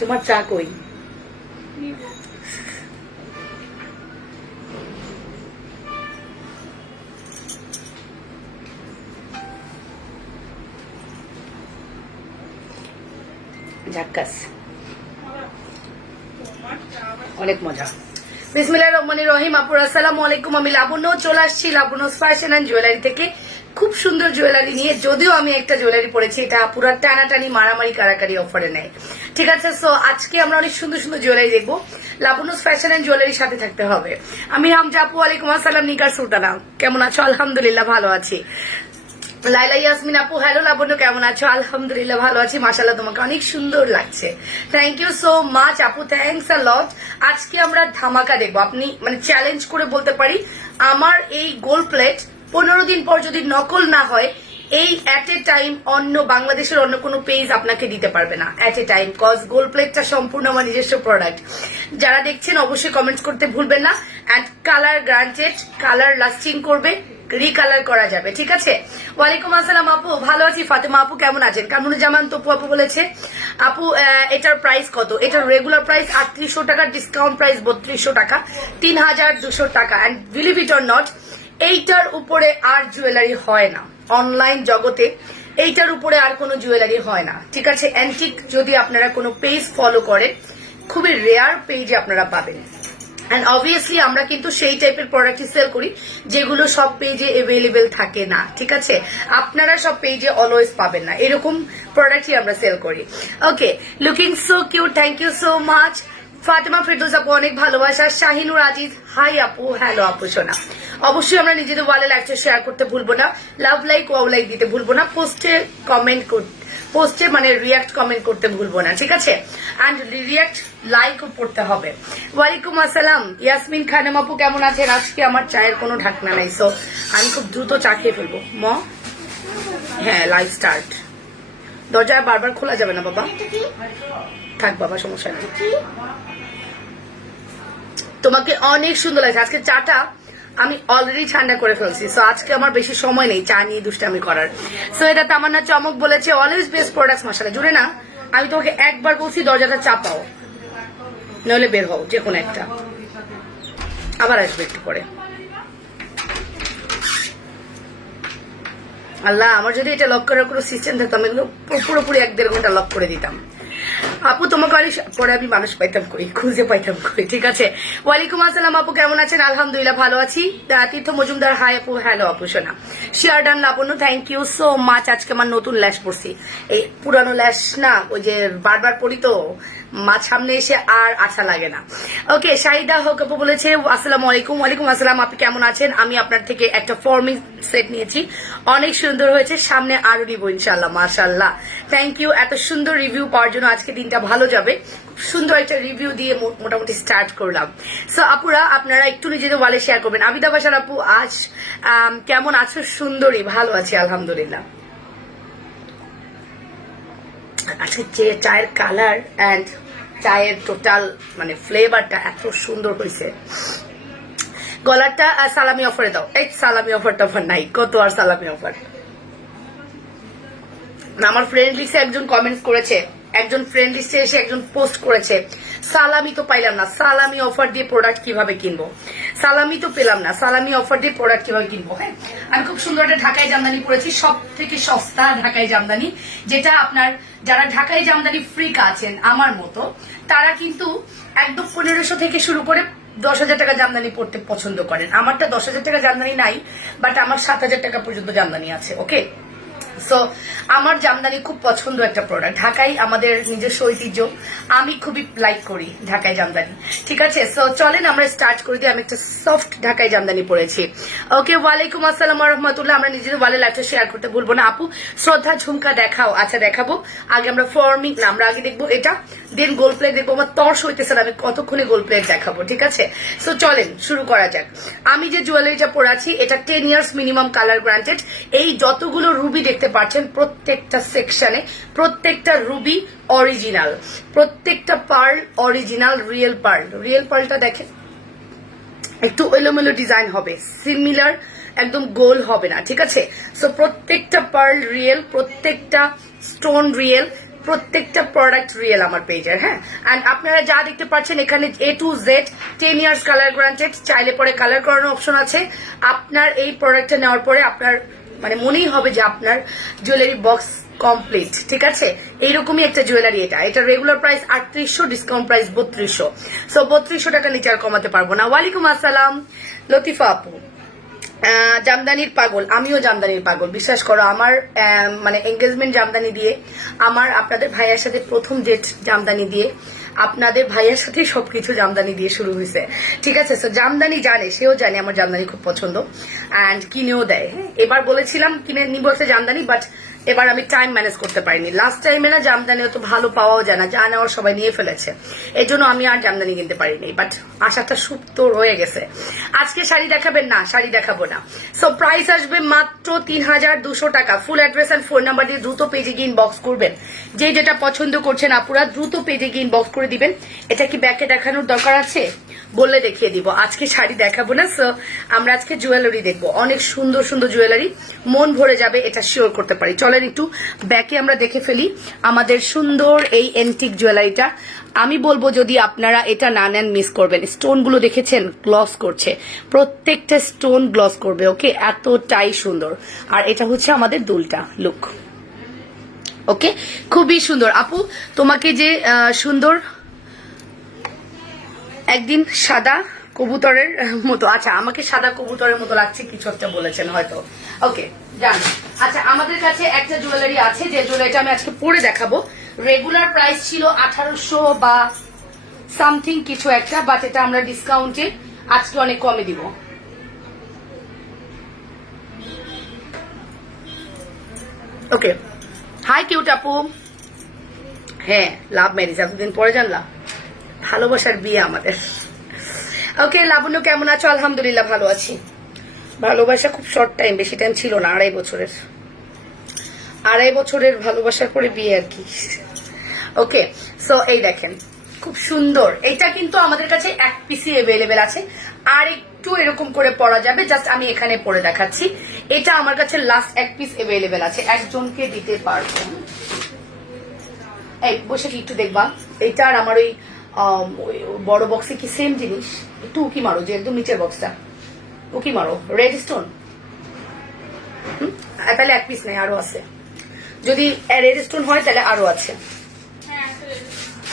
তোমার চা কই? ঝাক্কাস, অনেক মজা। বিসমিল্লাহির রহমানির রহিম। আপুরা আসসালামু আলাইকুম। আমি লাবণ্য চলে আসছি লাবণ্যস ফ্যাশন এন্ড জুয়েলারি থেকে খুব সুন্দর জুয়েলারি নিয়ে। যদিও আমি একটা জুয়েলারি পরেছি, এটা পুরা টানাটানি মারামারি কারাকারি অফারে নেয়, ঠিক আছে। সো আজকে আমরা অনেক সুন্দর সুন্দর জুয়েলারি দেখবো। লাবণ্যস ফ্যাশন এন্ড জুয়েলারির সাথে থাকতে হবে। আমি হামজা আপু, ওয়ালাইকুম আসসালাম। নিকার সুলতানা, কেমন আছো? আলহামদুলিল্লাহ ভালো আছি। লাইলা ইয়াসমিন আপু, হ্যালো লাবণ্য, কেমন আছো? আলহামদুলিল্লাহ ভালো আছি, মাশাআল্লাহ তোমাকে অনেক সুন্দর লাগছে। থ্যাংক ইউ সো মাচ আপু, থ্যাংকস আ লট। আজকে আমরা ধামাকা দেখবো। আপনি মানে চ্যালেঞ্জ করে বলতে পারি, আমার এই গোল্ড প্লেট 15 দিন পর যদি নকল না হয়, এই অ্যাট এ টাইম অন্য বাংলাদেশের অন্য কোনো পেজ আপনাকে দিতে পারবে না at a time, cause gold প্লেটটা সম্পূর্ণ আমার নিজস্ব প্রোডাক্ট। যারা দেখছেন অবশ্যই কমেন্টস করতে ভুলবেন না। And colour granted, colour lasting করবে, রিকালার করা যাবে, ঠিক আছে। ওয়ালাইকুম আসসালাম আপু, ভালো আছি। ফাতেমা আপু কেমন আছেন? কামরুজ্জামান তপু আপু বলেছে আপু এটার প্রাইস কত? এটার রেগুলার প্রাইস 3800 টাকা, ডিসকাউন্ট প্রাইস 3200 টাকা, 3200 টাকা। And believe it or not, এইটার উপরে আর জুয়েলারি হয় না অনলাইন জগতে। এইটার উপরে আর কোনো জুয়েলারি হয় না, ঠিক আছে। অ্যান্টিক যদি আপনারা কোনো পেজ ফলো করেন, খুবই রেয়ার পেজে আপনারা পাবেন। এন্ড অবভিয়াসলি আমরা কিন্তু সেই টাইপের প্রোডাক্টই সেল করি যেগুলো সব পেজে অ্যাভেলেবেল থাকে না, ঠিক আছে। আপনারা সব পেজে অলওয়েজ পাবেন না, এরকম প্রোডাক্টই আমরা সেল করি। Okay, looking so cute, thank you so much. Fatema Ferdous আপু অনেক ভালোবাসা। শাহিনুর আজিজ, হাই আপু, হ্যালো আপু সোনা। অবশ্যই আমরা নিজেদের ওয়ালে লাইকটা শেয়ার করতে ভুলবো না, লাভ লাইক ওয়াও লাইক দিতে ভুলবো না, পোস্টে কমেন্ট পোস্টে মানে রিয়াক্ট কমেন্ট করতে ভুলবো না, ঠিক আছে। অ্যান্ড রিয়াক্ট লাইকও পড়তে হবে। ওয়ালাইকুম আসসালাম ইয়াসমিন খানেম আপু, কেমন আছেন? আজকে আমার চায়ের কোনো ঢাকনা নাই, সো আমি খুব দ্রুত চা খেয়ে ফেলবো। হ্যাঁ, লাইভ স্টার্ট। দরজা বারবার খোলা যাবে না বাবা, থাক বাবা, সমস্যা নেই। তোমাকে অনেক সুন্দর লাগছে। আজকে চাটা আমি অলরেডি ঠান্ডা করে ফেলছি, সো আজকে আমার বেশি সময় নেই চা নিয়ে দুষ্টামি করার। সো এটা তামান্না চমক বলেছে অলওয়েজ বেস্ট প্রোডাক্টস মাশাআল্লাহ। জুড়ে না, আমি তোমাকে একবার বলছি দরজাটা চাপাও, নইলে বের হও যে কোনো একটা, আবার আসবে একটু পরে। আল্লাহ, আমার যদি এটা লক করার কোনো সিস্টেম থাকতো আমি পুরোপুরি 1-1.5 ঘন্টা লক করে দিতাম। আপু তোমাকে অনেক পরে আমি মানুষ পাইতাম কই, খুঁজে পাইতাম কই, ঠিক আছে। ওয়ালাইকুম আসসালাম আপু, কেমন আছেন? আলহামদুলিল্লাহ ভালো আছি। তীর্থ মজুমদার, হাই আপু, হ্যালো আপু সোনা। Share done Labanya, thank you so much. আজকে আমার নতুন ল্যাশ পড়ছি, এই পুরানো ল্যাশ না, ওই যে বারবার পড়ি তো সামনে এসে আর আচ্ছা লাগে না। ওকে, শাহিদা হক আপু বলেছে আসসালামু আলাইকুম। ওয়ালাইকুম আসসালাম, আপনি কেমন আছেন? আমি আপনার থেকে একটা ফর্মিং সেট নিয়েছি, অনেক সুন্দর হয়েছে, সামনে আরো নিবো ইনশাল্লাহ। মাশাআল্লাহ, থ্যাংক ইউ। এত সুন্দর রিভিউ পাওয়ার জন্য আজকে দিনটা ভালো যাবে। সুন্দর একটা রিভিউ দিয়ে মোটামুটি স্টার্ট করলাম। সো আপুরা, আপনারা একটু নিজেদের ওয়ালে শেয়ার করবেন। আবিদা বাসার আপু, আজ কেমন আছো? সুন্দরী, ভালো আছি আলহামদুলিল্লাহ। আজকে যে চায়ের কালার অ্যান্ড চায়ের টোটাল মানে ফ্লেভারটা এত সুন্দর হয়েছে। গলারটা সালামি অফারে দাও। এই সালামি অফারটা অফার নাই, কত আর সালামি অফার। আমার ফ্রেন্ড লিস্টে একজন কমেন্টস করেছে, একজন ফ্রেন্ড লিস্টে এসে একজন পোস্ট করেছে সালামি তো পাইলাম না, সালামি অফার দিয়ে প্রোডাক্ট কিভাবে কিনবো? সালামি তো পেলাম না, সালামি অফার দিয়ে প্রোডাক্ট কিভাবে কিনবো? হ্যাঁ, আমি খুব সুন্দর একটা ঢাকাই জামদানি পরেছি, সব থেকে সস্তা ঢাকাই জামদানি, যেটা আপনার যারা ঢাকাই জামদানি ফ্রিক আছেন আমার মতো, তারা কিন্তু একদম 1500 থেকে শুরু করে 10,000 টাকা জামদানি পড়তে পছন্দ করেন। আমারটা 10,000 টাকা জামদানি নাই, বাট আমার 7,000 টাকা পর্যন্ত জামদানি আছে। ওকে, সো আমার জামদানি খুব পছন্দ একটা প্রোডাক্ট। ঢাকাই আমাদের নিজস্ব ঐতিহ্য, আমি খুবই লাইক করি ঢাকাই জামদানি, ঠিক আছে। সো চলেন আমরা স্টার্ট করে দিই। আমি একটা সফট ঢাকাই জামদানি পরেছি। ওকে, ওয়ালাইকুম আসসালাম রহমতুল্লাহ। আমরা নিজেদের ওয়ালে লাইভটা শেয়ার করতে ভুলবো না। আপু শ্রদ্ধা ঝুমকা দেখাও। আচ্ছা দেখাবো, আগে আমরা ফর্মিং না, আমরা আগে দেখবো এটা, দেন গোল্ড প্লেট দেখবো। আমার তর্স হইতেছে না আমি কতক্ষণে গোল্ড প্লেট দেখাবো, ঠিক আছে। সো চলেন শুরু করা যাক। আমি যে জুয়েলারিটা পরাচ্ছি এটা 10 ইয়ার্স মিনিমাম কালার গ্রান্টেড। এই যতগুলো রুবি দেখতে পাচ্ছেন প্রত্যেকটা সেকশনে, প্রত্যেকটা রুবি অরিজিনাল, প্রত্যেকটা pearl original, real pearl. Real পার্লটা দেখেন, একটু এলোমেলো ডিজাইন হবে, সিমিলার একদম গোল হবে না, ঠিক আছে। সো প্রত্যেকটা পার্ল রিয়েল, প্রত্যেকটা স্টোন রিয়েল, প্রত্যেকটা প্রোডাক্ট রিয়েল আমার পেজের, হ্যাঁ। অ্যান্ড আপনারা যা দেখতে পাচ্ছেন এখানে A to Z 10 years colour granted, চাইলে পরে কালার করানোর অপশন আছে। আপনার এই প্রোডাক্টটা নেওয়ার পরে আপনার মানে মনেই হবে যে আপনার জুয়েলারি বক্স কমপ্লিট, ঠিক আছে। এইরকমই একটা জুয়েলারি এটা regular price 3800, discount price 3200। So 3200 টাকা নিচে আর কমাতে পারবো না। ওয়ালাইকুম আসসালাম লতিফা আপু। জামদানির পাগল, আমিও জামদানির পাগল, বিশ্বাস করো। আমার মানে এঙ্গেজমেন্ট জামদানি দিয়ে, আমার আপনাদের ভাইয়ার সাথে প্রথম ডেট জামদানি দিয়ে, আপনাদের ভাইয়ার সাথে সবকিছু জামদানি দিয়ে শুরু হয়েছে, ঠিক আছে। সো জামদানি জানে, সেও জানে আমার জামদানি খুব পছন্দ, অ্যান্ড কিনেও দেয়। এবার বলেছিলাম কিনে নিব একটা জামদানি, বাট এবার আমি টাইম ম্যানেজ করতে পারিনি। লাস্ট টাইমে না জামদানি অত ভালো পাওয়াও যায় না, যা নেওয়ার সবাই নিয়ে ফেলেছে, এই জন্য আমি আর জামদানি কিনতে পারিনি। বাট আশাটা সুপ্ত রয়ে গেছে। আজকে শাড়ি দেখাবেন না, শাড়ি দেখাবো না। সো প্রাইস আসবে মাত্র 3200 টাকা। Full address and phone number দিয়ে দ্রুত পেজে গিয়ে ইনবক্স করবেন। যে যেটা পছন্দ করছেন আপুরা দ্রুত পেজে গিয়ে ইনবক্স করে দিবেন। এটা কি ব্যাকে দেখানোর দরকার আছে? বললে দেখিয়ে দিব। আজকে শাড়ি দেখাবো না, সো আমরা আজকে জুয়েলারি দেখবো। অনেক সুন্দর সুন্দর জুয়েলারি, মন ভরে যাবে এটা শিওর করতে পারি। চলেন একটু ব্যাকে আমরা দেখে ফেলি আমাদের সুন্দর এই এন্টিক জুয়েলারিটা। আমি বলবো যদি আপনারা এটা না নেন মিস করবেন। স্টোন গুলো দেখেছেন গ্লস করছে, প্রত্যেকটা স্টোন গ্লস করবে, ওকে, এতটাই সুন্দর। আর এটা হচ্ছে আমাদের দুলটা লুক, ওকে, খুবই সুন্দর। আপু তোমাকে যে সুন্দর একদিন সাদা কবুতরের মতো, আচ্ছা আমাকে সাদা কবুতরের মতো লাগছে কিছু একটা বলেছেন হয়তো, ওকে জানি। আচ্ছা আমাদের কাছে একটা জুয়েলারি আছে, যে জুয়েলারিটা আমি আজকে পরে দেখাবো। রেগুলার প্রাইস ছিল 1800 বা সামথিং কিছু একটা, বাট এটা আমরা ডিসকাউন্টে আজকে অনেক কমে দিব। ওকে, হাই কিউট আপু। হ্যাঁ, লাভ ম্যারেজ, এতদিন পরে জানলাম, ভালোবাসার বিয়ে আমাদের। ওকে, লাবণ্য কেমন আছো? আলহামদুলিল্লাহ ভালো আছি। ভালোবাসা খুব শর্ট টাইম, বেশি টাইম ছিল না, 2.5 বছরের ভালোবাসার পরে বিয়ে আর কি। ওকে, সো এই দেখেন খুব সুন্দর। এটা কিন্তু আমাদের কাছে এক পিসি অ্যাভেলেবেল আছে, আর একটু এরকম করে পরা যাবে। জাস্ট আমি এখানে পরে দেখাচ্ছি। এটা আমার কাছে লাস্ট এক পিস অ্যাভেলেবেল আছে, একজনকে দিতে পারবো। এই বসে কি একটু দেখবা, এটা আর আমার ওই বড় বক্সে কি সেম জিনিস? একটু উকি মারো, যে একদম নিচের বক্সটা উকি মারো, রেড স্টোন। তাহলে এক পিস নেই, আরো আছে। যদি রেড স্টোন হয় তাহলে আরো আছে,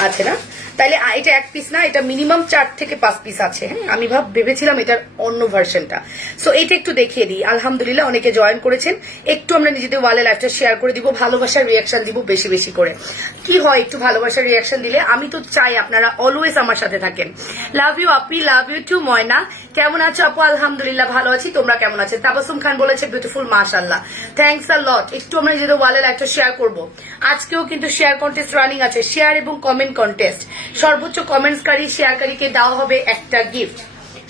আছে না? তাহলে এটা এক পিস না, এটা মিনিমাম 4 থেকে 5 পিস আছে। হ্যাঁ, আমি ভেবেছিলাম এটার অন্য ভার্সনটা। সো এটা একটু দেখিয়ে দিই। আলহামদুলিল্লাহ অনেকে জয়েন করেছেন। একটু আমরা নিজেদের ওয়ালে লাইভটা শেয়ার করে দিব, ভালোবাসার রিয়াকশন দিব বেশি বেশি করে। কি হয় একটু ভালোবাসার রিয়াকশন দিলে? আমি তো চাই আপনারা অলওয়েজ আমার সাথে থাকেন। Love you Api, love you two ময়না। কেমন আছো আপু? আলহামদুলিল্লাহ ভালো আছি, তোমরা কেমন আছো? তাবাসুম খান বলেছে বিউটিফুল, মাশাআল্লাহ, থ্যাঙ্কস আ লট। একটু আমরা নিজেদের ওয়ালে লাইভটা শেয়ার করব। আজকেও কিন্তু শেয়ার কন্টেস্ট রানিং আছে, শেয়ার এবং কমেন্ট কন্টেস্ট। সর্বোচ্চ কমেন্টসকারী শেয়ারকারীকে দেওয়া হবে একটা গিফট,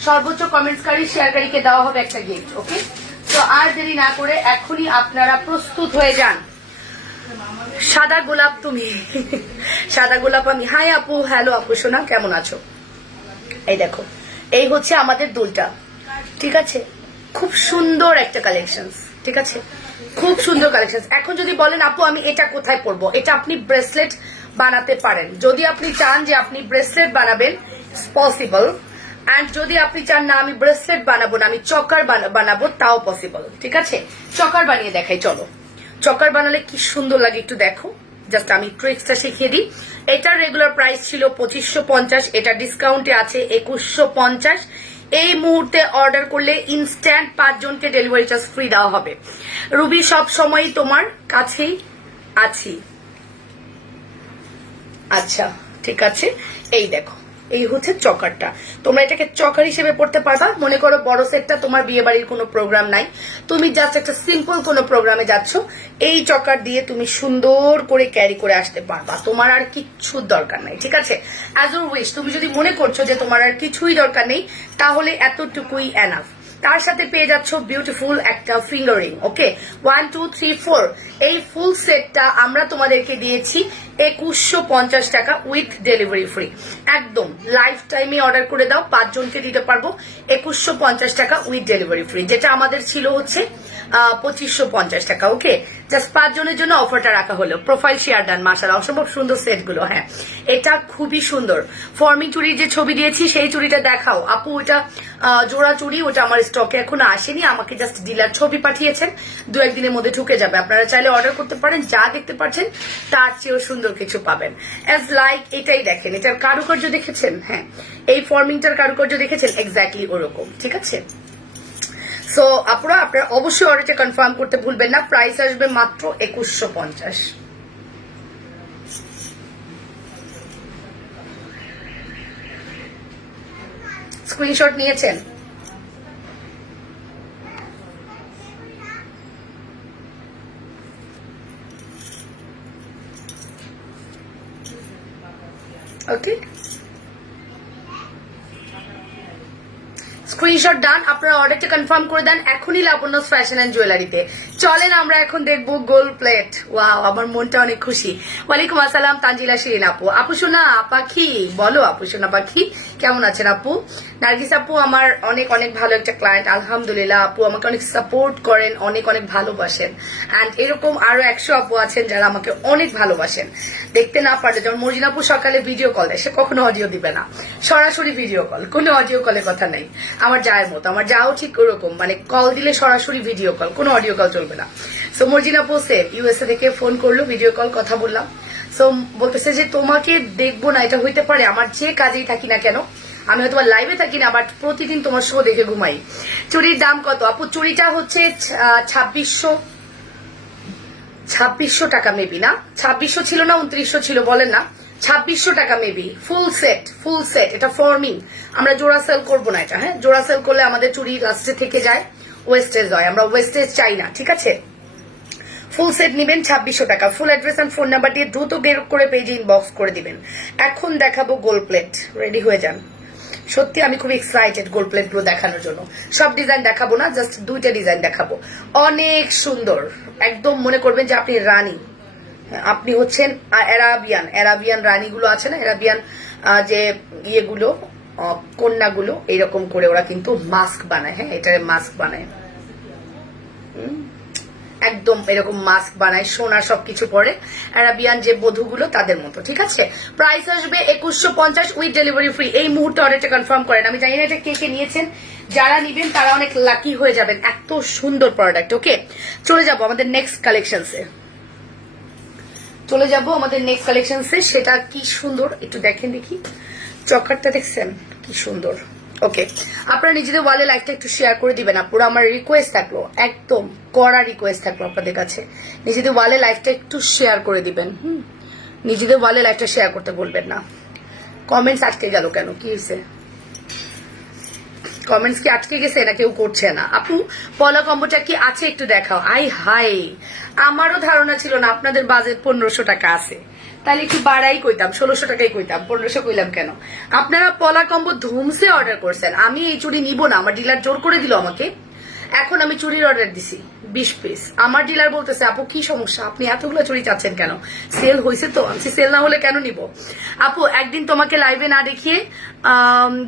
সর্বোচ্চ কমেন্টসকারী শেয়ারকারীকে দেওয়া হবে একটা গিফট, ওকে। তো আর দেরি না করে এখনই আপনারা প্রস্তুত হয়ে যান। সাদা গোলাপ তুমি, সাদা গোলাপ আমি। হাই আপু, হ্যালো আপু সোনা, কেমন আছো? এই দেখো, এই হচ্ছে আমাদের দুলটা, ঠিক আছে। খুব সুন্দর একটা কালেকশন, ঠিক আছে, খুব সুন্দর কালেকশন। এখন যদি বলেন আপু আমি এটা কোথায় পরবো, এটা আপনি ব্রেসলেট বানাতে পারেন। যদি আপনি চান যে আপনি ব্রেসলেট বানাবেন, পসিবল। অ্যান্ড যদি আপনি চান না আমি ব্রেসলেট বানাবো না, আমি চকার বানাবো, তাও পসিবল, ঠিক আছে। চকার বানিয়ে দেখাই, চলো। চকার বানালে কি সুন্দর লাগে একটু দেখো। জাস্ট আমি ট্রিক্সটা শিখিয়ে দিই। এটার রেগুলার প্রাইস ছিল 2550, এটা ডিসকাউন্টে আছে 2150। এই মুহূর্তে অর্ডার করলে ইনস্ট্যান্ট 5 জনকে ডেলিভারি চার্জ ফ্রি দেওয়া হবে। রুবি সব সময়ই তোমার কাছেই আছি। আচ্ছা ঠিক আছে, এই দেখো, এই হচ্ছে চকারটা। তোমরা এটাকে চকার হিসেবে পড়তে পারবা। মনে করো বড় সেটটা তোমার বিয়ে বাড়ির কোনো প্রোগ্রাম নাই, তুমি জাস্ট একটা সিম্পল কোনো প্রোগ্রামে যাচ্ছ, এই চকার দিয়ে তুমি সুন্দর করে ক্যারি করে আসতে পারবা। তোমার আর কিচ্ছুর দরকার নাই, ঠিক আছে। As you wish. তুমি যদি মনে করছো যে তোমার আর কিছুই দরকার নেই, তাহলে এতটুকুই এনাফ। তার সাথে পেয়ে যাচ্ছ বিউটিফুল একটা ফিঙ্গারিং, ওকে। 1 2 3 4 এই ফুল সেটটা আমরা তোমাদেরকে দিয়েছি 2150 টাকা উইথ ডেলিভারি ফ্রি। একদম লাইফ টাইমে অর্ডার করে দাও, 5 জনকে দিতে পারবো 2150 টাকা উইথ ডেলিভারি ফ্রি। যেটা আমাদের ছিল হচ্ছে 2550 টাকা। ওকে, জাস্ট 5 জনের জন্য অফারটা রাখা হলো। প্রোফাইল শেয়ার ডান, মাশাআল্লাহ অসম্ভব সুন্দর সেটগুলো। হ্যাঁ, এটা খুবই সুন্দর। ফর্মি চুড়ির যে ছবি দিয়েছি সেই চুড়িটা দেখাও আপু। ওটা জোড়া চুড়ি, ওটা আমার স্টকে এখনো আসেনি, আমাকে জাস্ট ডিলার ছবি পাঠিয়েছেন, 2-1 দিনের মধ্যে ঢুকে যাবে। আপনারা চাইলে অর্ডার করতে পারেন, যা দেখতে পাচ্ছেন তার চেয়েও সুন্দর কিছু পাবেন। অ্যাজ লাইক এটাই দেখেন, এটার কারুকার্য দেখেছেন? হ্যাঁ, এই ফর্মিংটার কারুকার্য দেখেছেন? এক্স্যাক্টলি ওরকম, ঠিক আছে। সো আপনারা অবশ্যই অর্ডারটা কনফার্ম করতে ভুলবেন না। প্রাইস আসবে মাত্র 2150। স্ক্রিনশট নিয়েছেন? ওকে, স্ক্রিনশট ডান। আপনারা অর্ডারটা কনফার্ম করে দেন এখনই লাবণ্য ফ্যাশন এন্ড জুয়েলারিতে। চলেন আমরা এখন দেখবো গোল্ড প্লেট। ওয়াও, আমার মনটা অনেক খুশি। ওয়ালাইকুম আসসালাম তানজিলা শিরিন আপু। আপু সোনা পাখি, বলো আপু সোনা পাখি কেমন আছেন আপু? নার্গিস আপু আমার অনেক অনেক ভালো একটা ক্লায়েন্ট, আলহামদুলিল্লাহ। আপু আমাকে অনেক সাপোর্ট করেন, অনেক অনেক ভালোবাসেন। অ্যান্ড এরকম আরো 100 আপু আছেন যারা আমাকে অনেক ভালোবাসেন। দেখতে না পারলে, যেমন মর্জিন আপু সকালে ভিডিও কল দেয়, সে কখনো অডিও দিবে না, সরাসরি ভিডিও কল, কোনো অডিও কলে কথা নেই। আমার জায়ের মতো, আমার যাও ঠিক ওরকম, মানে কল দিলে সরাসরি ভিডিও কল, কোনো অডিও কল চলবে না। সো মর্জিন আপু সেফ ইউএসএ থেকে ফোন করলো, ভিডিও কল কথা বললাম। সো বলতেছে যে তোমাকে দেখবো না, এটা হইতে পারে, আমার যে কাজেই থাকি না কেন, আমি হয়তো লাইভে থাকি না, বাট প্রতিদিন তোমার শো দেখে ঘুমাই। চুড়ির দাম কত আপু? চুড়িটা হচ্ছে 2600 টাকা মেবি, না 2600 ছিল না 2900 ছিল, বলেন না 2600 টাকা maybe. Full set, full set. এটা ফর্মিং, আমরা জোড়া সেল করবো না এটা। হ্যাঁ, জোড়া সেল করলে আমাদের চুড়ি লাস্টে থেকে যায়, ওয়েস্টেজ হয়, আমরা ওয়েস্টেজ চাই না, ঠিক আছে। ফুল সেট নিবেন 2600 টাকা। Full address and phone number দিয়ে দ্রুত বের করে পেজে ইনবক্স করে দিবেন। এখন দেখাবো গোল্ড প্লেট, রেডি হয়ে যান। সত্যি আমি খুব এক্সাইটেড গোল্ড প্লেট গুলো দেখানোর জন্য। সব ডিজাইন দেখাবো না, জাস্ট 2টা ডিজাইন দেখাবো। অনেক সুন্দর, একদম মনে করবেন যে আপনি রানী, আপনি হচ্ছেন অ্যারাবিয়ান রানীগুলো আছে না, অ্যারাবিয়ান যে ইয়েগুলো, কন্যাগুলো, এইরকম করে ওরা কিন্তু মাস্ক বানায়। হ্যাঁ, এটারে মাস্ক বানায়, একদম এরকম মাস্ক বানায়, সোনার সবকিছু পরে, অ্যারাবিয়ান যে বধূগুলো তাদের মতো, ঠিক আছে। প্রাইস আসবে 2150 উইথ ডেলিভারি ফ্রি। এই মুহূর্তে অর্ডারটা কনফার্ম করেন। আমি জানি না এটা কে কে নিয়েছেন, যারা নিবেন তারা অনেক লাকি হয়ে যাবেন, এত সুন্দর প্রোডাক্ট। ওকে, চলে যাবো আমাদের নেক্সট কালেকশনসে, সেটা কি সুন্দর একটু দেখেন, দেখি চকারটা দেখছেন কি সুন্দর। ওকে, আপনারা নিজেদের ওয়ালে লাইভটা একটু শেয়ার করে দিবেন। আপুরা আমার রিকোয়েস্ট থাকলো, একদম কড়া রিকোয়েস্ট থাকলো আপনাদের কাছে, নিজেদের ওয়ালে লাইভটা একটু শেয়ার করে দিবেন। নিজেদের ওয়ালে লাইভটা শেয়ার করতে বলবেন না। কমেন্টস আটকে গেল কেন, কি হয়েছে? কমেন্টস কি আটকে গেছে না কেউ করছে না? আপু পলা কম্বোটা কি আছে একটু দেখাও। আই হাই, আমারও ধারণা ছিল না আপনাদের বাজেট 1500 টাকা আছে, তাহলে একটু বাড়াই কইতাম, 1600 টাকাই কইতাম, 1500 কইলাম কেন? আপনারা পলা কম্বো ধুমসে অর্ডার করছেন, আমি এই চুড়ি নিব না, আমার ডিলার জোর করে দিল আমাকে। এখন আমি চুড়ির অর্ডার দিছি 20 পিস। আমার ডিলার বলতেছে আপু কি সমস্যা, আপনি এতগুলো চুড়ি চাচ্ছেন কেন? সেল হয়েছে তো। আমি সেল না হলে কেন নিব? আপু একদিন তোমাকে লাইভে না দেখিয়ে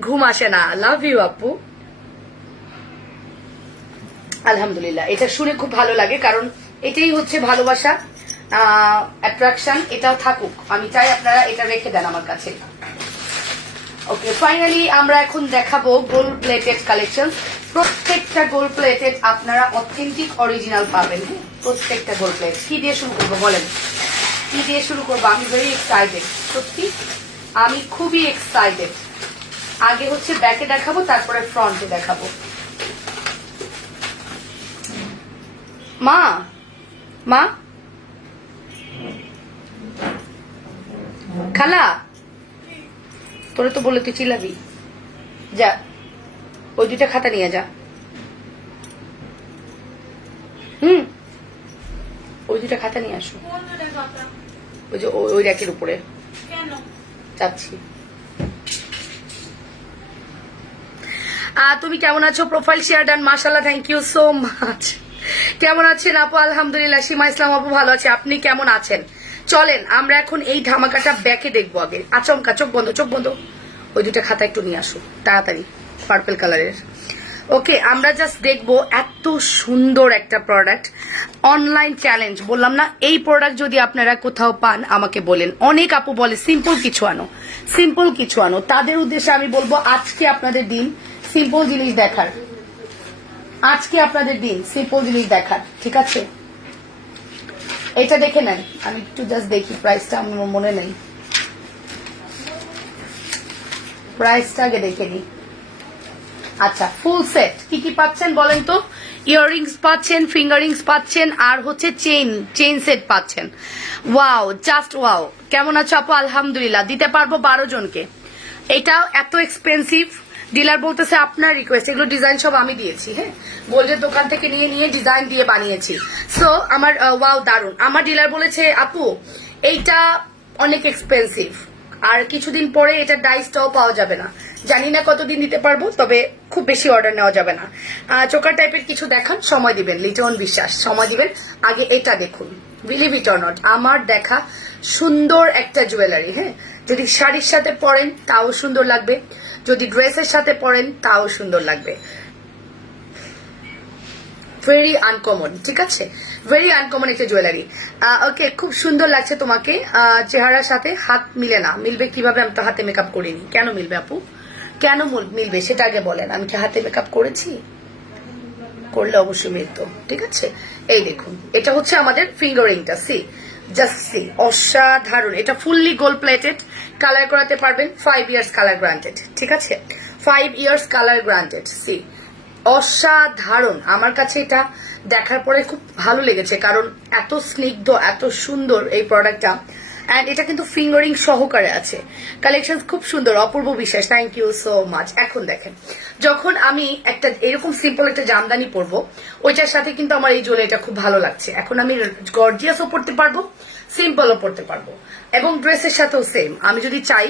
ঘুম আসে না। লাভ ইউ আপু। আলহামদুলিল্লাহ, এটা শুনে খুব ভালো লাগে, কারণ এটাই হচ্ছে ভালোবাসা, অ্যাট্রাকশন। এটাও থাকুক, আমি চাই আপনারা এটা রেখে দেন আমার কাছে। ওকে, ফাইনালি আমরা এখন দেখাবো গোল্ড প্লেটেড কালেকশন। প্রত্যেকটা গোল্ড প্লেটেড আপনারা অথেন্টিক অরিজিনাল পাবেন। প্রত্যেকটা গোল্ড প্লেট। কি দিয়ে শুরু করবো বলেন, কি দিয়ে শুরু করবো? আমি ভেরি এক্সাইটেড, সত্যি আমি খুবই এক্সাইটেড। আগে হচ্ছে ব্যাকে দেখাবো, তারপরে ফ্রন্টে দেখাবো। মা মা খালা, তোরে তো বলে তুই চিল্লাবি, যা ওই 2টা খাতা নিয়ে যা। ওই 2টা খাতা নিয়ে আসো, ওই যে ওই র্যাকের উপরে যাচ্ছি। তুমি কেমন আছো? প্রোফাইল শেয়ার ডান, মাশাআল্লাহ, থ্যাংক ইউ সো মাচ। কেমন আছেন আপু? আলহামদুলিল্লাহ। সীমা ইসলাম আপু ভালো আছে, আপনি কেমন আছেন? চলেন আমরা এখন এই ধামাকাটা ব্যাকে দেখবো। আগে আচমকা, চোখ বন্ধ, চোখ বন্ধ। ওই 2টা খাতা একটু নিয়ে আসো তাড়াতাড়ি, পার্পল কালারের। ওকে, আমরা জাস্ট দেখবো এত সুন্দর একটা প্রোডাক্ট। অনলাইন চ্যালেঞ্জ বললাম না, এই প্রোডাক্ট যদি আপনারা কোথাও পান আমাকে বলেন। অনেক আপু বলে সিম্পল কিছু আনো, সিম্পল কিছু আনো। তাদের উদ্দেশ্যে আমি বলবো আজকে আপনাদের দিন সিম্পল জিনিস দেখার, আজকে আপনাদের দিন সিম্পল জিনিস দেখার, ঠিক আছে? এটা দেখে নেন, আমি একটু জাস্ট দেখি প্রাইসটা, আমার মনে নেই প্রাইসটা, আগে দেখে নিই। আচ্ছা, ফুল সেট কি কি পাচ্ছেন বলেন তো? ইয়াররিংস পাচ্ছেন, ফিঙ্গারিংস পাচ্ছেন, আর হচ্ছে চেইন সেট পাচ্ছেন। Wow, just wow. কেমন আছো আপু? আলহামদুলিল্লাহ, দিতে পারবো 12 জনকে। এটা এত এক্সপেন্সিভ, ডিলার বলতেছে আপনার রিকোয়েস্ট, এগুলো ডিজাইন সব আমি দিয়েছি, হ্যাঁ, গোল্ডের দোকান থেকে নিয়ে নিয়ে ডিজাইন দিয়ে বানিয়েছি। সো আমার ওয়াও, দারুন। আমার ডিলার বলেছে আপু এইটা অনেক এক্সপেন্সিভ, আর কিছুদিন পরে এটা ডাইসটাও পাওয়া যাবে না, জানি না কতদিন দিতে পারবো, তবে খুব বেশি অর্ডার নেওয়া যাবে না। চোকার টাইপের কিছু দেখান, সময় দিবেন, লিটন বিশ্বাস, সময় দিবেন। আগে এটা দেখুন, বিলিভ ইট অর নট, আমার দেখা সুন্দর একটা জুয়েলারি, হ্যাঁ, যদি শাড়ির সাথে পরেন তাও সুন্দর লাগবে, যদি ড্রেসের সাথে পরেন তাও সুন্দর লাগবে। ভেরি আনকমন, ঠিক আছে, ভেরি আনকমন একটা জুয়েলারি। ওকে, খুব সুন্দর লাগছে তোমাকে। চেহারার সাথে হাত মিলে না, মিলবে কিভাবে? আমি তো হাতে মেকআপ করিনি। কেন মিলবে আপু, কেন মিলবে সেটা আগে বলেন। আমি কি হাতে মেকআপ করেছি? করলে অবশ্যই মিলতো, ঠিক আছে। এই দেখুন, এটা হচ্ছে আমাদের ফিঙ্গারিংটা, সি, জাস্ট সি, অসাধারণ। এটা ফুললি গোল্ড প্লেটেড, কালার করাতে পারবেন, 5 ইয়ার্স কালার গ্রান্টেড, ঠিক আছে, 5 ইয়ার্স কালার গ্রান্টেড। সি, অসাধারণ। আমার কাছে এটা দেখার পরে খুব ভালো লেগেছে, কারণ এত স্নিগ্ধ, এত সুন্দর এই প্রোডাক্টটা। অ্যান্ড এটা কিন্তু ফিঙ্গারিং সহকারে আছে। কালেকশন খুব সুন্দর, অপূর্ব বিশ্বাস, থ্যাংক ইউ সো মাচ। এখন দেখেন, যখন আমি একটা এরকম সিম্পল একটা জামদানি পরবো, ওইটার সাথে কিন্তু আমার এই জুয়েলারিটা খুব ভালো লাগছে। এখন আমি গর্জিয়াসও পরতে পারবো, সিম্পলও পরতে পারবো, এবং ড্রেসের সাথেও সেম। আমি যদি চাই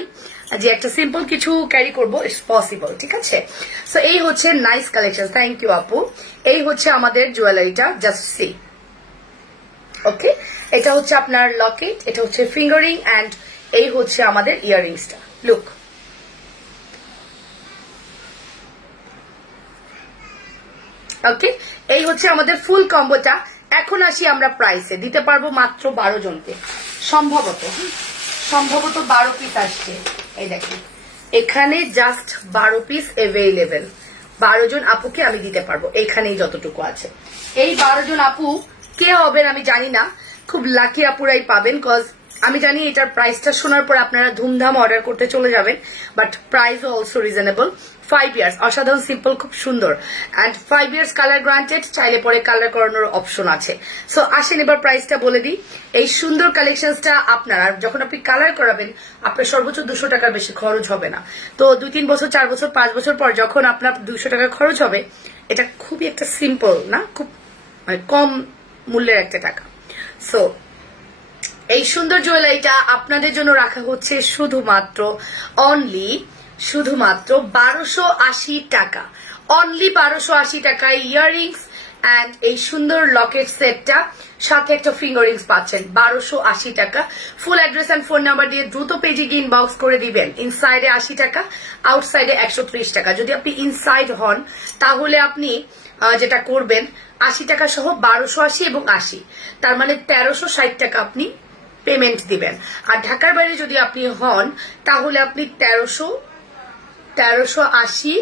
যে একটা সিম্পল কিছু ক্যারি করবো, ইটস পসিবল, ঠিক আছে। সো এই হচ্ছে নাইস কালেকশন, থ্যাংক ইউ আপু। এই হচ্ছে আমাদের জুয়েলারিটা, জাস্ট সি। ওকে, এটা হচ্ছে আপনার লকেট, এটা হচ্ছে ফিঙ্গারিং, অ্যান্ড এই হচ্ছে আমাদের ইয়াররিংসটা। লুক, ওকে, এই হচ্ছে আমাদের ফুল কম্বোটা। এখন আসি আমরা প্রাইসে, দিতে পারবো মাত্র 12 জনকে, সম্ভবত 12 পিস আসছে। এই দেখেন, এখানে জাস্ট 12 পিস অ্যাভেলেবেল। 12 জন আপুকে আমি দিতে পারবো, এখানেই যতটুকু আছে। এই 12 জন আপু কে হবেন আমি জানি না, খুব লাকি আপুরাই পাবেন, কজ আমি জানি এটার প্রাইসটা শোনার পর আপনারা ধুমধাম অর্ডার করতে চলে যাবেন, but price also reasonable. 5 years, অসাধারণ সিম্পল, খুব সুন্দর, অ্যান্ড 5 ইয়ার্স কালার গ্রান্টেড, চাইলে পরে কালার করানোর অপশন আছে। সো আসেন এবার প্রাইসটা বলে দিই। এই সুন্দর কালেকশনসটা আপনারা যখন আপনি কালার করাবেন, আপনার সর্বোচ্চ 200 টাকার বেশি খরচ হবে না। তো 2-3 বছর, 4 বছর, 5 বছর পর যখন আপনার 200 টাকা খরচ হবে, এটা খুবই একটা সিম্পল না, খুব কম মূল্যের একটা টাকা। সো এই সুন্দর জুয়েলারিটা আপনাদের জন্য রাখা হচ্ছে শুধুমাত্র 1280 টাকা, অনলি 1280 টাকায় ইয়াররিংস অ্যান্ড এই সুন্দর লকেট সেটটা, সাথে একটা ফিঙ্গারিংস পাচ্ছেন 1280 টাকা। Full address and phone number দিয়ে দ্রুত পেজে গিয়ে ইনবক্স করে দিবেন। ইনসাইডে 80 টাকা, আউটসাইডে 130 টাকা। যদি আপনি ইনসাইড হন তাহলে আপনি যেটা করবেন, 80 টাকা সহ 1280 এবং 80, তার মানে 1360 টাকা আপনি পেমেন্ট দিবেন। আর ঢাকার বাইরে যদি আপনি হন তাহলে আপনি 1380,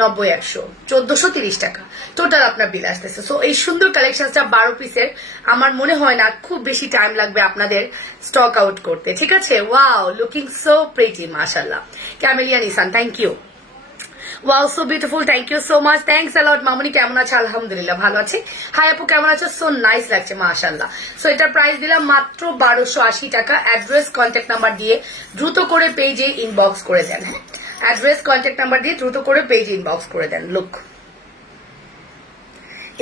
90, 100, 1430 টাকা টোটাল আপনার বিল আসতেছে। সো এই সুন্দর কালেকশনটা 12 পিসের, আমার মনে হয় না খুব বেশি টাইম লাগবে আপনাদের স্টক আউট করতে, ঠিক আছে। ওয়াও, লুকিং সো প্রিটি, মাশাআল্লাহ। Camellia Nisan, thank you. Wow, so beautiful, thank you so much, thanks a lot. মামুনি কেমন আছে? আলহামদুলিল্লাহ ভালো আছে। হাই আপু কেমন আছো? সো নাইস লাগছে, মাশাআল্লাহ। সো এটার প্রাইস দিলাম মাত্র 1280 টাকা। অ্যাড্রেস, কন্ট্যাক্ট নাম্বার দিয়ে দ্রুত করে পেজে ইনবক্স করে দেন, হ্যাঁ, অ্যাড্রেস, কন্ট্যাক্ট নাম্বার দিয়ে দ্রুত করে পেজে ইনবক্স করে দেন। লুক,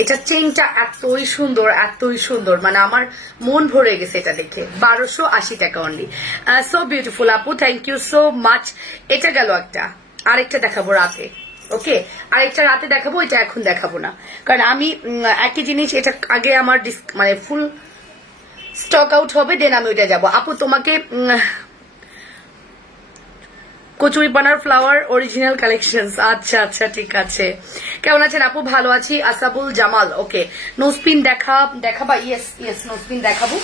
এটা চেইনটা এতই সুন্দর, এতই সুন্দর, মানে আমার মন ভরে গেছে এটা দেখে। 1280 টাকা অনলি, সো বিউটিফুল আপু, থ্যাংক ইউ সো মাচ। এটা গেল একটা, আরেকটা দেখাবো রাতে। ওকে, আরেকটা রাতে দেখাবো, এটা এখন দেখাবো না, কারণ আমি একই জিনিস, এটা আগে আমার মানে ফুল স্টক আউট হবে, দেন আমি ওইটা যাবো। আপু তোমাকে কচুরিপানার ফ্লাওয়ার অরিজিনাল কালেকশন। আচ্ছা আচ্ছা ঠিক আছে। কেমন আছেন আপু? ভালো আছি। আসাবুল জামাল, ওকে। নোসপিন দেখাবা? ইয়েস ইয়েস, নোসপিন দেখাবো,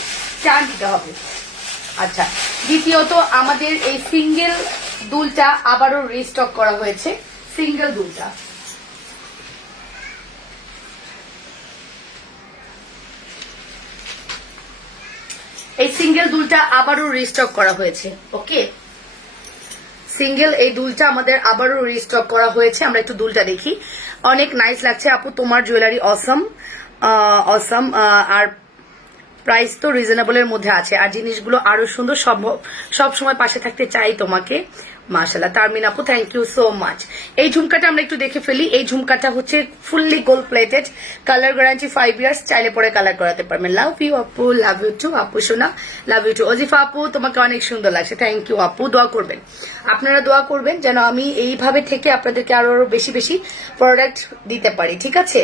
চার দিতে হবে। আচ্ছা, দ্বিতীয়ত আমাদের এই সিঙ্গেল দুলটা আবারও রিস্টক করা হয়েছে। সিঙ্গেল দুলটা এই সিঙ্গেল দুলটা আবারও রিস্টক করা হয়েছে। ওকে, সিঙ্গেল এই দুলটা আমাদের আবারও রিস্টক করা হয়েছে। আমরা একটু দুলটা দেখি। অনেক নাইস লাগছে আপু, তোমার জুয়েলারি অসম অসম। আর প্রাইস তো রিজনেবলের মধ্যে আছে, আর জিনিসগুলো আরো সুন্দর। সব সময় পাশে থাকতে চাই তোমাকে। মাশাআল্লাহ তারমিন আপু, থ্যাংক ইউ সো মাচ। এই ঝুমকাটা আমরা একটু দেখে ফেলি। এই ঝুমকাটা হচ্ছে fully gold plated, colour guarantee 5 years, চাইলে পরে কালার করাতে পারবেন। লাভ ইউ আপু, লাভ ইউ টু আপু সোনা, লাভ ইউ টু। অজিফা আপু, তোমাকে অনেক সুন্দর লাগছে, থ্যাংক ইউ আপু। দোয়া করবেন, আপনারা দোয়া করবেন যেন আমি এইভাবে থেকে আপনাদেরকে আরো বেশি বেশি প্রোডাক্ট দিতে পারি, ঠিক আছে?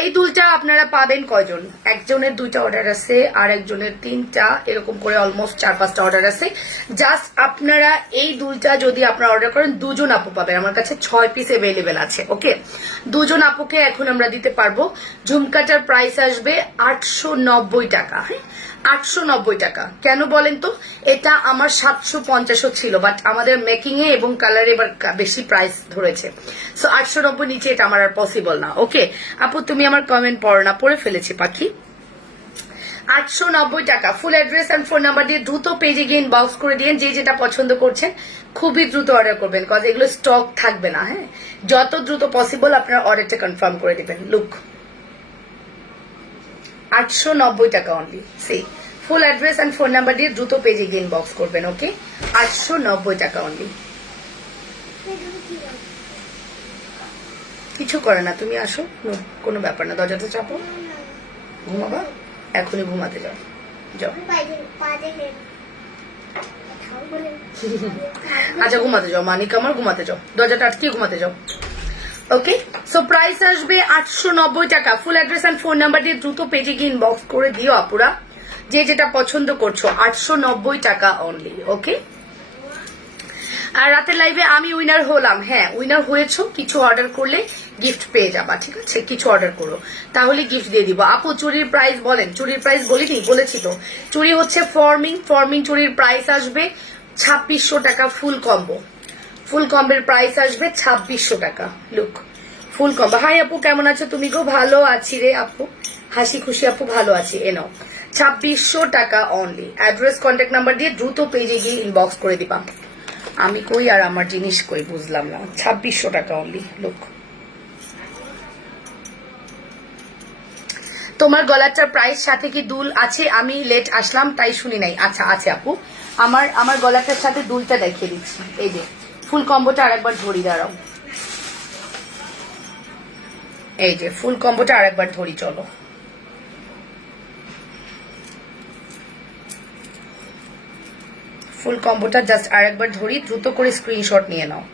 এই দুলটা আপনারা পাবেন কয়জন? একজনের 2টা অর্ডার আছে, আর একজনের 3টা, এরকম করে অলমোস্ট 4-5টা অর্ডার আছে। জাস্ট আপনারা এই দুলটা যদি আপনারা অর্ডার করেন, 2জন আপু পাবেন। আমার কাছে 6 পিস অ্যাভেলেবেল আছে। ওকে, 2জন আপুকে এখন আমরা দিতে পারবো। ঝুমকাটার প্রাইস আসবে 890 টাকা। হ্যাঁ, 890 টাকা। কেন বলেন তো? এটা আমার 750 ছিল, বাট আমাদের মেকিং এ এবং কালারে এবার বেশি প্রাইস ধরেছে। সো 890 নিচে এটা আমার আর পসিবল না। ওকে আপু, তুমি আমার কমেন্ট পড়ো না, পড়ে ফেলেছি পাখি। 890 টাকা। Full address and phone number দিয়ে দ্রুত পেজে গিয়ে ইনবক্স করে দিন। যে যেটা পছন্দ করছেন খুবই দ্রুত অর্ডার করবেন, কজ এগুলো স্টক থাকবে না। হ্যাঁ, যত দ্রুত পসিবল আপনার অর্ডারটা কনফার্ম করে দিবেন। লুক, 890 টাকা only. See, full address and phone number দিয়ে দ্রুত পেজে গিয়ে ইনবক্স করবেন। ওকে, 890 টাকা অনলি। কিছু করে না, তুমি আসো, কোনো ব্যাপার না। দরজাটা চাপো, ঘুমাবা, এখনই ঘুমাতে যাও, যাও। আচ্ছা ঘুমাতে যাও, মানিক আমার, ঘুমাতে যাও, দরজাটা আটকে ঘুমাতে যাও। ওকে, সো প্রাইস আসবে 890 টাকা। Full address and phone number দিয়ে দ্রুত পেজে গিয়ে ইনবক্স করে দিও আপুরা, যে যেটা পছন্দ করছো। 890 টাকা অনলি। ওকে, আর রাতের লাইভে আমি উইনার হলাম। হ্যাঁ, উইনার হয়েছো। কিছু অর্ডার করলে গিফট পেয়ে যাবা, ঠিক আছে? কিছু অর্ডার করো, তাহলে গিফট দিয়ে দিব। আপু চুরির প্রাইস বলেন। চুরির প্রাইস বলিনি? বলেছি তো। চুরি হচ্ছে ফর্মিং চুরির প্রাইস আসবে 2600 টাকা। ফুল কম্বো, ফুল কম্বের প্রাইস আসবে 2600 টাকা। লুক, ফুল কম্বো। হাই আপু, কেমন আছো তুমি গো? ভালো আছি রে আপু, হাসি খুশি আপু, ভালো আছি। এনো 2600 টাকা অনলি। অ্যাড্রেস কন্ট্যাক্ট নাম্বার দিয়ে দ্রুত পেজে গিয়ে ইনবক্স করে দিবা। আমি কই আর আমার জিনিস কই, বুঝলাম না। 2600 টাকা অনলি। লুক, তোমার গলাটার প্রাইস সাথে কি দুল আছে? আমি লেট আসলাম তাই শুনি নাই। আচ্ছা আছে আপু, আমার গলাটার সাথে দুলটা দেখিয়ে দিচ্ছি। এই যে ফুল কম্বোটা আরেকবার ধরি, দাঁড়াও। এই যে ফুল কম্বোটা আরেকবার ধরি, চলো। ফুল কম্বোটা জাস্ট আরেকবার ধরি, দ্রুত করে স্ক্রিনশট নিয়ে নাও।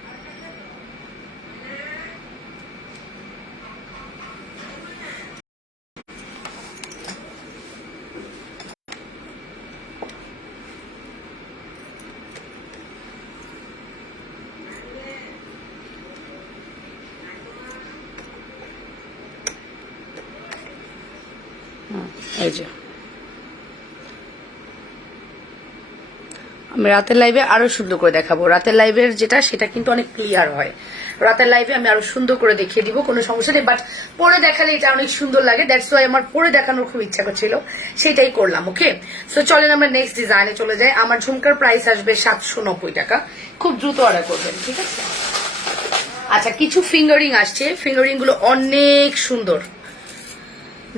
এই যে আমি রাতের লাইভে আরো সুন্দর করে দেখাবো। রাতের লাইভের যেটা, সেটা কিন্তু অনেক ক্লিয়ার হয়। রাতের লাইভে আমি আরো সুন্দর করে দেখিয়ে দিব, কোনো সমস্যা নেই। বাট পরে দেখালে এটা অনেক সুন্দর লাগে, দ্যাটস ওয়াই আমার পরে দেখানোর খুব ইচ্ছা করছিল, সেটাই করলাম। ওকে, সো চলেন আমরা নেক্সট ডিজাইনে চলে যাই। আমার ঝুমকার প্রাইস আসবে 790 টাকা। খুব দ্রুত অর্ডার করবেন, ঠিক আছে? আচ্ছা, কিছু ফিঙ্গারিং আসছে। ফিঙ্গারিং গুলো অনেক সুন্দর,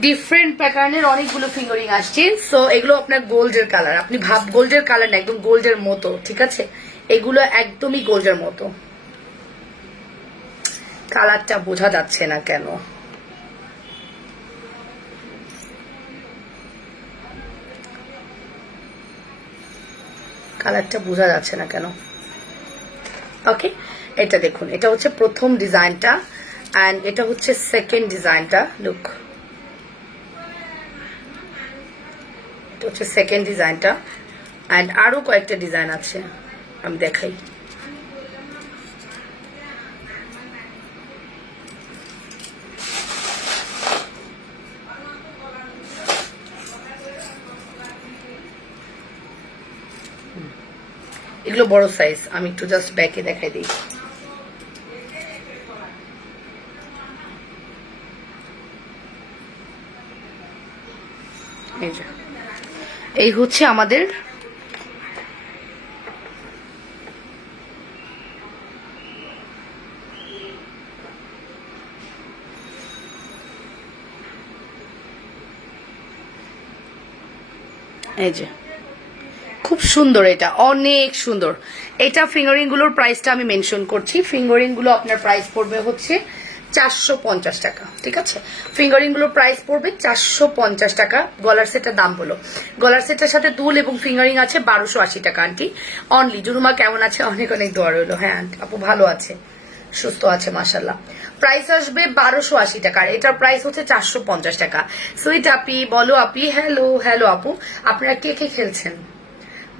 ডিফারেন্ট প্যাটার্নের অনেকগুলো ফিঙ্গারিং আসছে। সো এগুলো আপনার গোল্ডের কালার, আপনি ভাব গোল্ডের কালার না, একদম গোল্ডের মতো, ঠিক আছে? এগুলো একদমই গোল্ডের মতো। কালারটা বোঝা যাচ্ছে না কেন? কালারটা বোঝা যাচ্ছে না কেন? ওকে, এটা দেখুন, এটা হচ্ছে প্রথম ডিজাইনটা, অ্যান্ড এটা হচ্ছে সেকেন্ড ডিজাইনটা। লুক, এটা হচ্ছে সেকেন্ড ডিজাইনটা, অ্যান্ড আরো কয়েকটা ডিজাইন আছে, আমি দেখাই। এগুলো বড় সাইজ, আমি একটু জাস্ট ব্যাকে দেখাই দিই। এই হচ্ছে আমাদের এই যে খুব সুন্দর, এটা অনেক সুন্দর। এটা ফিঙ্গারিং গুলোর প্রাইসটা আমি মেনশন করছি। ফিঙ্গারিং গুলো আপনার প্রাইস পড়বে হচ্ছে 450 টাকা, ঠিক আছে? ফিঙ্গারিং গুলোর প্রাইস পড়বে 450 টাকা। গলার সেটের দাম বলো, গলার সেটের সাথে দুল এবং ফিঙ্গারিং আছে 1280 টাকা আন্টি অনলি। জুনুমা কেমন আছে? অনেক অনেক দোয়া রইলো। হ্যাঁ আন্টি, আপু ভালো আছে, সুস্থ আছে মাশাল্লাহ। প্রাইস আসবে 1280 টাকা, আর এটার প্রাইস হচ্ছে 450 টাকা। সুইট আপি বলো, আপি হ্যালো হ্যালো। আপু আপনারা কে কে খেলছেন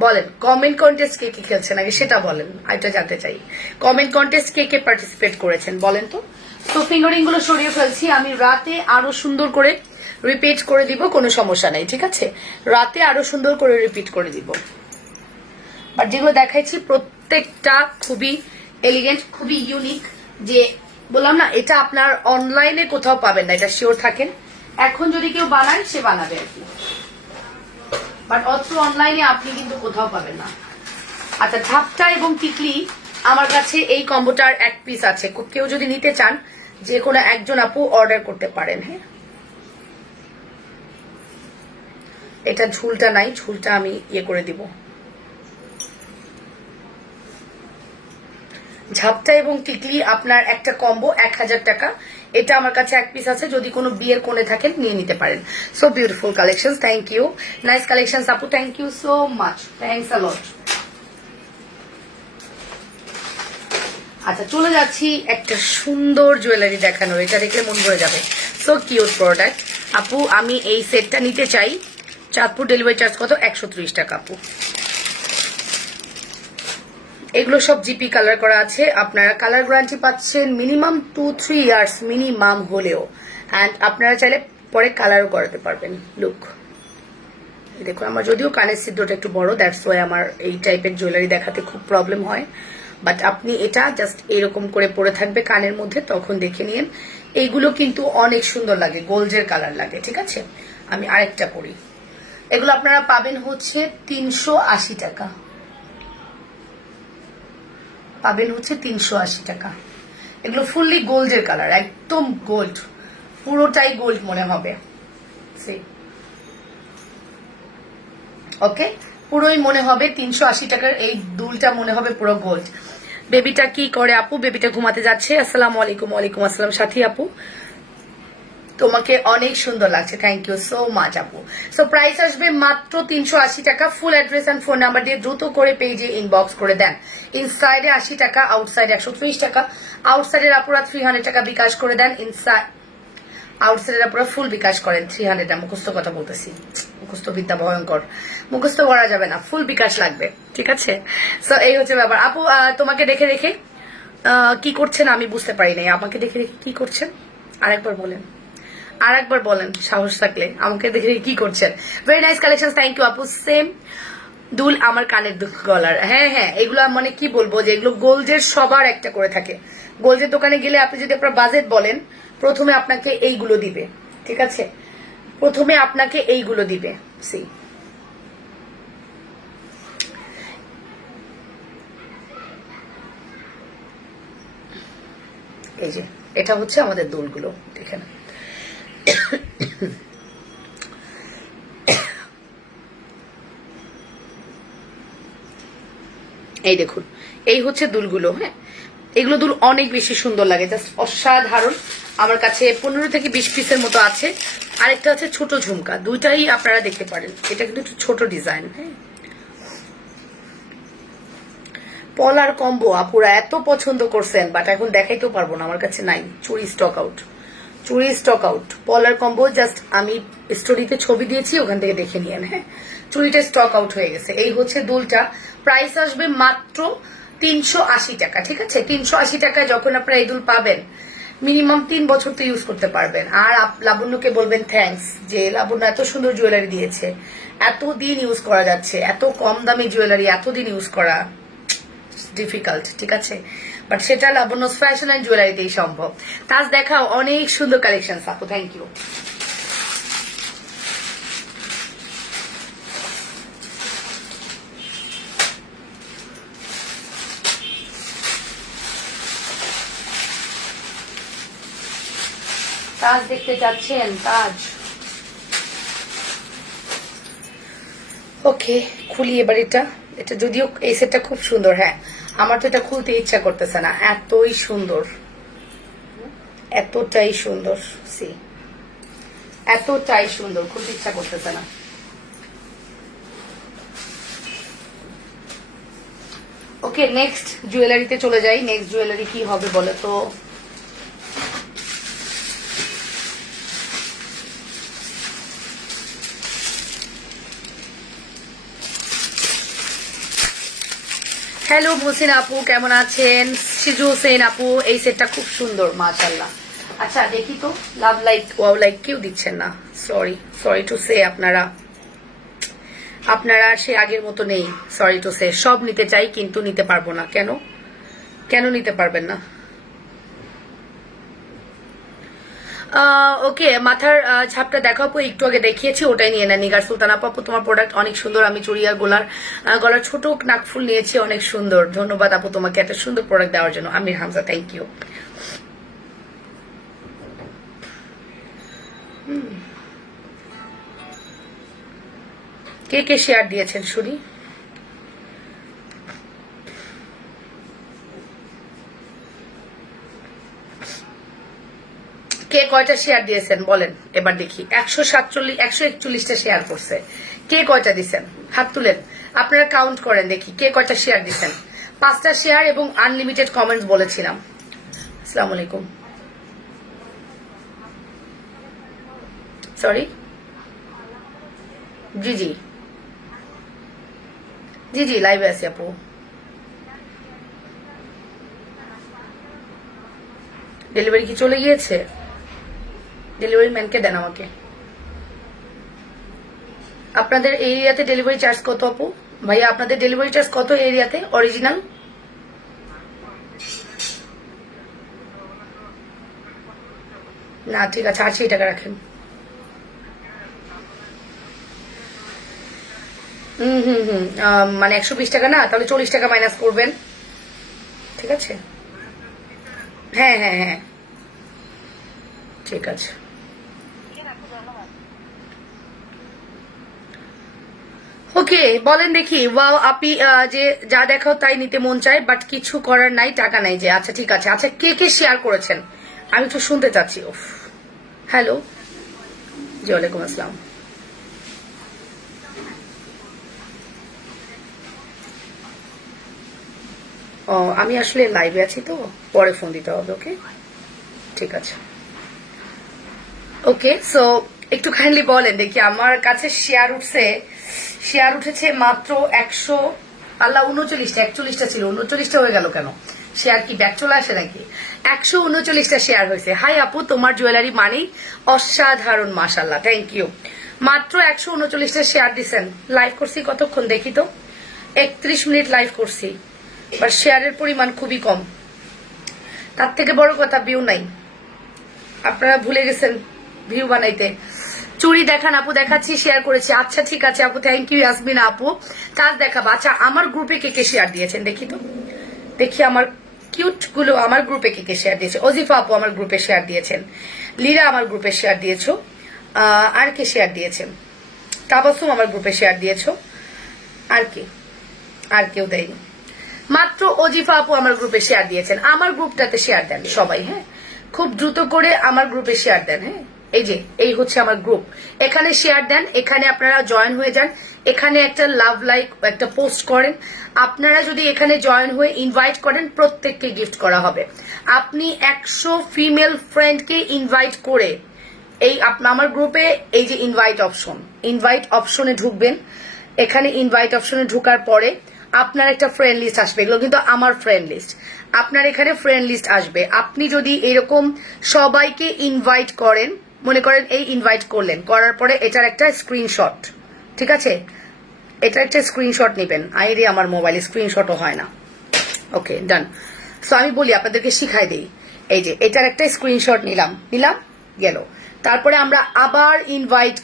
বলেন, কমেন্ট কন্টেস্ট কে কে খেলছেন আগে সেটা বলেন, এটা জানতে চাই। কমেন্ট কন্টেস্ট কে কে পার্টিসিপেট করেছেন বলেন তো। তো ফিঙ্গারিং গুলো সরিয়ে ফেলছি, আমি রাতে আরো সুন্দর করে রিপিট করে দিব, কোনো সমস্যা নাই, ঠিক আছে? রাতে আরো সুন্দর করে রিপিট করে দিব। বাট যেগুলো দেখাইছি প্রত্যেকটা খুবই এলিগেন্ট, খুবই ইউনিক। যে বললাম না, এটা আপনার অনলাইনে কোথাও পাবেন না, এটা শিওর থাকেন। এখন যদি কেউ বানান সে বানাবে আর কি, বাট অত্র অনলাইনে আপনি কিন্তু কোথাও পাবেন না। আচ্ছা, ঝাপটা এবং টিকলি আমার কাছে এই কম্বোটার এক পিস আছে, কেউ যদি নিতে চান যে কোনো একজন আপু অর্ডার করতে পারেন। হ্যাঁ, এটা ঝুলটা নাই, ঝুলটা আমি ইয়ে করে দিব। ঝাপটা এবং টিকলি আপনার একটা কম্বো 1000 টাকা। এটা আমার কাছে এক পিস আছে, যদি কোনো বিয়ের কোণে থাকেন নিয়ে নিতে পারেন। So beautiful collection, thank you, nice collection আপু, thank you so much, thanks a lot. আচ্ছা, চলে যাচ্ছি একটা সুন্দর জুয়েলারি দেখানোর, এটা দেখলে মন ভরে যাবে। সো কিউট প্রোডাক্ট আপু, আমি এই সেটটা নিতে চাই। চাঁদপুর ডেলিভারি চার্জ কত? 130 টাকা আপু। এগুলো সব জিপি কালার করা আছে, আপনারা কালার গ্যারান্টি পাচ্ছেন মিনিমাম 2-3 ইয়ার্স মিনিমাম হলেও, অ্যান্ড আপনারা চাইলে পরে কালারও করাতে পারবেন। লুক, দেখুন আমার যদিও কানের ছিদ্রটা একটু বড়, দ্যাটস ওয়াই আমার এই টাইপের জুয়েলারি দেখাতে খুব প্রবলেম হয়। বাট আপনি এটা জাস্ট এরকম করে পরে থাকবে কানের মধ্যে, তখন দেখে নিন। এইগুলো কিন্তু অনেক সুন্দর লাগে, গোল্ডের কালার লাগে, ঠিক আছে? আমি আরেকটা পরি। এগুলো আপনারা পাবেন হচ্ছে 380 টাকা, পাবেন হচ্ছে 380 টাকা। এগুলো ফুললি গোল্ডের কালার, একদম গোল্ড, পুরোটাই গোল্ড মনে হবে। ওকে, পুরোই মনে হবে 380 টাকার এই দুলটা মনে হবে পুরো গোল্ড। বেবিটা কি করে আপু? বেবিটা ঘুমাতে যাচ্ছে। আসসালামু আলাইকুম। ওয়ালাইকুম আসসালাম সাথী আপু, তোমাকে অনেক সুন্দর লাগছে, থ্যাংক ইউ সো মাচ আপু। সো প্রাইস আসবে মাত্র 380 টাকা। Full address and phone number দিয়ে দ্রুত করে পেজে ইনবক্স করে দেন। ইনসাইডে 80 টাকা, আউটসাইডে 130 টাকা। আউটসাইডের আপুরা 300 টাকা বিকাশ করে দেন, ইনসাইড আউটসাইডের আপুরা ফুল বিকাশ করেন 300 টাকা। মুখস্থ কথা বলতেছি, মুখস্থ বিদ্যা ভয়ঙ্কর, মুখস্থ করা যাবে না, ফুল বিকাশ লাগবে, ঠিক আছে? সো এই হচ্ছে ব্যাপার আপু। তোমাকে দেখে রেখে কি করছেন আমি বুঝতে পারি নাই, আমাকে দেখে রেখে কি করছেন আরেকবার বলেন, আরেকবার বলেন সাহস থাকলে, আমাকে দেখে কি করছেন। Very nice collection, thank you আপু। সেম দুল আমার কানের গলার, হ্যাঁ হ্যাঁ, এগুলো মানে কি বলবো যে এগুলো গোল্ডের সবার একটা করে থাকে। গোল্ডের দোকানে গেলে আপনি যদি আপনার বাজেট বলেন, প্রথমে আপনাকে এইগুলো দিবে, ঠিক আছে? প্রথমে আপনাকে এইগুলো দিবে। সি এই যে এটা হচ্ছে আমাদের দুলগুলো, দেখেন। এই দেখুন, এই হচ্ছে দুলগুলো। হ্যাঁ, এগুলো দুল অনেক বেশি সুন্দর লাগে, জাস্ট অসাধারণ। আমার কাছে 15 থেকে 20 পিসের মতো আছে। আরেকটা আছে ছোট ঝুমকা, দুইটাই আপনারা দেখতে পারেন। এটা কিন্তু একটু ছোট ডিজাইন। হ্যাঁ, পলার কম্বো আপুরা এত পছন্দ করছেন, বাট এখন দেখাইতেও পারবো না, আমার কাছে নাই। চুরি স্টক আউট, চুরি স্টক আউট। পলার কম্বো জাস্ট আমি স্টোরিতে ছবি দিয়েছি, ওখান থেকে দেখে নিয়েন। হ্যাঁ, চুরিটা স্টক আউট হয়ে গেছে। এই হচ্ছে দুলটা, প্রাইস আসবে মাত্র 380 টাকা, ঠিক আছে? 380 টাকায় যখন আপনারা এই দুল পাবেন, মিনিমাম 3 বছর তো ইউজ করতে পারবেন। আর লাবণ্যকে বলবেন থ্যাঙ্কস যে লাবণ্য এত সুন্দর জুয়েলারি দিয়েছে, এতদিন ইউজ করা যাচ্ছে, এত কম দামি জুয়েলারি এতদিন ইউজ করা ডিফিকাল্ট, ঠিক আছে, বাট সেটা লাবণ্য ফ্যাশন অ্যান্ড জুয়েলারিতেই সম্ভব। তাজ দেখাও, অনেক সুন্দর কালেকশন আপু, থ্যাংক ইউ। তাজ দেখতে চাচ্ছেন? তাজ ওকে, খুলি এবার। এটা যদিও এই সেটটা খুব সুন্দর, হ্যাঁ আমার তো এটা খুলতে ইচ্ছা করতেছে না, এতই সুন্দর, এতটাই সুন্দর, সি এতটাই সুন্দর, খুলতে ইচ্ছা করতেছে না। ওকে, নেক্সট জুয়েলারিতে চলে যাই। নেক্সট জুয়েলারি কি হবে বলে তো? হ্যালো মোহসিন আপু, কেমন আছেন? সিজু হোসেন আপু, এই সেটটা খুব সুন্দর মাশাআল্লাহ। আচ্ছা দেখি তো, লাভ লাইক ওয়াও লাইক কেউ দিচ্ছেন না, সরি টু সে, আপনারা সে আগের মতো নেই, সরি টু সে। সব নিতে চাই কিন্তু নিতে পারবো না। কেন নিতে পারবেন না? ওকে, মাথার ছাপটা দেখাবো, একটু আগে দেখিয়েছি, ওটাই নিয়ে নেন। নিগার সুলতান আপু, তোমার প্রোডাক্ট অনেক সুন্দর। আমি চুড়িয়ার গলার ছোট নাকফুল নিয়েছি, অনেক সুন্দর। ধন্যবাদ আপু তোমাকে এত সুন্দর প্রোডাক্ট দেওয়ার জন্য। Amir Hamza, thank you. কে কে শেয়ার দিয়েছেন শুনি? কে কয়টা শেয়ার দিয়েছেন বলেন এবার দেখি। 141টা শেয়ার করছে। কে কয়টা দিচ্ছেন হাত তুলেন, আপনারা কাউন্ট করেন দেখি কে কয়টা শেয়ার দিচ্ছেন। 5টা শেয়ার এবং আনলিমিটেড কমেন্টস বলেছিলাম। আসসালামু আলাইকুম, সরি, জি জি জি জি লাইভে আছি আপু। ডেলিভারি কি চলে গিয়েছে? ডেলিভারি ম্যানকে দেন আমাকে। আপনাদের এরিয়াতে ডেলিভারি চার্জ কত আপু? ভাইয়া আপনাদের ডেলিভারি চার্জ কত এরিয়াতে অরিজিনাল? না ঠিক আছে, 80 টাকা রাখেন। মানে 120 টাকা না, তাহলে 40 টাকা মাইনাস করবেন, ঠিক আছে? হ্যাঁ হ্যাঁ হ্যাঁ ঠিক আছে। ওকে বলেন দেখি। ওয়াও আপি, যে যা দেখাও তাই নিতে মন চায়, বাট কিছু করার নাই, টাকা নাই যে। আচ্ছা ঠিক আছে। আচ্ছা কে কে শেয়ার করেছেন আমি একটু শুনতে চাচ্ছি। ওফ, হ্যালো, জি ওয়ালাইকুম আসসালাম। ও আমি আসলে লাইভে আছি তো, পরে ফোন দিতে হবে। ওকে ঠিক আছে। ওকে সো একটু কাইন্ডলি বলেন দেখি, আমার কাছে শেয়ার উঠেছে মাত্র 100, আল্লাহ 39টা, 41টা ছিল, 39টা হয়ে গেল কেন? শেয়ার কি ব্যাক চলে আসে নাকি? 139টা শেয়ার হয়েছে। হাই আপু, তোমার জুয়েলারি মানেই অসাধারণ, মাশাল্লাহ, থ্যাংক ইউ। মাত্র 139টা শেয়ার দিছেন। লাইভ করছি কতক্ষণ দেখি তো, 31 মিনিট লাইভ করছি, বাট শেয়ারের পরিমাণ খুবই কম। তার থেকে বড় কথা ভিউ নাই, আপনারা ভুলে গেছেন ভিউ বানাইতে। চুড়ি দেখান আপু, দেখাচ্ছি, শেয়ার করেছি। আচ্ছা ঠিক আছে আপু, থ্যাংক ইউ ইয়াসমিনা আপু। কাজ দেখাবো। আচ্ছা আমার গ্রুপে কে কে শেয়ার দিয়েছেন দেখি তো, দেখি আমার কিউট গুলো আমার গ্রুপে কে কে শেয়ার দিয়েছে। অজিফা আপু আমার গ্রুপে শেয়ার দিয়েছেন, লীরা আমার গ্রুপে শেয়ার দিয়েছো, আর কে শেয়ার দিয়েছেন? তাবাসুম আমার গ্রুপে শেয়ার দিয়েছো, আর কেউ দেয়নি, মাত্র অজিফা আপু আমার গ্রুপে শেয়ার দিয়েছেন। আমার গ্রুপটাতে শেয়ার দেন সবাই, হ্যাঁ খুব দ্রুত করে আমার গ্রুপে শেয়ার দেন। হ্যাঁ এই যে এই হচ্ছে আমার গ্রুপ, এখানে শেয়ার দেন, এখানে আপনারা জয়েন হয়ে যান, এখানে একটা লাভ লাইক একটা পোস্ট করেন। আপনারা যদি এখানে জয়েন হয়ে ইনভাইট করেন, প্রত্যেককে গিফট করা হবে। আপনি 100 ফিমেল ফ্রেন্ডকে ইনভাইট করে এই আমার গ্রুপে এই যে ইনভাইট অপশনে ঢুকবেন। এখানে ইনভাইট অপশনে ঢুকার পরে আপনার একটা ফ্রেন্ড লিস্ট আসবে, এগুলো কিন্তু আমার ফ্রেন্ড লিস্ট। আপনার এখানে ফ্রেন্ড লিস্ট আসবে। আপনি যদি এরকম সবাইকে ইনভাইট করেন, মনে করেন এই ইনভাইট করলেন, করার পরে এটার একটা স্ক্রিনশট, ঠিক আছে, এটা একটা স্ক্রিনশট নেবেন। আইরে আমার মোবাইলে স্ক্রিনশটও হয় না। ওকে, ডান। সো আমি বলি আপনাদেরকে শিখাই দিই। এই যে এটার একটা স্ক্রিনশট নিলাম গেল। তারপরে আমরা আবার ইনভাইট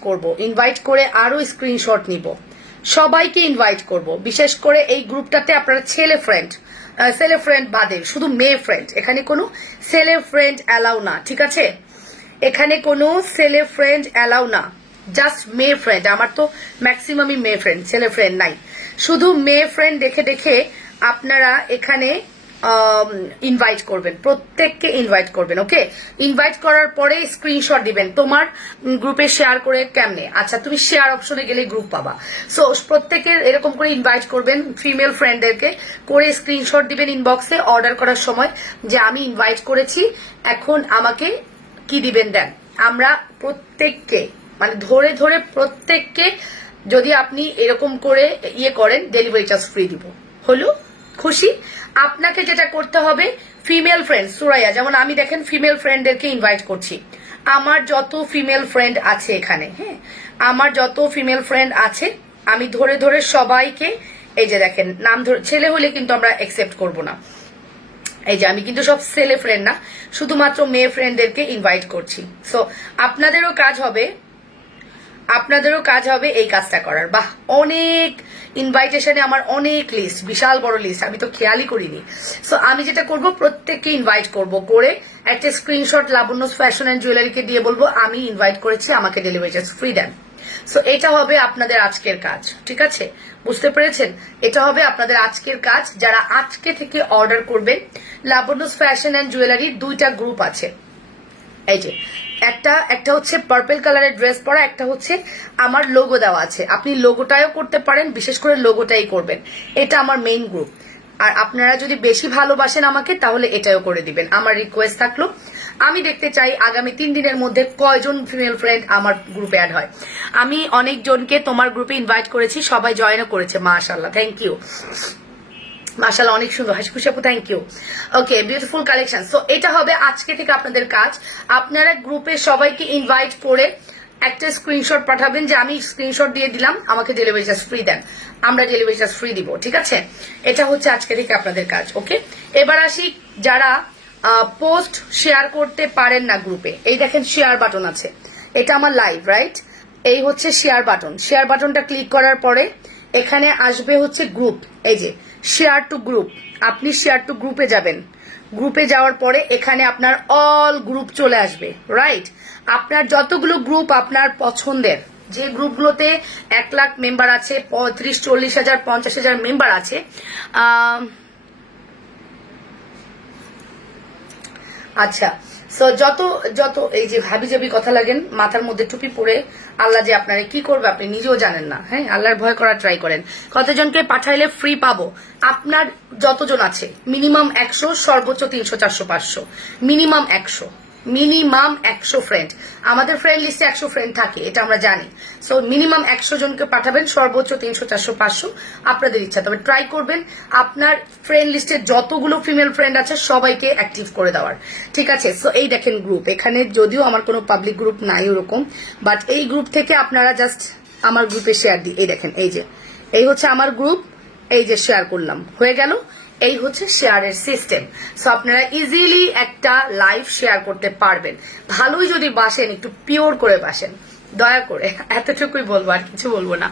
করব, ইনভাইট করে আরো স্ক্রিনশট নিব, সবাইকে ইনভাইট করব। বিশেষ করে এই গ্রুপটাতে আপনারা ছেলে ফ্রেন্ড বাদে শুধু মেয়ে ফ্রেন্ড, এখানে কোনো ছেলে ফ্রেন্ড অ্যালাউ না, ঠিক আছে, এখানে কোনো ছেলে ফ্রেন্ড অ্যালাউ না, জাস্ট মেয়ে ফ্রেন্ড। আমার তো ম্যাক্সিমামই মেয়ে ফ্রেন্ড, ছেলে ফ্রেন্ড নাই, শুধু মেয়ে ফ্রেন্ড দেখে দেখে আপনারা এখানে ইনভাইট করবেন, প্রত্যেককে ইনভাইট করবেন। ওকে, ইনভাইট করার পরে স্ক্রিনশট দিবেন। তোমার গ্রুপে শেয়ার করে কেমনে? আচ্ছা, তুমি শেয়ার অপশনে গেলে গ্রুপ পাবা। সো প্রত্যেকের এরকম করে ইনভাইট করবেন ফিমেল ফ্রেন্ডদেরকে, করে স্ক্রিনশট দিবেন ইনবক্সে অর্ডার করার সময় যে আমি ইনভাইট করেছি, এখন আমাকে কি দিবেন দেন। আমরা প্রত্যেককে মানে ধরে ধরে প্রত্যেককে যদি আপনি এরকম করে ইয়ে করেন, ডেলিভারি চার্জ ফ্রি দিব। হলো? খুশি? আপনাকে যেটা করতে হবে, ফিমেল ফ্রেন্ড সুরাইয়া, যেমন আমি দেখেন ফিমেল ফ্রেন্ডদেরকে ইনভাইট করছি, আমার যত ফিমেল ফ্রেন্ড আছে এখানে, হ্যাঁ, আমার যত ফিমেল ফ্রেন্ড আছে আমি ধরে ধরে সবাইকে, এই যে দেখেন নাম ধরে, ছেলে হলে কিন্তু আমরা অ্যাকসেপ্ট করব না, এই যে আমি কিন্তু সব ছেলে ফ্রেন্ড না, শুধুমাত্র মেয়ে ফ্রেন্ডদেরকে ইনভাইট করছি। সো আপনাদেরও কাজ হবে এই কাজটা করার। বাহ, অনেক ইনভাইটেশনে আমার অনেক লিস্ট, বিশাল বড় লিস্ট, আমি তো খেয়ালই করিনি। সো আমি যেটা করব, প্রত্যেককে ইনভাইট করব, করে একটা স্ক্রিনশট লাবণ্য ফ্যাশন অ্যান্ড জুয়েলারিকে দিয়ে বলবো আমি ইনভাইট করেছি, আমাকে ডেলিভারি চার্জ ফ্রি দেন। সো এটা হবে আপনাদের আজকের কাজ, ঠিক আছে, বুঝতে পেরেছেন? এটা হবে আপনাদের আজকের কাজ। যারা আজকে থেকে অর্ডার করবেন, লাবণ্য ফ্যাশন অ্যান্ড জুয়েলারির দুইটা গ্রুপ আছে, এই যে একটা হচ্ছে পার্পল কালারের ড্রেস পরা, একটা হচ্ছে আমার লোগো দেওয়া আছে, আপনি লোগোটাও করতে পারেন, বিশেষ করে লোগোটাই করবেন, এটা আমার মেইন গ্রুপ। আর আপনারা যদি বেশি ভালোবাসেন আমাকে, তাহলে এটাও করে দিবেন। আমার রিকোয়েস্ট থাকলো, আমি দেখতে চাই আগামী 3 দিনের মধ্যে কয়জন ফিমেল ফ্রেন্ড আমার গ্রুপে অ্যাড হয়। আমি অনেকজনকে তোমার গ্রুপে ইনভাইট করেছি, সবাই জয়েনও করেছে, মাশাআল্লাহ, থ্যাংক ইউ, মাশাআল্লাহ, অনেক সুন্দর, হাসি খুশি আপু, thank you. Okay, beautiful collection. So এটা হবে আজকে থেকে আপনাদের কাজ। আপনারা গ্রুপে সবাইকে ইনভাইট করে একটা স্ক্রিনশট পাঠাবেন যে আমি স্ক্রিনশট দিয়ে দিলাম, আমাকে ডেলিভারি চার্জ ফ্রি দেন, আমরা ডেলিভারি চার্জ ফ্রি দিব, ঠিক আছে? এটা হচ্ছে আজকে থেকে আপনাদের কাজ। ওকে, এবার আসি যারা পোস্ট শেয়ার করতে পারেন না গ্রুপে, এই দেখেন শেয়ার বাটন আছে, এটা আমার লাইভ, রাইট? এই হচ্ছে শেয়ার বাটন, শেয়ার বাটনটা ক্লিক করার পরে এখানে আসবে হচ্ছে গ্রুপ, এই যে শেয়ার টু গ্রুপ, আপনি শেয়ার টু গ্রুপে যাবেন, গ্রুপে যাওয়ার পরে এখানে আপনার অল গ্রুপ চলে আসবে, রাইট? আপনার যতগুলো গ্রুপ আপনার পছন্দের, যে গ্রুপগুলোতে 1 লাখ মেম্বার আছে, 35-40 হাজার 50 হাজার মেম্বার আছে, আচ্ছা, সো যত যত এই যে হাবিজাবি কথা লাগেন, মাথার মধ্যে টুপি পরে আল্লাহ যে আপনারা কি করবে আপনি নিজেও জানেন না, হ্যাঁ, আল্লাহর ভয় করার ট্রাই করেন। কতজনকে পাঠাইলে ফ্রি পাবো? আপনার যতজন আছে, মিনিমাম 100, সর্বোচ্চ 300, 400, 500, মিনিমাম 100 ফ্রেন্ড। আমাদের ফ্রেন্ড লিস্টে 100 ফ্রেন্ড থাকে, এটা আমরা জানি। সো মিনিমাম 100 জনকে পাঠাবেন, সর্বোচ্চ 300, 400, 500, আপনাদের ইচ্ছা। তবে ট্রাই করবেন আপনার ফ্রেন্ড লিস্টে যতগুলো ফিমেল ফ্রেন্ড আছে সবাইকে অ্যাক্টিভ করে দেওয়ার, ঠিক আছে? সো এই দেখেন গ্রুপ, এখানে যদিও আমার কোনো পাবলিক গ্রুপ নাই ওরকম, বাট এই গ্রুপ থেকে আপনারা জাস্ট আমার গ্রুপে শেয়ার দিই, এই দেখেন, এই হচ্ছে আমার গ্রুপ, এই যে শেয়ার করলাম, হয়ে গেল। এই হচ্ছে শেয়ারের সিস্টেম। সো আপনারা ইজিলি একটা লাইভ শেয়ার করতে পারবেন। ভালোই যদি বাসেন, একটু পিওর করে বাসেন, দয়া করে, এতটুকুই বলবো, আর কিছু বলবো না।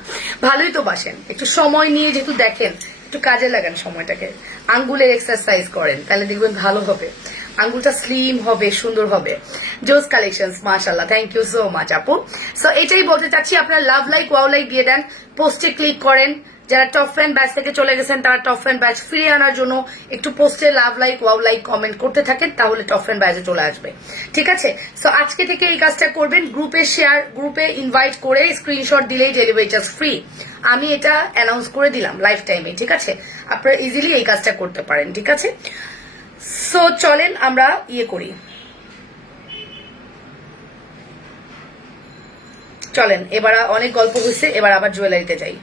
ভালোই তো বাসেন, একটু সময় নিয়ে যেহেতু দেখেন, একটু কাজে লাগান সময়টাকে, আঙ্গুলের এক্সারসাইজ করেন, তাহলে দেখবেন ভালো হবে, আঙ্গুলটা স্লিম হবে, সুন্দর হবে। জোস কালেকশনস, মাশাআল্লাহ, থ্যাংক ইউ সো মাচ আপু। সো এটাই বলতে চাচ্ছি, আপনারা লাভ লাইক ওয়াও লাইক দিয়ে দেন, পোস্টে ক্লিক করেন। যারা টপ ফ্রেন্ড ব্যাচ থেকে চলে গেছেন, তারা টপ ফ্রেন্ড ব্যাচ ফিরিয়ে আনার জন্য একটু পোস্টে love like wow like comment করতে থাকেন, তাহলে টপ ফ্রেন্ড ব্যাচে চলে আসবে, ঠিক আছে? সো আজকে থেকে এই কাজটা করবেন, গ্রুপে শেয়ার, গ্রুপে ইনভাইট করে স্ক্রিনশট দিলেই ডেলিভারি চার্জ ফ্রি। আমি এটা অ্যানাউন্স করে দিলাম লাইফ টাইমে, ঠিক আছে? আপনারা ইজিলি এই কাজটা করতে পারেন, ঠিক আছে? সো চলেন আমরা ইয়ে করি, চলেন এবার অনেক গল্প হয়েছে, এবার আবার জুয়েলারিতে যাই।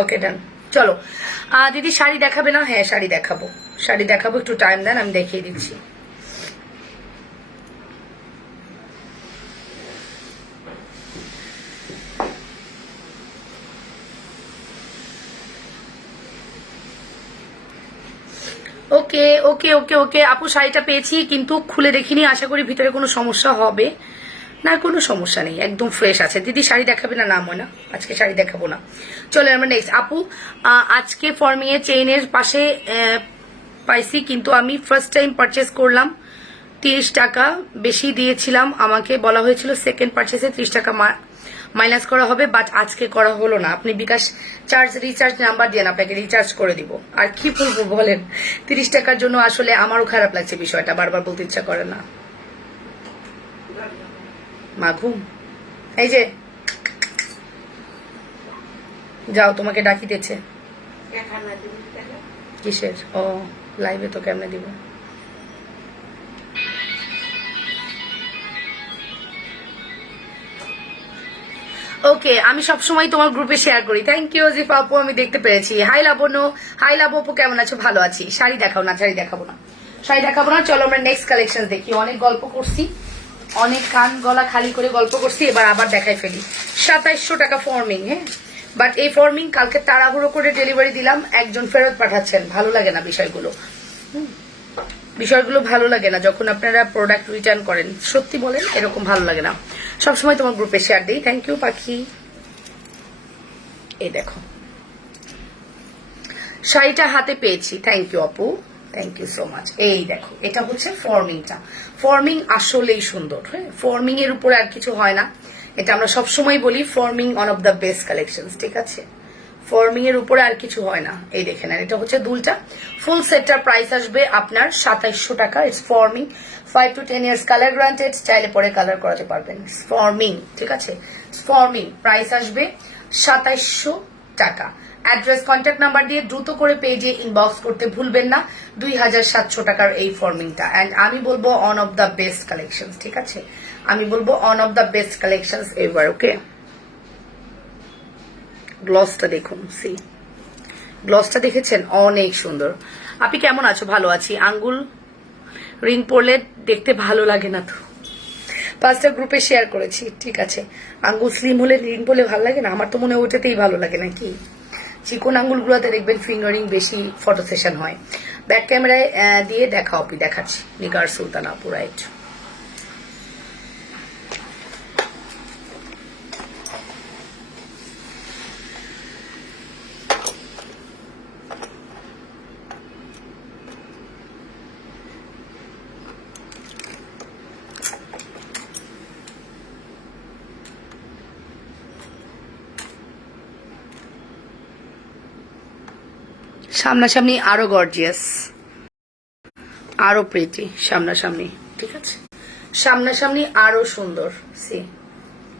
ওকে ডান। চলো দিদি শাড়ি দেখাবে না? হ্যাঁ শাড়ি দেখাবো, শাড়ি দেখাবো, একটু টাইম দেন আমি দেখিয়ে দিচ্ছি। ওকে ওকে ওকে ওকে আপু শাড়িটা পেয়েছি কিন্তু খুলে দেখিনি, আশা করি ভিতরে কোনো সমস্যা হবে না। কোনো সমস্যা নেই, একদম ফ্রেশ আছে। দিদি শাড়ি দেখাবে না? না মনে, আজকে শাড়ি দেখাবো না। চলো আমরা নেক্সট। আপু আজকে ফর্মিং এ চেইনের পাশে পাইছি কিন্তু আমি ফার্স্ট টাইম পারচেস করলাম, 30 টাকা বেশি দিয়েছিলাম, আমাকে বলা হয়েছিল সেকেন্ড পারচেসে 30 টাকা মাইনাস করা হবে, বাট আজকে করা হলো না। আপনি বিকাশ রিচার্জ নাম্বার দিয়ে আপনাকে রিচার্জ করে দিব। আর কি বলবো বলেন, 30 টাকার জন্য আসলে আমারও খারাপ লাগছে বিষয়টা, বারবার বলতে ইচ্ছা করে না। মাঘুম এই যে যাও, তোমাকে ডাকিতেছে। কিসের? ও লাইভে তো কেমনে দিব? ওকে আমি সবসময় তোমার গ্রুপে শেয়ার করি। থ্যাংক ইউ জিফা আপু, আমি দেখতে পেরেছি। হাই লাবণ্য, হাই লাভ আপু, কেমন আছো? ভালো আছি। শাড়ি দেখাও না? শাড়ি দেখাবো না, শাড়ি দেখাবো না। চলো আমরা নেক্সট কালেকশন দেখি। অনেক গল্প করছি, অনেক কান গলা খালি করে গল্প করছি, এবার আবার দেখাই ফেলি। 2700 টাকা ফর্মিং। হ্যাঁ বাট এই ফর্মিং কালকে তাড়াহুড়ো করে ডেলিভারি দিলাম, একজন ফেরত পাঠাচ্ছেন। ভালো লাগে না বিষয়গুলো, বিষয়গুলো ভালো লাগে না যখন আপনারা প্রোডাক্ট রিটার্ন করেন। সত্যি বলেন, এরকম ভালো লাগে না। সবসময় তোমার গ্রুপে শেয়ার দিই। থ্যাংক ইউ পাখি। এই দেখো শাড়িটা হাতে পেয়েছি। থ্যাংক ইউ আপু, থ্যাংক ইউ সো মাচ। এই দেখো এটা হচ্ছে ফর্মিংটা। ফর্মিং আসলেই সুন্দর। হ্যাঁ ফর্মিং এর উপরে আর কিছু হয় না, এটা আমরা সবসময় বলি। Forming one of the best collection, ঠিক আছে? ফর্মিং এর উপরে আর কিছু হয় না। এই দেখেন, আর এটা হচ্ছে দুলটা। ফুল সেটটার প্রাইস আসবে আপনার 2700 টাকা। It's forming, 5 to 10 years colour granted, চাইলে পরে কালার করাতে পারবেন। ফর্মিং, ঠিক আছে? ফর্মিং প্রাইস আসবে 2700 টাকা। অ্যাড্রেস কন্ট্যাক্ট নাম্বার দিয়ে দ্রুত করে পেজে ইনবক্স করতে ভুলবেন না। 2700 টাকার এই ফর্মিংটা, অ্যান্ড আমি বলবো one of the best collection, ঠিক আছে? আমি বলবো one of the best collection ever. Okay গ্লসটা দেখুন, সি গ্লসটা দেখেছেন? অনেক সুন্দর। আপনি কেমন আছো? ভালো আছি। আঙ্গুল রিং পরলে দেখতে ভালো লাগে না তো, 5টা গ্রুপে শেয়ার করেছি, ঠিক আছে? আঙ্গুল স্লিম হলে রিং পরলে ভালো লাগে না? আমার তো মনে হয় ওটাতেই ভালো লাগে নাকি। চিকন আঙ্গুলগুলোতে দেখবেন ফিঙ্গারিং বেশি ফটো সেশন হয়। ব্যাক ক্যামেরায় দিয়ে দেখাও, আপনি দেখাচ্ছি। নিগার সুলতান আপু, রাইট? সামনাসামনি আরো গর্জিয়াস, আরো প্রিটি সামনাসামনি, ঠিক আছে? সামনাসামনি আরো সুন্দর। সি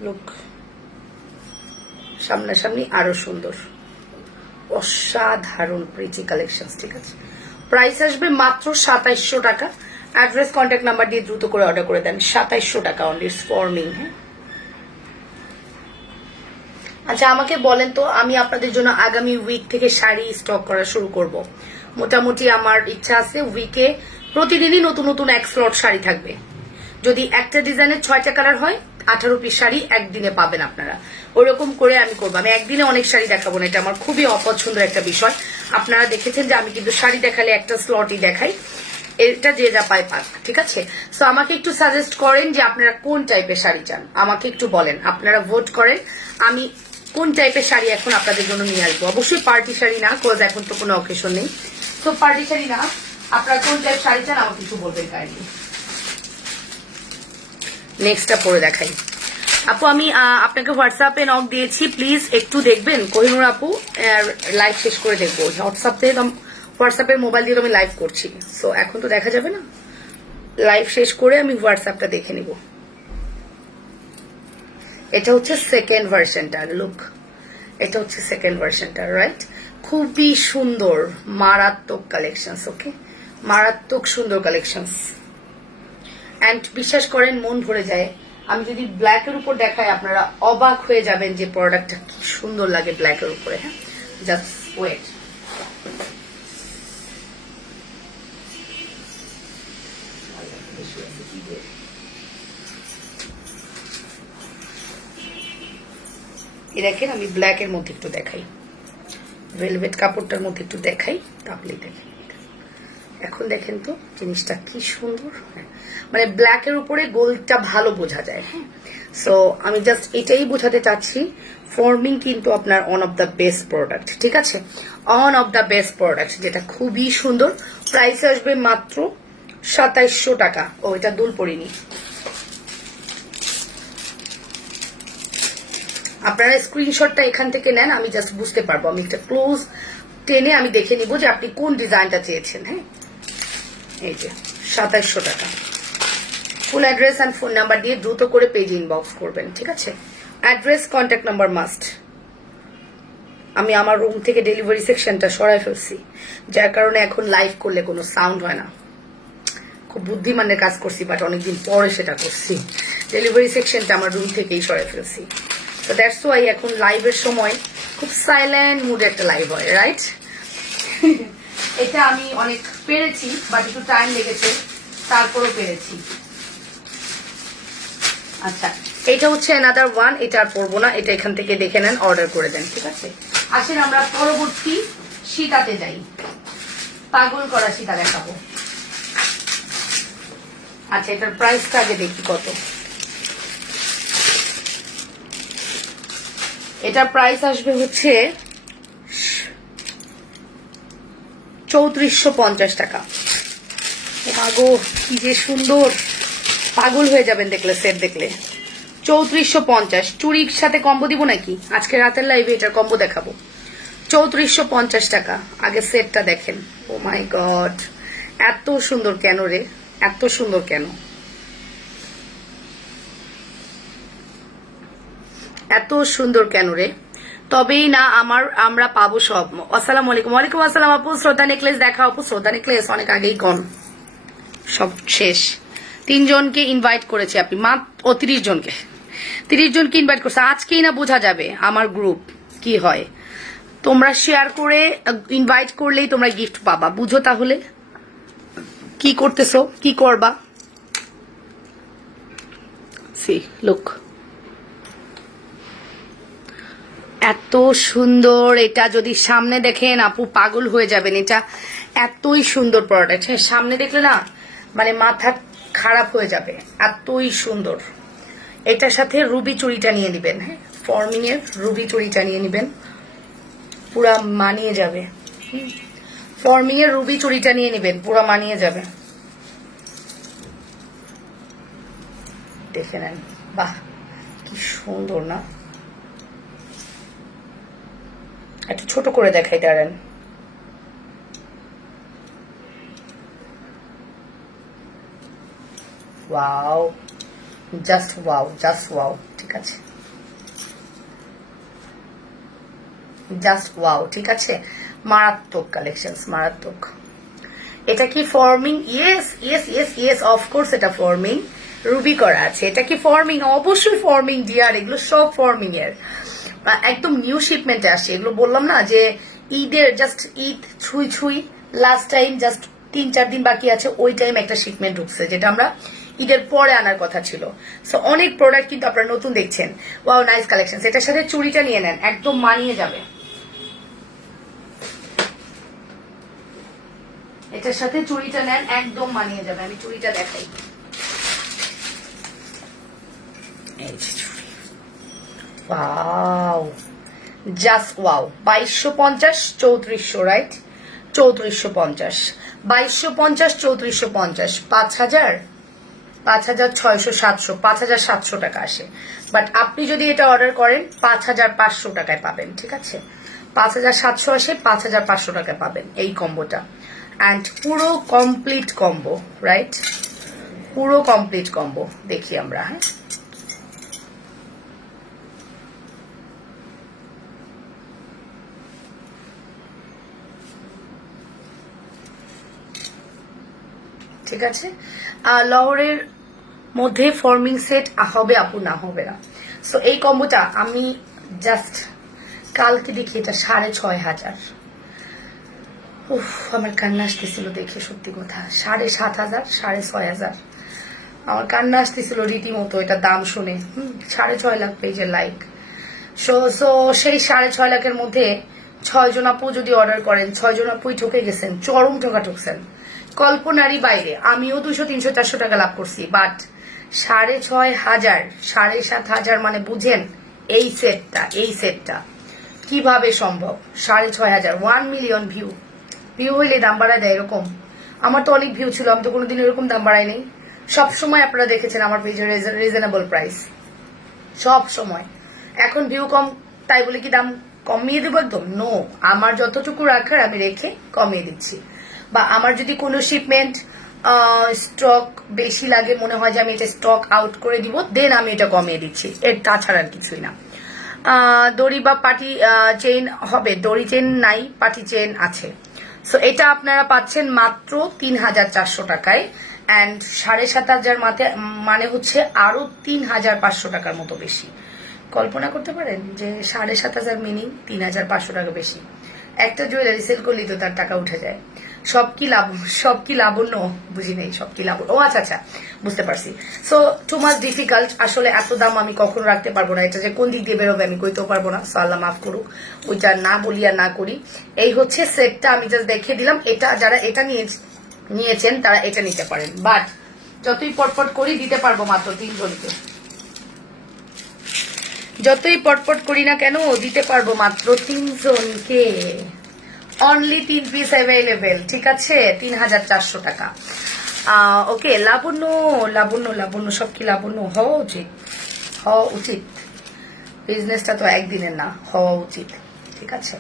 লুক, সামনাসামনি আরো সুন্দর, অসাধারণ প্রিটি কালেকশন, ঠিক আছে? প্রাইস আসবে মাত্র 2700 টাকা। অ্যাড্রেস কন্ট্যাক্ট নাম্বার দিয়ে দ্রুত করে অর্ডার করে দেন। 2700 টাকা অনলি, ফর্মিং। হ্যাঁ আচ্ছা আমাকে বলেন তো, আমি আপনাদের জন্য আগামী উইক থেকে শাড়ি স্টক করা শুরু করব। মোটামুটি আমার ইচ্ছা আছে উইকে প্রতিদিনই নতুন নতুন এক স্লট শাড়ি থাকবে। যদি একটা ডিজাইনের 6টা কালার হয়, 18 পিস শাড়ি একদিনে পাবেন আপনারা। ওরকম করে আমি করবো। আমি একদিনে অনেক শাড়ি দেখাবো না, এটা আমার খুবই অপছন্দের একটা বিষয়। আপনারা দেখেছেন যে আমি কিন্তু শাড়ি দেখালে একটা স্লটই দেখাই, এটা যে যা পায় পাক, ঠিক আছে? সো আমাকে একটু সাজেস্ট করেন যে আপনারা কোন টাইপের শাড়ি চান, আমাকে একটু বলেন। আপনারা ভোট করেন, আমি কোন টাইপের শাড়ি এখন আপনাদের জন্য নিয়ে আসবো। অবশ্যই পার্টি শাড়ি না, কোজ এখন তো কোনো অকেশন নেই। তো পার্টি শাড়ি না, আপনারা কোন টাইপ শাড়ি চান আমাকে একটু বলবেন কাইন্ডলি। নেক্সটটা পরে দেখাই। আপু আমি আপনাকে হোয়াটসঅ্যাপে নক দিয়েছি, প্লিজ একটু দেখবেন। কোহিনুর আপু লাইভ শেষ করে দেখবো। হোয়াটসঅ্যাপের মোবাইল দিয়ে তো আমি লাইভ করছি, সো এখন তো দেখা যাবে না। লাইভ শেষ করে আমি হোয়াটসঅ্যাপটা দেখে নিব। এটা হচ্ছে সেকেন্ড ভার্সনটা, লুক এটা হচ্ছে সেকেন্ড ভার্সনটা, রাইট? খুবই সুন্দর, মারাত্মক কালেকশনস। ওকে মারাত্মক সুন্দর কালেকশনস, অ্যান্ড বিশ্বাস করেন মন ভরে যায়। আমি যদি ব্ল্যাকের উপর দেখাই আপনারা অবাক হয়ে যাবেন যে প্রোডাক্টটা কি সুন্দর লাগে ব্ল্যাকের উপরে। হ্যাঁ জাস্ট ওয়েট। দেখেন আমি ব্ল্যাকের মধ্যে একটু দেখাই, ভেলভেট কাপড়টার মধ্যে একটু দেখাই, তাহলেই দেখেন। এখন দেখেন তো জিনিসটা কি সুন্দর, মানে ব্ল্যাকের উপরে গোল্ডটা ভালো বোঝা যায়। হ্যাঁ, সো আমি জাস্ট এটাই বোঝাতে চাচ্ছি, ফর্মিং কিন্তু আপনার on of the best product, ঠিক আছে, on of the best product, যেটা খুবই সুন্দর। প্রাইস আসবে মাত্র 2700 টাকা। ও, এটা দুল পরিনি। আপনারা স্ক্রিনশটটা এখান থেকে নেন, আমি জাস্ট বুঝতে পারবো, আমি একটা ক্লোজ টেনে আমি দেখে নিব যে আপনি কোন ডিজাইনটা চেয়েছেন। হ্যাঁ, এই যে 2700 টাকা। Full address and phone number দিয়ে দ্রুত করে পেজে ইনবক্স করবেন, ঠিক আছে। Address, contact number must. আমি আমার রুম থেকে ডেলিভারি সেকশনটা সরাই ফেলছি, যার কারণে এখন লাইভ করলে কোনো সাউন্ড হয় না। খুব বুদ্ধিমানের কাজ করছি, বাট অনেকদিন পরে সেটা করছি। ডেলিভারি সেকশনটা আমার রুম থেকেই সরাই ফেলছি। তো দ্যাটস ওয়াই এখন লাইভের সময় খুব সাইলেন্ট মুডে একটা লাইভ হয়, রাইট? এটা আমি অনেক পেরেছি, বাট একটু টাইম লেগেছে, তারপরও পেরেছি। আচ্ছা, এটা হচ্ছে অ্যানাদার ওয়ান, এটা আর পরবো না, এটা এখান থেকে দেখে নেন, অর্ডার করে দেন, ঠিক আছে। আসেন আমরা পরবর্তী সীতাতে যাই, পাগল করা সীতা দেখাবো। আচ্ছা, এটার প্রাইসটা আগে দেখি কত। এটার প্রাইস আসবে হচ্ছে 3450 টাকা। মাগো কি যে সুন্দর, পাগল হয়ে যাবেন দেখলে, সেট দেখলে। 3450। চুরির সাথে কম্বো দিব নাকি? আজকে রাতের লাইভে এটার কম্বো দেখাবো। 3450 টাকা। আগে সেটটা দেখেন। ও মাই গড, এত সুন্দর কেন রে, এত সুন্দর কেন, এত সুন্দর কেন রে? তবেই না আমরা পাবো সব। আসসালামু আলাইকুম। ওয়ালাইকুম আসসালাম আপু। শ্রদ্ধা নেকলেস দেখা আপু। শ্রদ্ধা নেকলেস অনেক আগেই কম, সব শেষ। 3 জনকে ইনভাইট করেছি আপনি, মাত্র 30 জনকে, 30 জনকে ইনভাইট করছে। আজকেই না বোঝা যাবে আমার গ্রুপ কি হয়। তোমরা শেয়ার করে ইনভাইট করলেই তোমরা গিফট পাবা, বুঝো তাহলে কি করতেছো, কি করবা। সি লুক, এত সুন্দর। এটা যদি সামনে দেখেন আপু পাগল হয়ে যাবেন, এটা এতই সুন্দর প্রোডাক্ট। হ্যাঁ, সামনে দেখলে না মানে মাথা খারাপ হয়ে যাবে, এতই সুন্দর। এটার সাথে রুবি চুড়িটা নিয়ে নিবেন। হ্যাঁ, ফর্মিং এর রুবি চুড়িটা নিয়ে নিবেন, পুরা মানিয়ে যাবে। ফর্মিং এর রুবি চুড়িটা নিয়ে নিবেন, পুরা মানিয়ে যাবে। দেখে নেন, বাহ কি সুন্দর না। একটু ছোট করে দেখাই, দাঁড়ান। Wow, just wow, just wow, ঠিক আছে, জাস্ট ওয়াও, ঠিক আছে। মারাত্মক কালেকশন, মারাত্মক। এটা কি forming? Yes yes yes yes, of course এটা ফর্মিং, রুবি করা আছে। এটা কি ফর্মিং? অবশ্যই ফর্মিং ডিয়ার, এগুলো সব ফর্মিং এর, একদম নিউ শিপমেন্টে আসছে। এগুলো বললাম না যে ঈদের, জাস্ট ঈদ ছুঁই ছুঁই লাস্ট টাইম, জাস্ট 3-4 দিন বাকি আছে, ওই টাইম একটা শিপমেন্ট ঢুকছে, যেটা আমরা ঈদের পরে আনার কথা ছিল। সো অনেক প্রোডাক্ট কিন্তু আপনারা নতুন দেখছেন। Wow, nice collection. এটার সাথে চুড়িটা নিয়ে নেন, একদম মানিয়ে যাবে। এটার সাথে চুড়িটা নেন, একদম মানিয়ে যাবে। আমি চুড়িটা দেখাই, এই যে চুড়ি। Wow, just wow. 2250, 3400, রাইট? 3450, 2250, 3450, 5000, 5600, 700, 5700 টাকা আসে। বাট আপনি যদি এটা অর্ডার করেন 5500 টাকায় পাবেন, ঠিক আছে। 5700 আসে, 5500 টাকায় পাবেন এই কম্বোটা। অ্যান্ড পুরো কমপ্লিট কম্বো, রাইট? পুরো কমপ্লিট কম্বো দেখি আমরা। হ্যাঁ, ঠিক আছে। লহরের মধ্যে ফর্মিং সেট হবে আপু, না হবে না। সো এই কম্বোটা আমি জাস্ট কালকে দেখি এটা 6,500। উফ, আমার কান্না আসতেছিল দেখে, সত্যি কথা। 7,500, 6,500, আমার কান্না আসতেছিল রীতিমতো এটা দাম শুনে। 6.5 লাখ পেজের লাইক। সো সেই 6.5 লাখের মধ্যে 6 জন আপু যদি অর্ডার করেন, 6 জন আপুই ঠকে গেছেন, চরম ঠকা ঠকছেন, কল্পনারই বাইরে। আমিও 200, 300, 400 টাকা লাভ করছি, বাট 6,500, 7,500 মানে বুঝেন এই সেটটা কিভাবে সম্ভব? 6,500, 1 মিলিয়ন ভিউ হইলে দাম বাড়ায় দেয় এরকম? আমার তো অনেক ভিউ ছিল, আমি তো কোনোদিন এরকম দাম বাড়াই নেই। সবসময় আপনারা দেখেছেন আমার পেজের রিজনেবল প্রাইস, সব সময়। এখন ভিউ কম তাই বলে কি দাম কমিয়ে দেবো একদম? নো, আমার যতটুকু রাখার আমি রেখে কমিয়ে দিচ্ছি। বা আমার যদি কোনো শিপমেন্ট স্টক বেশি লাগে, মনে হয় যে আমি এটা স্টক আউট করে দিব, দেন আমি এটা কমিয়ে দিচ্ছি, এর তাছাড়া আর কিছুই না। দড়ি বা পাটি চেইন হবে, দড়ি চেইন নাই, পাটি চেইন আছে। সো এটা আপনারা পাচ্ছেন মাত্র 3,400 টাকায়। অ্যান্ড 7,500 মানে হচ্ছে আরো 3,500 টাকার মতো বেশি। কল্পনা করতে পারেন যে 7,500 মিনিং 3,500 টাকা বেশি। একটা জুয়েলারি সেল করলেই তো তার টাকা উঠে যায়। সব কি লাবণ্য বুঝি নেই, সব কি লাবণ্য। ও আচ্ছা, বুঝতে পারছি। সো টু মাচ ডিফিকাল্ট, আসলে এত দাম আমি কখনো রাখতে পারবো না। এটা যে কোন দিক দিয়ে বেরোবে আমি কইতেও পারবো না, সো আল্লাহ মাফ করুক, ওইটা না বলি আর না করি। এই হচ্ছে সেটটা, আমি জাস্ট দেখিয়ে দিলাম। এটা যারা এটা নিয়েছেন তারা এটা নিতে পারেন, বাট যতই পটপট করি দিতে পারবো মাত্র 3 জনকে। যতই পটপট করি না কেন দিতে পারবো মাত্র 3 জনকে। অনলি 3 পিস অ্যাভেলেবেল, ঠিক আছে? 3,400 টাকা। ওকে, লাবণ্য সব কি লাবণ্য? হওয়া উচিত। বিজনেসটা তো একদিনের না, হওয়া উচিত, ঠিক আছে?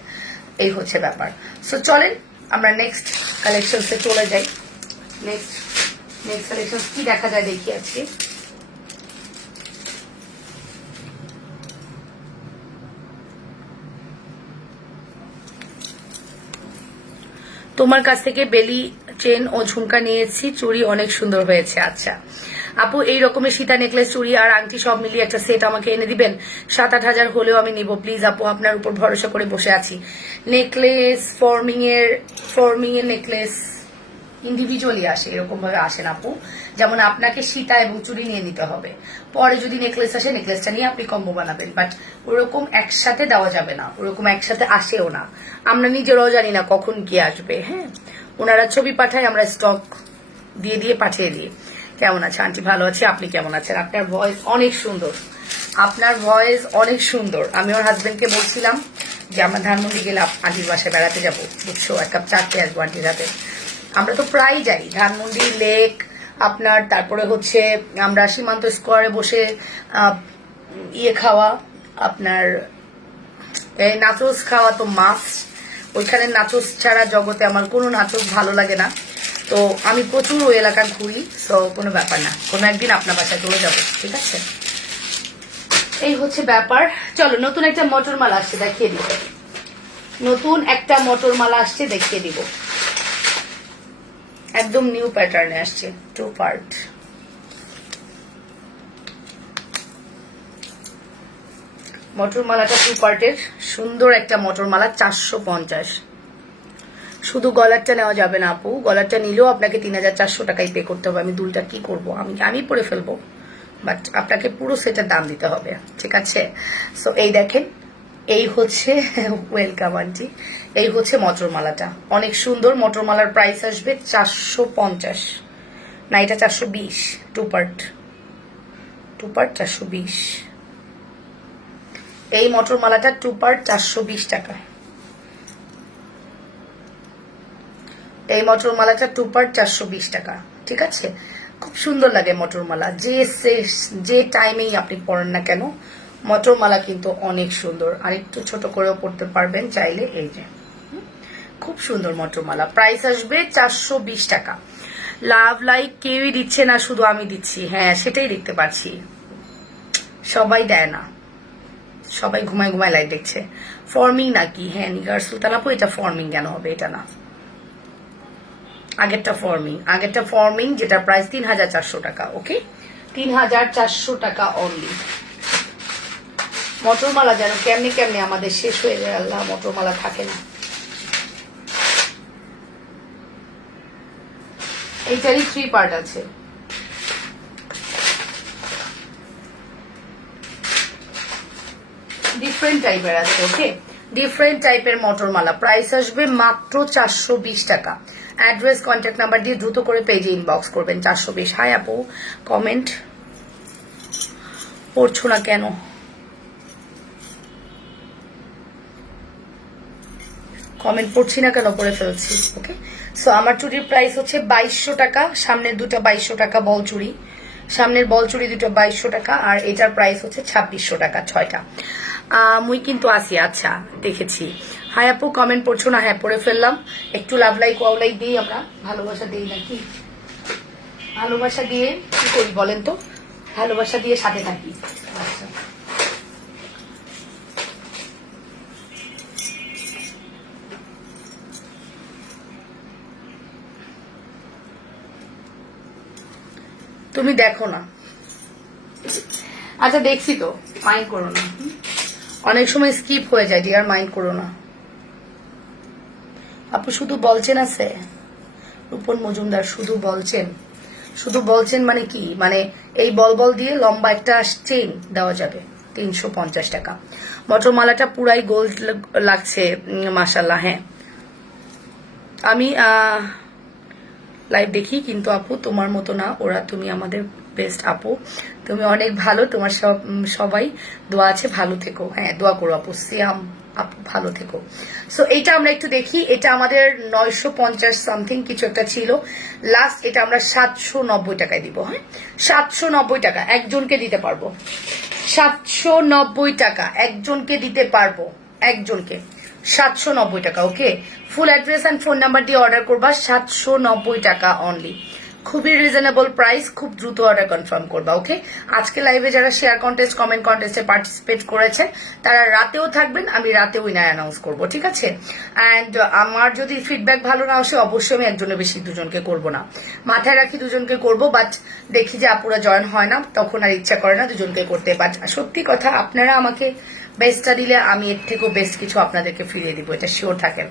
এই হচ্ছে ব্যাপার। সো চলেন আমরা নেক্সট কালেকশনসে চলে যাই। নেক্সট কালেকশন কি দেখা যায় দেখি আজকে। তোমার কাছ থেকে বেলি চেন ও ঝুমকা নিয়েছি, চুড়ি অনেক সুন্দর হয়েছে। আচ্ছা আপু, এই রকমের সীতা নেকলেস, চুড়ি আর আংটি সব মিলিয়ে একটা সেট আমাকে এনে দিবেন? 7-8 হাজার হলেও আমি নিব প্লিজ আপু, আপনার উপর ভরসা করে বসে আছি। নেকলেস ফর্মিং এর নেকলেস ইন্ডিভিজুয়ালি আসে, এরকম ভাবে আসে না আপু। যেমন আপনাকে সীতা এবং চুড়ি নিয়ে নিতে হবে, পরে যদি নেকলেস আসে নেকলেসটা নিয়ে আপনি কম্বো বানাবেন, বাট ওরকম একসাথে দেওয়া যাবে না, ওরকম একসাথে আসেও না। আমরা নিজেরাও জানি না কখন কি আসবে। হ্যাঁ, ওনারা ছবি পাঠায়, আমরা স্টক দিয়ে পাঠিয়ে দিই। কেমন আছে আন্টি? ভালো আছে, আপনি কেমন আছেন? আপনার ভয়েস অনেক সুন্দর। আমি ওর হাজবেন্ডকে বলছিলাম যে আমরা ধানমন্ডি গেলে আন্টির বাসায় বেড়াতে যাবো, বুঝছো, 1 কাপ চা খেয়ে আসবো আন্টির হাতে। আমরা তো প্রায় যাই ধানমন্ডি লেক, আপনার তারপরে হচ্ছে আমরা সীমান্ত স্কোয়ারে বসে খাওয়া, আপনার নাচোস খাওয়া তো মাস্ট। ওইখানে নাচোস ছাড়া জগতে আমার কোনো নাচোস ভালো লাগে না। তো আমি প্রচুর ওই এলাকা ঘুরি, সো কোনো ব্যাপার না, কোনো একদিন আপনার বাসায় চলে যাবো, ঠিক আছে? এই হচ্ছে ব্যাপার। চলো, নতুন একটা মটর মালা আসছে, দেখিয়ে দিব। একদম নিউ প্যাটার্নে আসছে, 2 পার্ট। মটর মালাটা 2 পার্টের, সুন্দর একটা মটর মালা, 450। শুধু গলারটা নেওয়া যাবে না আপু, গলারটা নিলেও আপনাকে 3,400 টাকাই পে করতে হবে। আমি দুলটা কি করব, আমি পরে ফেলবো, বাট আপনাকে পুরো সেটের দাম দিতে হবে, ঠিক আছে? সো এই দেখেন, এই হচ্ছে ওয়েলকাম আন্টি, এই হচ্ছে মটর মালাটা, অনেক সুন্দর। মটর মালার প্রাইস আসবে 450, না এটা 420। 2 পার্ট 420। এই মটর মালাটা 2 পার্ট 420 টাকা। এই মটর মালাটা 2 পার্ট 420 টাকা, ঠিক আছে? খুব সুন্দর লাগে মটর মালা, যে টাইমেই আপনি পরেন না কেন, মটর মালা কিন্তু অনেক সুন্দর। আর একটু ছোট করেও পড়তে পারবেন চাইলে। এই যে খুব সুন্দর মটর মালা, প্রাইস আসবে 420 টাকা। লাভ লাইক কেউই দিচ্ছে না, শুধু আমি দিচ্ছি। হ্যাঁ, সেটাই দেখতে পাচ্ছি, সবাই দেয় না, সবাই ঘুমায় লাইট দেখছে। ফর্মিং নাকি? হ্যাঁ নিগার সুলতান আপু, এটা ফর্মিং কেন হবে? এটা না, আগেরটা ফর্মিং, যেটা প্রাইস 3,400 টাকা। ওকে, 3,400 টাকা অনলি। মটরমালা যেন কেমনি কেমনি আমাদের শেষ হয়ে যায়, আল্লাহ মটরমালা থাকে না। এইটারই 3 পার্ট আছে। ডিফারেন্ট টাইপের আছে, ওকে, ডিফারেন্ট টাইপের মটরমালা। প্রাইস আসবে মাত্র 420 টাকা। অ্যাড্রেস কন্ট্যাক্ট নাম্বার দিয়ে দ্রুত করে পেজে ইনবক্স করবেন। 420। হাই আপু, কমেন্ট পড়ছো না কেন? কমেন্ট পড়ছি না কেন, পড়ে ফেলছি। ওকে, সো আমার চুড়ির প্রাইস হচ্ছে 2200 টাকা। সামনের দুটো 2200 টাকা বল চুড়ি, সামনের বল চুড়ি দুটো 2200 টাকা, আর এটার প্রাইস হচ্ছে 2600 টাকা 6টা। মুই কিন্তু আসি, আচ্ছা দেখেছি। হাই আপু, কমেন্ট পড়ছো না? হ্যাঁ পড়ে ফেললাম। একটু লাভ লাইক ওয়াও লাইক দিই, আমরা ভালোবাসা দিই নাকি? ভালোবাসা দিয়ে কি করি বলেন তো? ভালোবাসা দিয়ে সাথে থাকি। আচ্ছা, তুমি দেখো না? আচ্ছা দেখছি তো, মাইন্ড করো না। অনেক সময় স্কিপ হয়ে যায় ডিয়ার, মাইন্ড করো না। আপু শুধু বলছেন আছে? রূপন মজুমদার, শুধু বলছেন? শুধু বলছেন মানে কি? মানে এই বল বল দিয়ে লম্বা একটা চেইন দেওয়া যাবে 350 টাকা। মটরমালাটা পুরাই গোল্ড লাগছে, মাশাল্লাহ। হ্যাঁ আমি লাইভ দেখি, কিন্তু আপু তোমার মতো না ওরা, তুমি আমাদের বেস্ট আপু, তুমি অনেক ভালো। তোমার সবাই দোয়া আছে, ভালো থেকো। হ্যাঁ দোয়া করো আপু। সিয়াম আপু ভালো থেকো। সো এইটা আমরা একটু দেখি। এটা আমাদের 950 সামথিং কিছু একটা ছিল লাস্ট। এটা আমরা 790 টাকায় দিব। হ্যাঁ 790 টাকা একজনকে দিতে পারবো। 790 টাকা একজনকে দিতে পারবো, একজনকে 790 টাকা। Okay, full address and phone number দিয়ে অর্ডার করবা। 790 টাকা অনলি, খুবই রিজনেবল প্রাইস। খুব দ্রুত অর্ডার কনফার্ম করবা। ওকে, আজকে লাইভে যারা শেয়ার কন্টেস্ট, কমেন্ট কন্টেস্টে পার্টিসিপেট করেছেন তারা রাতেও থাকবেন, আমি রাতে উইনার অ্যানাউন্স করবো, ঠিক আছে? অ্যান্ড আমার যদি ফিডব্যাক ভালো না আসে অবশ্যই আমি একজনের বেশি দুজনকে করব না, মাথায় রাখি দুজনকে করব। বাট দেখি যে আপুরা জয়েন হয় না, তখন আর ইচ্ছা করে না দুজনকে করতে। বাট সত্যি কথা, আপনারা আমাকে বেস্টটা দিলে আমি এর থেকেও বেস্ট কিছু আপনাদেরকে ফিরিয়ে দিব, এটা শিওর থাকেন।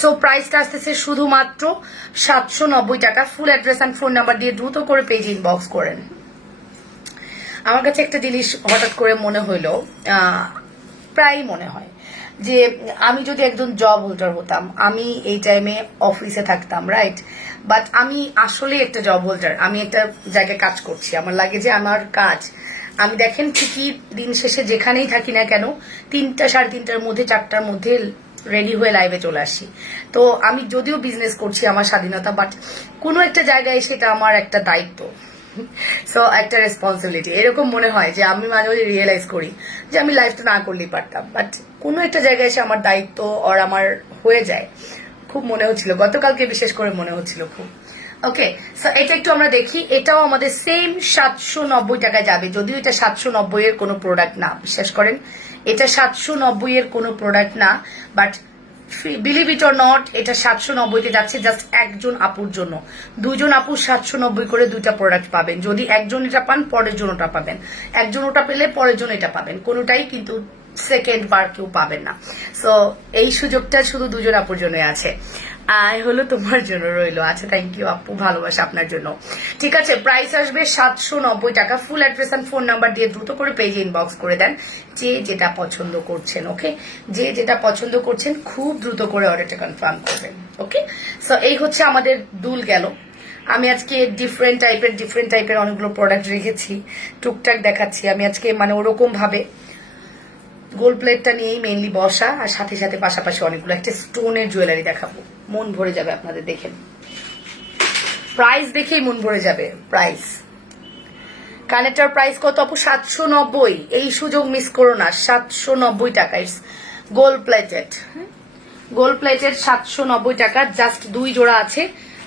সো প্রাইসটা আসতেছে শুধুমাত্র 790 টাকা। Full address and phone number দিয়ে দ্রুত করে পেজ ইনবক্স করেন। আমার কাছে একটা জিনিস হঠাৎ করে মনে হইলো, প্রায় মনে হয় যে আমি যদি একজন জব হোল্ডার হতাম, আমি এই টাইমে অফিসে থাকতাম, রাইট? বাট আমি আসলে একটা জব হোল্ডার, আমি একটা জায়গায় কাজ করছি। আমার লাগে যে আমার কাজ, আমি দেখেন ঠিকই দিন শেষে যেখানেই থাকি না কেন 3টা 3:30টার মধ্যে 4টার মধ্যে রেডি হয়ে লাইভে চলে আসি। তো আমি যদিও বিজনেস করছি, আমার স্বাধীনতা, বাট কোনো একটা জায়গায় সেটা আমার একটা দায়িত্ব, সো একটা রেসপন্সিবিলিটি। এরকম মনে হয় যে আমি মাঝে মাঝে রিয়েলাইজ করি যে আমি লাইফটা না করলেই পারতাম, বাট কোনো একটা জায়গায় এসে আমার দায়িত্ব আর আমার হয়ে যায়। খুব মনে হচ্ছিল, গতকালকে বিশেষ করে মনে হচ্ছিল খুব। ওকে, সো এটা একটু আমরা দেখি। এটাও আমাদের সেম 790 টাকায় যাবে, যদিও এটা 790 এর কোনো প্রোডাক্ট না, বিশ্বাস করেন এটা 790 এর কোনো প্রোডাক্ট না। But believe it or not, এটা 790-তে যাচ্ছে জাস্ট একজন আপুর জন্য। 2জন আপু 790 করে 2টা প্রোডাক্ট পাবেন। যদি একজন এটা পান, পরের জন ওটা পাবেন। একজন ওটা পেলে পরের জন এটা পাবেন, কোনোটাই কিন্তু সেকেন্ড বার কেউ পাবেন না। সো এই সুযোগটা শুধু 2জন আপুর জন্য আছে। হলো তোমার জন্য রইলো। আচ্ছা থ্যাংক ইউ আপু, ভালোবাসা আপনার জন্য। ঠিক আছে, প্রাইস আসবে 790 টাকা। Full address and phone number দিয়ে দ্রুত করে পেজে ইনবক্স করে দেন যে যেটা পছন্দ করছেন। ওকে, যে যেটা পছন্দ করছেন খুব দ্রুত করে অর্ডারটা কনফার্ম করবেন। ওকে, সো এই হচ্ছে আমাদের দুল গেল। আমি আজকে ডিফারেন্ট টাইপের অনেকগুলো প্রোডাক্ট রেখেছি, টুকটাক দেখাচ্ছি। আমি আজকে মানে ওরকম ভাবে গোল্ড প্লেটটা নিয়েই মেইনলি বসা, আর সাথে সাথে পাশাপাশি অনেকগুলো একটা স্টোনের জুয়েলারি দেখাবো। মন ভরে যাবে আপনাদের দেখেন, প্রাইস দেখেই মন ভরে যাবে। প্রাইস, কানেক্টর প্রাইস কত আপু? 790। এই সুযোগ মিস করো না, 790 টাকা। It's gold plated, gold plated 790 টাকা। জাস্ট 2 জোড়া আছে,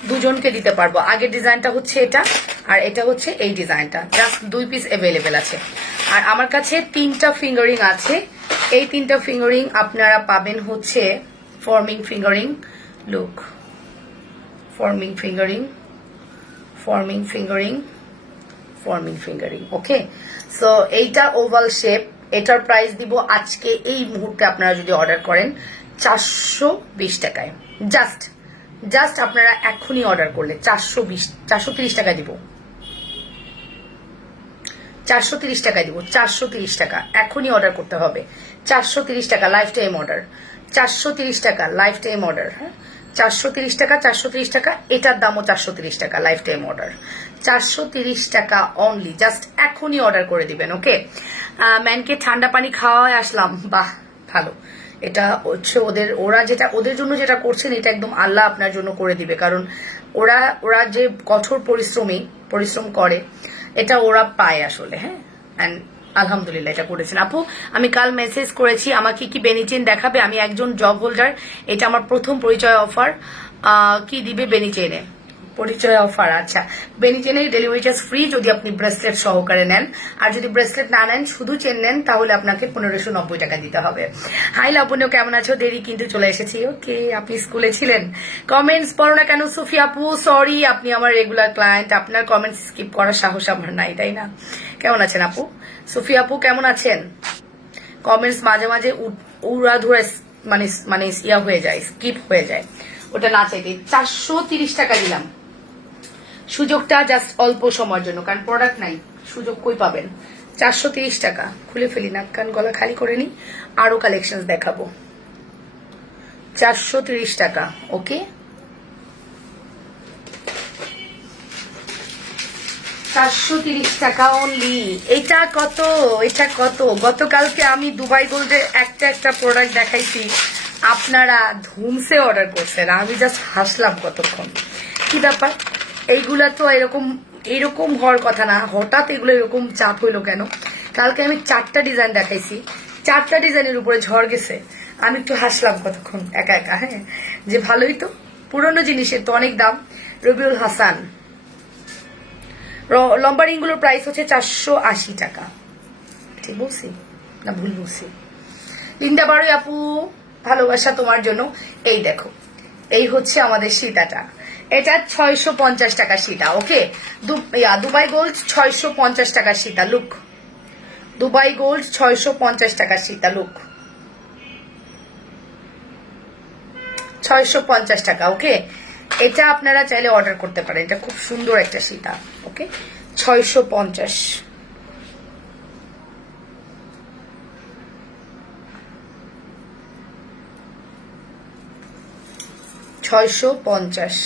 2জনকে দিতে পারবো। আগের ডিজাইনটা হচ্ছে এটা, আর এটা হচ্ছে এই ডিজাইনটা। জাস্ট 2 পিস অ্যাভেলেবেল আছে। আর আমার কাছে 3টা ফিঙ্গারিং আছে। এই 3টা ফিঙ্গারিং আপনারা পাবেন হচ্ছে forming fingering, look, forming fingering, okay. So এইটা ওভাল শেপ, এটার প্রাইস দিব আজকে এই মুহূর্তে আপনারা যদি অর্ডার করেন 420 টাকায়। জাস্ট আপনারা এখনই অর্ডার করলে 430 টাকা দিব, 430 টাকায় দিব, 430 টাকা এখনই অর্ডার করতে হবে। 430 টাকা লাইফ টাইম অর্ডার, 430 টাকা লাইফ টাইম অর্ডার। হ্যাঁ 430 টাকা, 430 টাকা, এটার দামও 430 টাকা লাইফ টাইম অর্ডার, 430 টাকা অনলি। জাস্ট এখনই অর্ডার করে দিবেন। ওকে, ম্যানকে ঠান্ডা পানি খাওয়ায় আসলাম, বাহ ভালো। এটা হচ্ছে ওদের জন্য যেটা করছেন এটা একদম আল্লাহ আপনার জন্য করে দিবে, কারণ ওরা যে কঠোর পরিশ্রম করে এটা ওরা পায় আসলে। হ্যাঁ, অ্যান্ড আলহামদুলিল্লাহ এটা করেছেন। আপু আমি কাল মেসেজ করেছি, আমাকে কি বেনিচেন দেখাবে? আমি একজন জব হোল্ডার, এটা আমার প্রথম পরিচয় অফার। কি দিবে বেনিচেনে? পরিচয় অফার, আচ্ছা বেনিচেনের ডেলিভারি চার্জ ফ্রি যদি আপনি ব্রেসলেট সহকারে নেন, আর যদি ব্রেসলেট না নেন শুধু চেন নেন তাহলে আপনাকে 1590 টাকা দিতে হবে। হাই লাবণ্য, কেমন আছো? দেরি কিন্তু চলে এসেছি। ওকে, আপনি স্কুলে ছিলেন। কমেন্টস পড়ো না কেন সুফি আপু? সরি, আপনি আমার রেগুলার ক্লায়েন্ট, আপনার কমেন্টস স্কিপ করার সাহস আমার নাই, তাই না? কেমন আছেন আপু? সুফি আপু কেমন আছেন? কমেন্টস মাঝে মাঝে উড়াধুরা মানে ইয়া হয়ে যায়, স্কিপ হয়ে যায়, ওটা না চাইতে। 430 টাকা দিলাম, সুযোগটা জাস্ট অল্প সময়ের জন্য, কারণ প্রোডাক্ট নাই, সুযোগ কই পাবেন। 430 টাকা। খুলে ফেলি, নাক কান গলা খালি করে নি, আরো কালেকশন দেখাবো। 430 টাকা। ওকে, 430 টাকা অনলি। এটা কত? গতকালকে আমি দুবাই গোল্ডের একটা প্রোডাক্ট দেখাইছি, আপনারা ধুমসে অর্ডার করছেন, আমি জাস্ট হাসলাম কতক্ষণ। কি ব্যাপার, এইগুলা তো এরকম হওয়ার কথা না, হঠাৎ এগুলো এরকম চাপ হইলো কেন? কালকে আমি 4টা ডিজাইন দেখাইছি, 4টা ডিজাইনের উপরে ঝড় গেছে, আমি একটু হাসলাম কতক্ষণ একা একা। হ্যাঁ, যে ভালোই তো, পুরনো জিনিসের তো অনেক দাম। রবিউল হাসান, লম্বা রিংগুলোর প্রাইস হচ্ছে 480 টাকা। ঠিক বলছি না ভুল বলছি? লিন্ডা বারোই আপু, ভালোবাসা তোমার জন্য। এই দেখো, এই হচ্ছে আমাদের সীতাটা, এটা 650 টাকা সীতা। ওকে, দুবাই গোল্ড 650 টাকা সীতা লুক, দুবাই গোল্ড 650 টাকা সীতা লুক, 650 টাকা। ওকে, এটা আপনারা চাইলে অর্ডার করতে পারেন, এটা খুব সুন্দর একটা সীতা। ওকে, 650। 650।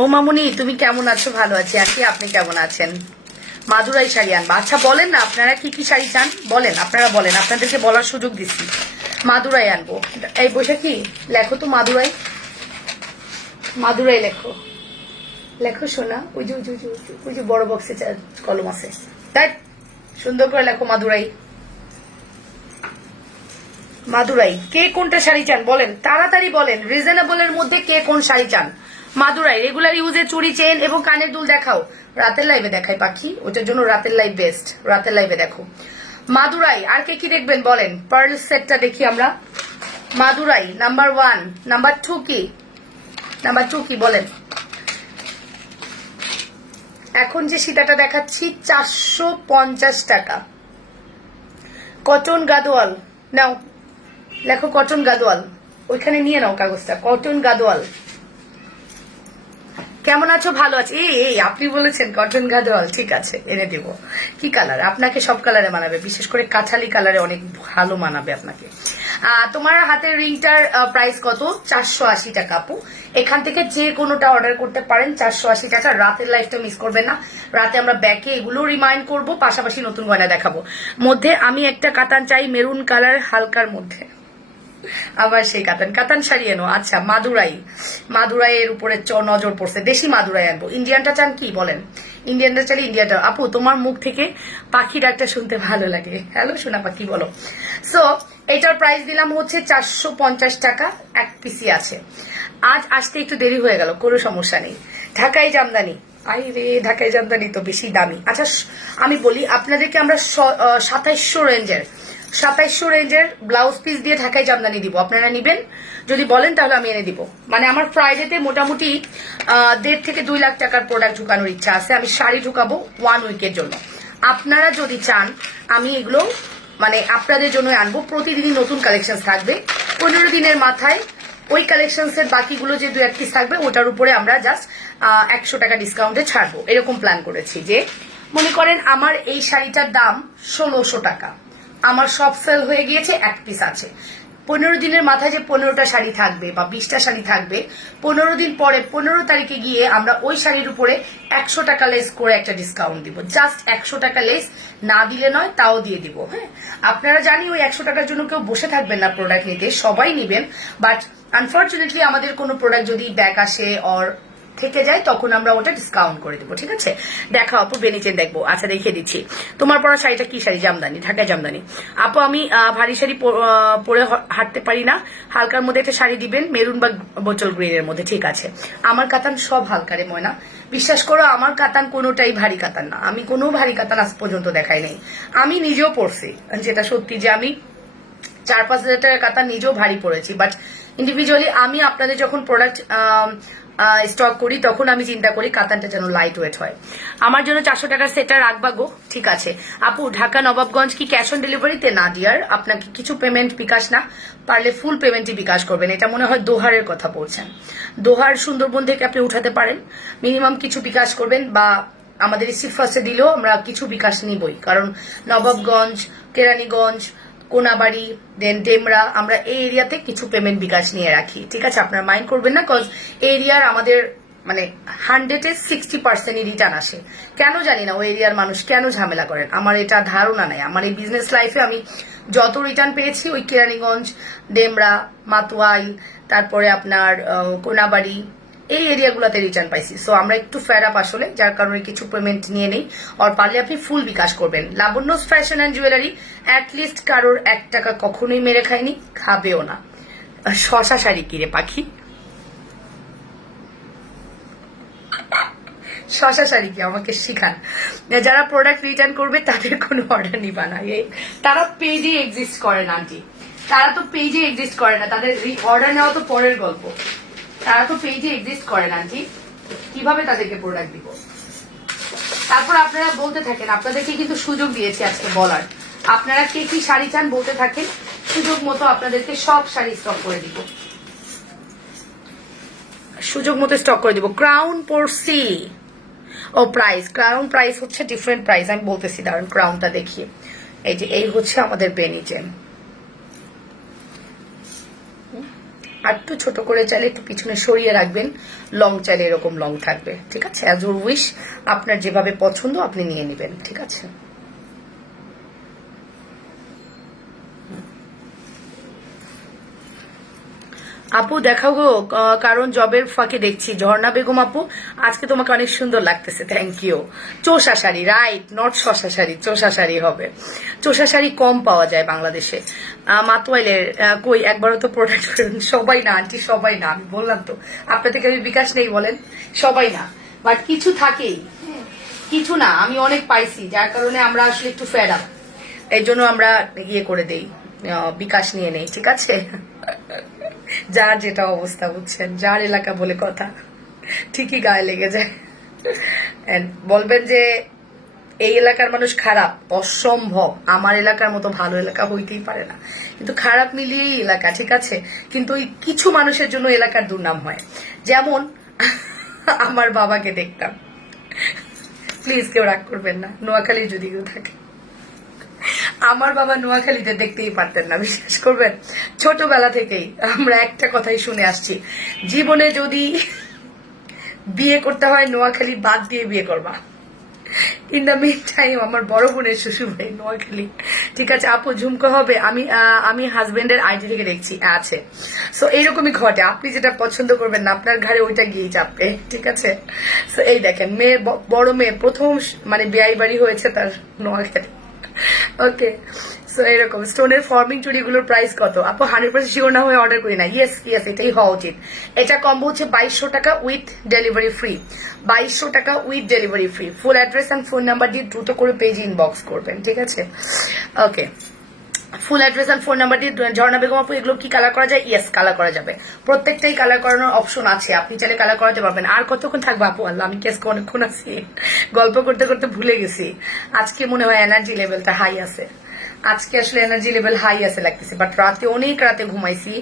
ও মামুনি, তুমি কেমন আছো? ভালো আছি আছি, আপনি কেমন আছেন? মাদুরাই শাড়ি আনবা। আচ্ছা বলেন না আপনারা কি কি শাড়ি চান, বলেন, আপনারা বলেন, আপনাদেরকে বলার সুযোগ দিচ্ছি। মাদুরাই আনবো। এই বসে কি লেখো তো, মাদুরাই লেখো শোনা। ওই যে বড় বক্সে কলম আছে, তাই সুন্দর করে লেখো মাদুরাই। কে কোনটা শাড়ি চান বলেন, তাড়াতাড়ি বলেন, রিজনেবলের মধ্যে কে কোন শাড়ি চান? মাদুরাই রেগুলার ইউজে চুড়ি চেন এবং কানের দুল দেখাও। রাতের লাইভে দেখাই পাখি, ওটার জন্য রাতের লাইভ বেস্ট, রাতের লাইভে দেখো। মাদুরাই আর কে কি দেখবেন বলেন? পার্ল সেটটা দেখি আমরা। মাদুরাই নাম্বার 1, নাম্বার 2 কি? নাম্বার 2 কি বলেন? এখন যে সীতাটা দেখাচ্ছি 450 টাকা। কটন গাদোয়াল নাও, লেখো কটন গাদোয়াল, ওইখানে নিয়ে নাও কাগজটা। কটন গাদোয়াল। কেমন আছো? ভালো আছে। এই আপনি বলেছেন কটন গাদোয়াল, ঠিক আছে এনে দিব। কি কালার? আপনাকে সব কালারে মানাবে, বিশেষ করে কাঁঠালি কালারে অনেক ভালো মানাবে আপনাকে। তোমার হাতের রিংটার প্রাইস কত? 480 টাকা আপু। এখান থেকে যে কোনোটা অর্ডার করতে পারেন, 480 টাকা। রাতের লাইফটা মিস করবেন না, রাতে আমরা ব্যাকে এগুলো রিমাইন্ড করব, পাশাপাশি নতুন গয়না দেখাবো। মধ্যে আমি একটা কাতান চাই, মেরুন কালার হালকার মধ্যে। আবার সেই কাতান শাড়ি এনো। আচ্ছা, মাদুরাই এর উপরে নজর পড়ছে, দেশি মাদুরাই আনবো। ইন্ডিয়ানটা চান কি বলেন? ইন্ডিয়ানটা চাইলে ইন্ডিয়ানটা। আপু তোমার মুখ থেকে পাখি ডাকটা শুনতে ভালো লাগে। হ্যালো সোনা পাখি, বলো। সো এটার প্রাইস দিলাম হচ্ছে 450 টাকা, এক পিসি আছে। আজ আসতে একটু দেরি হয়ে গেল, কোনো সমস্যা নেই। ঢাকাই জামদানি, আই রে ঢাকাই জামদানি তো বেশি দামি। আচ্ছা আমি বলি আপনাদেরকে, আমরা 2700 রেঞ্জের ব্লাউজ পিস দিয়ে ঢাকাই জামদানি দিব, আপনারা নিবেন যদি বলেন তাহলে আমি এনে দিব। মানে আমার ফ্রাইডেতে মোটামুটি 1.5 থেকে 2 লাখ টাকার প্রোডাক্ট ঢুকানোর ইচ্ছা আছে। আমি শাড়ি ঢুকাবো 1 উইকের জন্য। আপনারা যদি চান আমি এগুলো মানে আপনাদের জন্য আনবো। প্রতিদিনই নতুন কালেকশন থাকবে। 15 দিনের মাথায় ওই কালেকশনস এর বাকিগুলো যে 2-1 পিস থাকবে ওটার উপরে আমরা জাস্ট 100 টাকা ডিসকাউন্টে ছাড়বো, এরকম প্ল্যান করেছি। যে মনে করেন আমার এই শাড়িটার দাম 1600 টাকা, আমার সব সেল হয়ে গিয়েছে, 1 পিস আছে। 15 দিনের মাথায় যে 15টা শাড়ি থাকবে বা 20টা শাড়ি থাকবে, 15 দিন পরে 15 তারিখে গিয়ে আমরা ওই শাড়ির উপরে 100 টাকা লেস করে একটা ডিসকাউন্ট দিব। জাস্ট 100 টাকা লেস না দিলে নয়, তাও দিয়ে দিব। হ্যাঁ, আপনারা জানি ওই 100 টাকার জন্য কেউ বসে থাকবেন না প্রোডাক্ট নিতে, সবাই নিবেন। বাট আনফর্চুনেটলি আমাদের কোনো প্রোডাক্ট যদি ব্যাক আসে অর থেকে যায় তখন আমরা ওটা ডিসকাউন্ট করে দেবো, ঠিক আছে? দেখা আপু বেনিচেন দেখবো। আচ্ছা দেখিয়ে দিচ্ছি। তোমার পরা শাড়িটা কি শাড়ি? জামদানি, ঢাকায় জামদানি। আপু আমি ভারী শাড়ি পরে হাঁটতে পারি না, হালকার মধ্যে একটা শাড়ি দিবেন, মেরুন বা বোচল গ্রিনের মধ্যে। ঠিক আছে, আমার কাতান সব হালকা রে ময়না, বিশ্বাস করো আমার কাতান কোনোটাই ভারী কাতান না। আমি কোনো ভারী কাতান আজ পর্যন্ত দেখাই নাই। আমি নিজেও পরছি, যেটা সত্যি যে আমি 4-5 হাজার টাকার কাতান নিজেও ভারী পড়েছি। বাট ইন্ডিভিজুয়ালি আমি আপনাদের যখন প্রোডাক্ট স্টক করি তখন আমি চিন্তা করি কাতানটা যেন লাইট ওয়েট হয়। আমার জন্য 400 টাকার সেটটা রাখবা গো। ঠিক আছে আপু, ঢাকা নবাবগঞ্জ কি ক্যাশ অন ডেলিভারিতে? না ডিয়ার, আপনাকে কিছু পেমেন্ট বিকাশ না, পারলে ফুল পেমেন্টই বিকাশ করবেন। এটা মনে হয় দোহারের কথা বলছেন। দোহার সুন্দরবন থেকে আপনি উঠাতে পারেন, মিনিমাম কিছু বিকাশ করবেন, বা আমাদের রিসিভ ফার্স্টে দিলেও আমরা কিছু বিকাশ নিবই। কারণ নবাবগঞ্জ, কেরানীগঞ্জ, কোনাবাড়ি, দেন ডেমরা, আমরা এই এরিয়াতে কিছু পেমেন্ট বিকাশ নিয়ে রাখি। ঠিক আছে, আপনারা মাইন্ড করবেন না, কজ এরিয়ার আমাদের মানে 100-এ 60% রিটার্ন আসে। কেন জানি না ওই এরিয়ার মানুষ কেন ঝামেলা করেন, আমার এটা ধারণা নাই। আমার এই বিজনেস লাইফে আমি যত রিটার্ন পেয়েছি ওই কেরানীগঞ্জ, ডেমরা, মাতুয়াইল, তারপরে আপনার কোনাবাড়ি, এই এরিয়াগুলোতে রিটার্ন পাইছি। সো আমরা একটু ফেড আপ আসলে, যার কারণে কিছু পেমেন্ট নিয়ে নেই। আর পারলে আপনি ফুল বিকাশ করবেন। লাবণ্য ফ্যাশন অ্যান্ড জুয়েলারি অ্যাটলিস্ট কারোর 1 টাকা কখনোই মেরে খায়নি, খাবেও না। শশা শাড়ি কিরে পাখি, শশা শাড়ি কি আমাকে শিখান। যারা প্রোডাক্ট রিটার্ন করবে তাদের কোনো অর্ডার নিবা না, তারা পেজে এক্সিস্ট করে না আন্টি, তারা তো পেজে এক্সিস্ট করে না, তাদের অর্ডার নেওয়া তো পরের গল্প। তারা তো পেজে এক্সিস্ট করে না আন্টি, কিভাবে তাদেরকে প্রোডাক্ট দিব? তারপর আপনারা বলতে থাকেন, আপনাদেরকে কিন্তু সুযোগ দিয়েছি আজকে বলার, আপনারা কে কি শাড়ি চান বলতে থাকেন, সুযোগ মতো আপনাদেরকে সব শাড়ি স্টক করে দিব, সুযোগ মতো স্টক করে দিব। ক্রাউন পরসি, ও প্রাইস, ক্রাউন প্রাইস হচ্ছে ডিফারেন্ট প্রাইস, আমি বলতেছি দাঁড়ান ক্রাউনটা দেখিয়ে। এই যে এই হচ্ছে আমাদের বেনিচেন, আর একটু ছোট করে চাইলে একটু পিছনে সরিয়ে রাখবেন, লং চাইলে এরকম লং থাকবে। ঠিক আছে, অ্যাজ ইউর উইশ, আপনার যেভাবে পছন্দ আপনি নিয়ে নেবেন। ঠিক আছে, আপু দেখাও গো, কারণ জবের ফাঁকে দেখছি। ঝর্ণা বেগম আপু, আজকে তোমাকে অনেক সুন্দর লাগতেছে, থ্যাংক ইউ। চোষা শাড়ি, রাইট, নট শশা শাড়ি, চোষা শাড়ি হবে। চোষা শাড়ি কম পাওয়া যায় বাংলাদেশে। মাতোয়াইলের কই একবারও তো প্রোডাক্ট করেন? সবাই না আন্টি, সবাই না, আমি বললাম তো আপনার থেকে আমি বিকাশ নেই বলেন, সবাই না, বাট কিছু থাকেই, কিছু না, আমি অনেক পাইছি, যার কারণে আমরা আসলে একটু ফেড আপ, এই জন্য আমরা ইয়ে করে দেই, বিকাশ নিয়ে নেই। ঠিক আছে, যার যেটা অবস্থা, বুঝছেন, যার এলাকা বলে কথা, ঠিকই গায়ে লেগে যায়। বলবেন যে এই এলাকার মানুষ খারাপ, অসম্ভব, আমার এলাকার মতো ভালো এলাকা হইতেই পারে না, কিন্তু খারাপ মিলিয়েই এলাকা। ঠিক আছে, কিন্তু ওই কিছু মানুষের জন্য এলাকার দুর্নাম হয়। যেমন আমার বাবাকে দেখতাম, প্লিজ কেউ রাগ করবেন না, নোয়াখালী যদি কেউ থাকে, আমার বাবা নোয়াখালীতে দেখতেই পারতেন না, বিশ্বাস করবেন। ছোটবেলা থেকেই আমরা একটা কথাই শুনে আসছি, জীবনে যদি বিয়ে করতে হয় নোয়াখালী বাদ দিয়ে বিয়ে করবা। ইন দ্য মিন টাইম আমার বড় বোনের শ্বশুর ভাই নোয়াখালী। ঠিক আছে আপু, ঝুমকো হবে? আমি হাজবেন্ডের আইডি থেকে দেখছি, আছে। সো এইরকমই ঘটে, আপনি যেটা পছন্দ করবেন না আপনার ঘরে ওইটা গিয়েই চাপবে। ঠিক আছে, সো এই দেখেন, মেয়ে, বড় মেয়ে প্রথম মানে বিয়ে বাড়ি হয়েছে তার নোয়াখালী। ওকে, সো এরকম স্টোনের ফর্মিং চুড়িগুলোর প্রাইস কত আপু? 100% শিওর না হয়ে অর্ডার করি না। ইয়েস এটাই হওয়া উচিত। এটা কম্বো হচ্ছে 2200 টাকা উইথ ডেলিভারি ফ্রি। 2200 টাকা with delivery free. Full address and phone number দিয়ে দ্রুত করে পেজে ইনবক্স করবেন, ঠিক আছে? Okay, full address and phone number দিয়ে। ঝর্ণা বেগম আপু, এগুলো কি কালার করা যায়? ইয়েস, কালার করা যাবে। প্রত্যেকটাই কালার করানোর অপশন আছে, আপনি চাইলে কালার করাতে পারবেন। আর কতক্ষণ থাকবো আপু? আল্লাহ, আমি কেসকে অনেকক্ষণ আছি, গল্প করতে করতে ভুলে গেছি। আজকে মনে হয় এনার্জি লেভেলটা হাই আছে। আজকে আসলে এনার্জি লেভেল হাই আছে লাগতেছে, বাট রাতে অনেক রাতে ঘুমাইছি।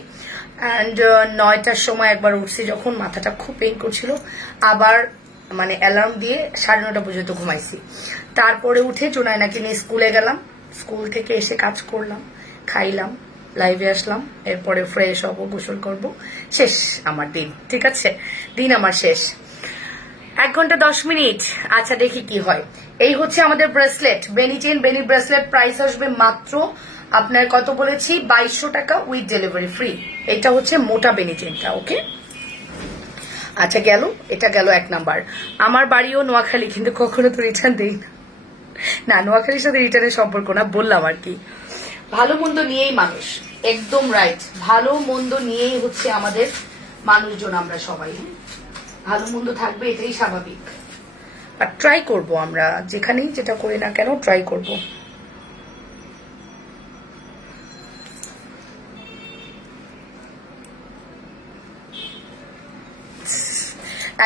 অ্যান্ড 9টার সময় একবার উঠছি যখন, মাথাটা খুব পেইন করছিল। আবার মানে অ্যালার্ম দিয়ে 9:30 পর্যন্ত ঘুমাইছি। তারপরে উঠে জোনায়নাকে নিয়ে স্কুলে গেলাম। স্কুল থেকে এসে কাজ করলাম, খাইলাম, লাইভে আসলাম, এরপরে ফ্রেশ হব, গোসল করব, শেষ আমার দিন। ঠিক আছে, দিন আমার শেষ। 1 ঘন্টা 10 মিনিট। আচ্ছা, দেখি কি হয়। এই হচ্ছে আমাদের ব্রেসলেট, বেনি চেন, বেনি ব্রেসলেট। প্রাইস আসবে মাত্র আপনার কত বলেছি? 2200 টাকা উইথ ডেলিভারি ফ্রি। এটা হচ্ছে মোটা বেনি চেনটা। ওকে, আচ্ছা গেল, এটা গেল 1 নাম্বার। আমার বাড়িও নোয়াখালী, কিন্তু কখনো তো রিটার্ন দেই না। না, নোয়াখালীর সাথে রিটার্নের সম্পর্ক না, বললাম আর কি। ভালো মন্দ নিয়েই মানুষ, একদম রাইট। ভালো মন্দ নিয়েই হচ্ছে আমাদের মানুষজন, আমরা সবাই। ভালো মন্দ থাকবে, এটাই স্বাভাবিক। আর ট্রাই করব, আমরা যেখানেই যেটা করি না কেন ট্রাই করব।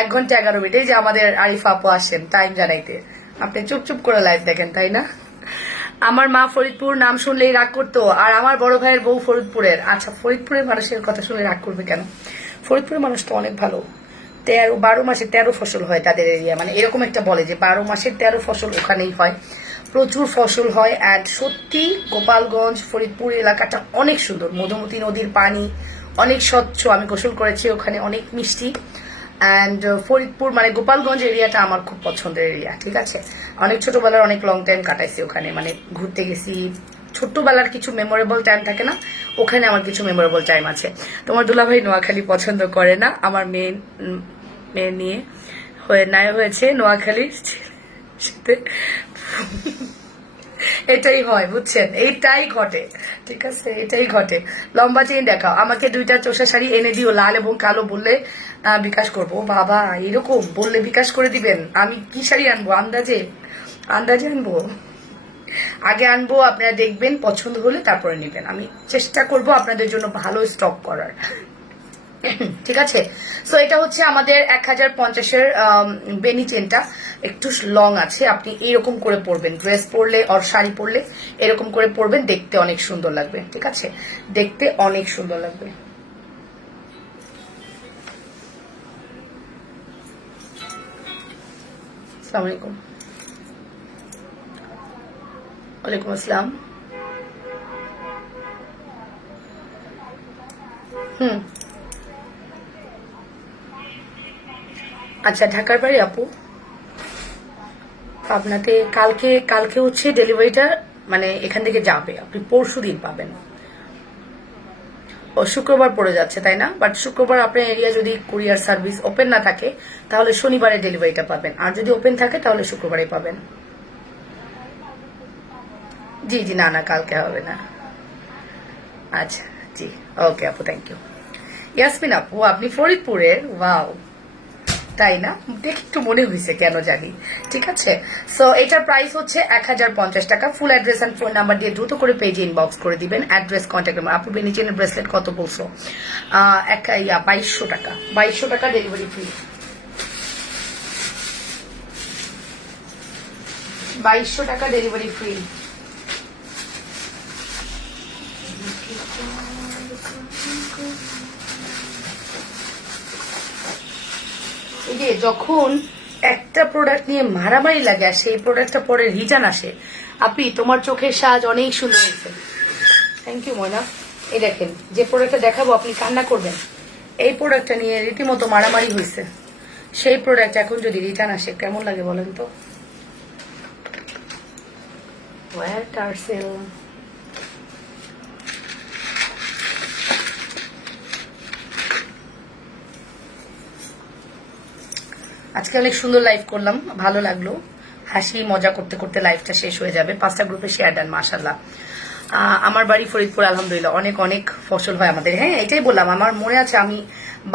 এক ঘন্টা 11 মিনিট। এই যে আমাদের আরিফা আপু আসেন টাইম জানাইতে, আপনি চুপ করে লাইভ দেখেন, তাই না? আমার মা ফরিদপুর নাম শুনলেই রাগ করতো, আর আমার বড় ভাইয়ের বউ ফরিদপুরের। আচ্ছা, ফরিদপুরের মানুষের কথা শুনে রাগ করবে কেন? ফরিদপুরের মানুষ তো অনেক ভালো। 12 মাসে 13 ফসল হয় তাদের এরিয়া, মানে এরকম একটা বলে যে 12 মাসের 13 ফসল ওখানেই হয়, প্রচুর ফসল হয়। অ্যান্ড সত্যি গোপালগঞ্জ ফরিদপুর এলাকাটা অনেক সুন্দর, মধুমতি নদীর পানি অনেক স্বচ্ছ, আমি গোসল করেছি ওখানে, অনেক মিষ্টি। অ্যান্ড ফরিদপুর মানে গোপালগঞ্জ এরিয়াটা আমার খুব পছন্দের এরিয়া। ঠিক আছে, অনেক ছোটবেলার অনেক লং টাইম কাটাইছি ওখানে, মানে ঘুরতে গেছি। ছোট্টবেলার কিছু মেমোরেবল টাইম থাকে না, ওখানে আমার কিছু মেমোরেবল টাইম আছে। তোমার দুলাভাই নোয়াখালী পছন্দ করে না, আমার মেয়ে নিয়ে হয়েছে নোয়াখালীর সাথে। এটাই হয়, বুঝছেন, এইটাই ঘটে। ঠিক আছে, এটাই ঘটে। লম্বা চেইন দেখাও, আমাকে 2টা চোষা শাড়ি এনে দিও, লাল এবং কালো, বললে বিকাশ করবো। বাবা, এরকম বললে বিকাশ করে দিবেন? আমি কি শাড়ি আনবো? আন্দাজে আনবো, আগে আনবো, আপনারা দেখবেন, পছন্দ হলে তারপরে নেবেন। আমি চেষ্টা করব আপনাদের জন্য ভালো স্টক করার। ঠিক আছে, সো এটা হচ্ছে আমাদের 1050-এর বেনি চেনটা, একটু লং আছে। আপনি এইরকম করে পরবেন, ড্রেস পরলে আর শাড়ি পরলে এরকম করে পরবেন, দেখতে অনেক সুন্দর লাগবে। ঠিক আছে, দেখতে অনেক সুন্দর লাগবে। আসসালামু আলাইকুম। ওয়ালাইকুম আসসালাম। আচ্ছা, ঢাকার বাড়ি আপু? আপনাতে কালকে হচ্ছে ডেলিভারিটা, মানে এখান থেকে যাবে, আপনি পরশু দিন পাবেন। ও শুক্রবার পড়ে যাচ্ছে, তাই না? বাট শুক্রবার আপনার এরিয়া যদি কুরিয়ার সার্ভিস ওপেন না থাকে তাহলে শনিবারে ডেলিভারিটা পাবেন, আর যদি ওপেন থাকে তাহলে শুক্রবারে পাবেন। জি না, কালকে হবে না। আচ্ছা, জি, ওকে আপু, থ্যাংক ইউ। ইয়াসমিন আপু, আপনি ফরিদপুরের? ওয়াও, তাই না? দেখে একটু মনে হয়েছে কেন জানি। ঠিক আছে, সো এটার প্রাইস হচ্ছে 1050 টাকা। Full address and phone number দিয়ে দ্রুত করে পেজে ইনবক্স করে দিবেন। Address, contact number. আপু, বেনিচেনের ব্রেসলেট কত বলছো? 2200 টাকা। 2200 টাকা ডেলিভারি ফ্রি। 2200 টাকা ডেলিভারি ফ্রি। এই যে যখন একটা প্রোডাক্ট নিয়ে মারামারি লাগে আর সেই প্রোডাক্টটা পরে রিটার্ন আসে, আপনি তোমার চোখের সাজ অনেক সুন্দর হয়েছে। থ্যাংক ইউ ময়না। এই দেখেন, যে প্রোডাক্টটা দেখাবো আপনি কান্না করবেন। এই প্রোডাক্টটা নিয়ে রীতিমতো মারামারি হয়েছে, সেই প্রোডাক্ট এখন যদি রিটার্ন আসে কেমন লাগে বলেন তো? ওয়্যার টার্সেল। আজকে অনেক সুন্দর লাইভ করলাম, ভালো লাগলো। হাসি মজা করতে করতে লাইভটা শেষ হয়ে যাবে। 5টা গ্রুপে শেয়ার দেন, মাশাআল্লাহ। আমার বাড়ি ফরিদপুর, আলহামদুলিল্লাহ অনেক অনেক ফসল হয় আমাদের। হ্যাঁ, এটাই বললাম, আমার মনে আছে আমি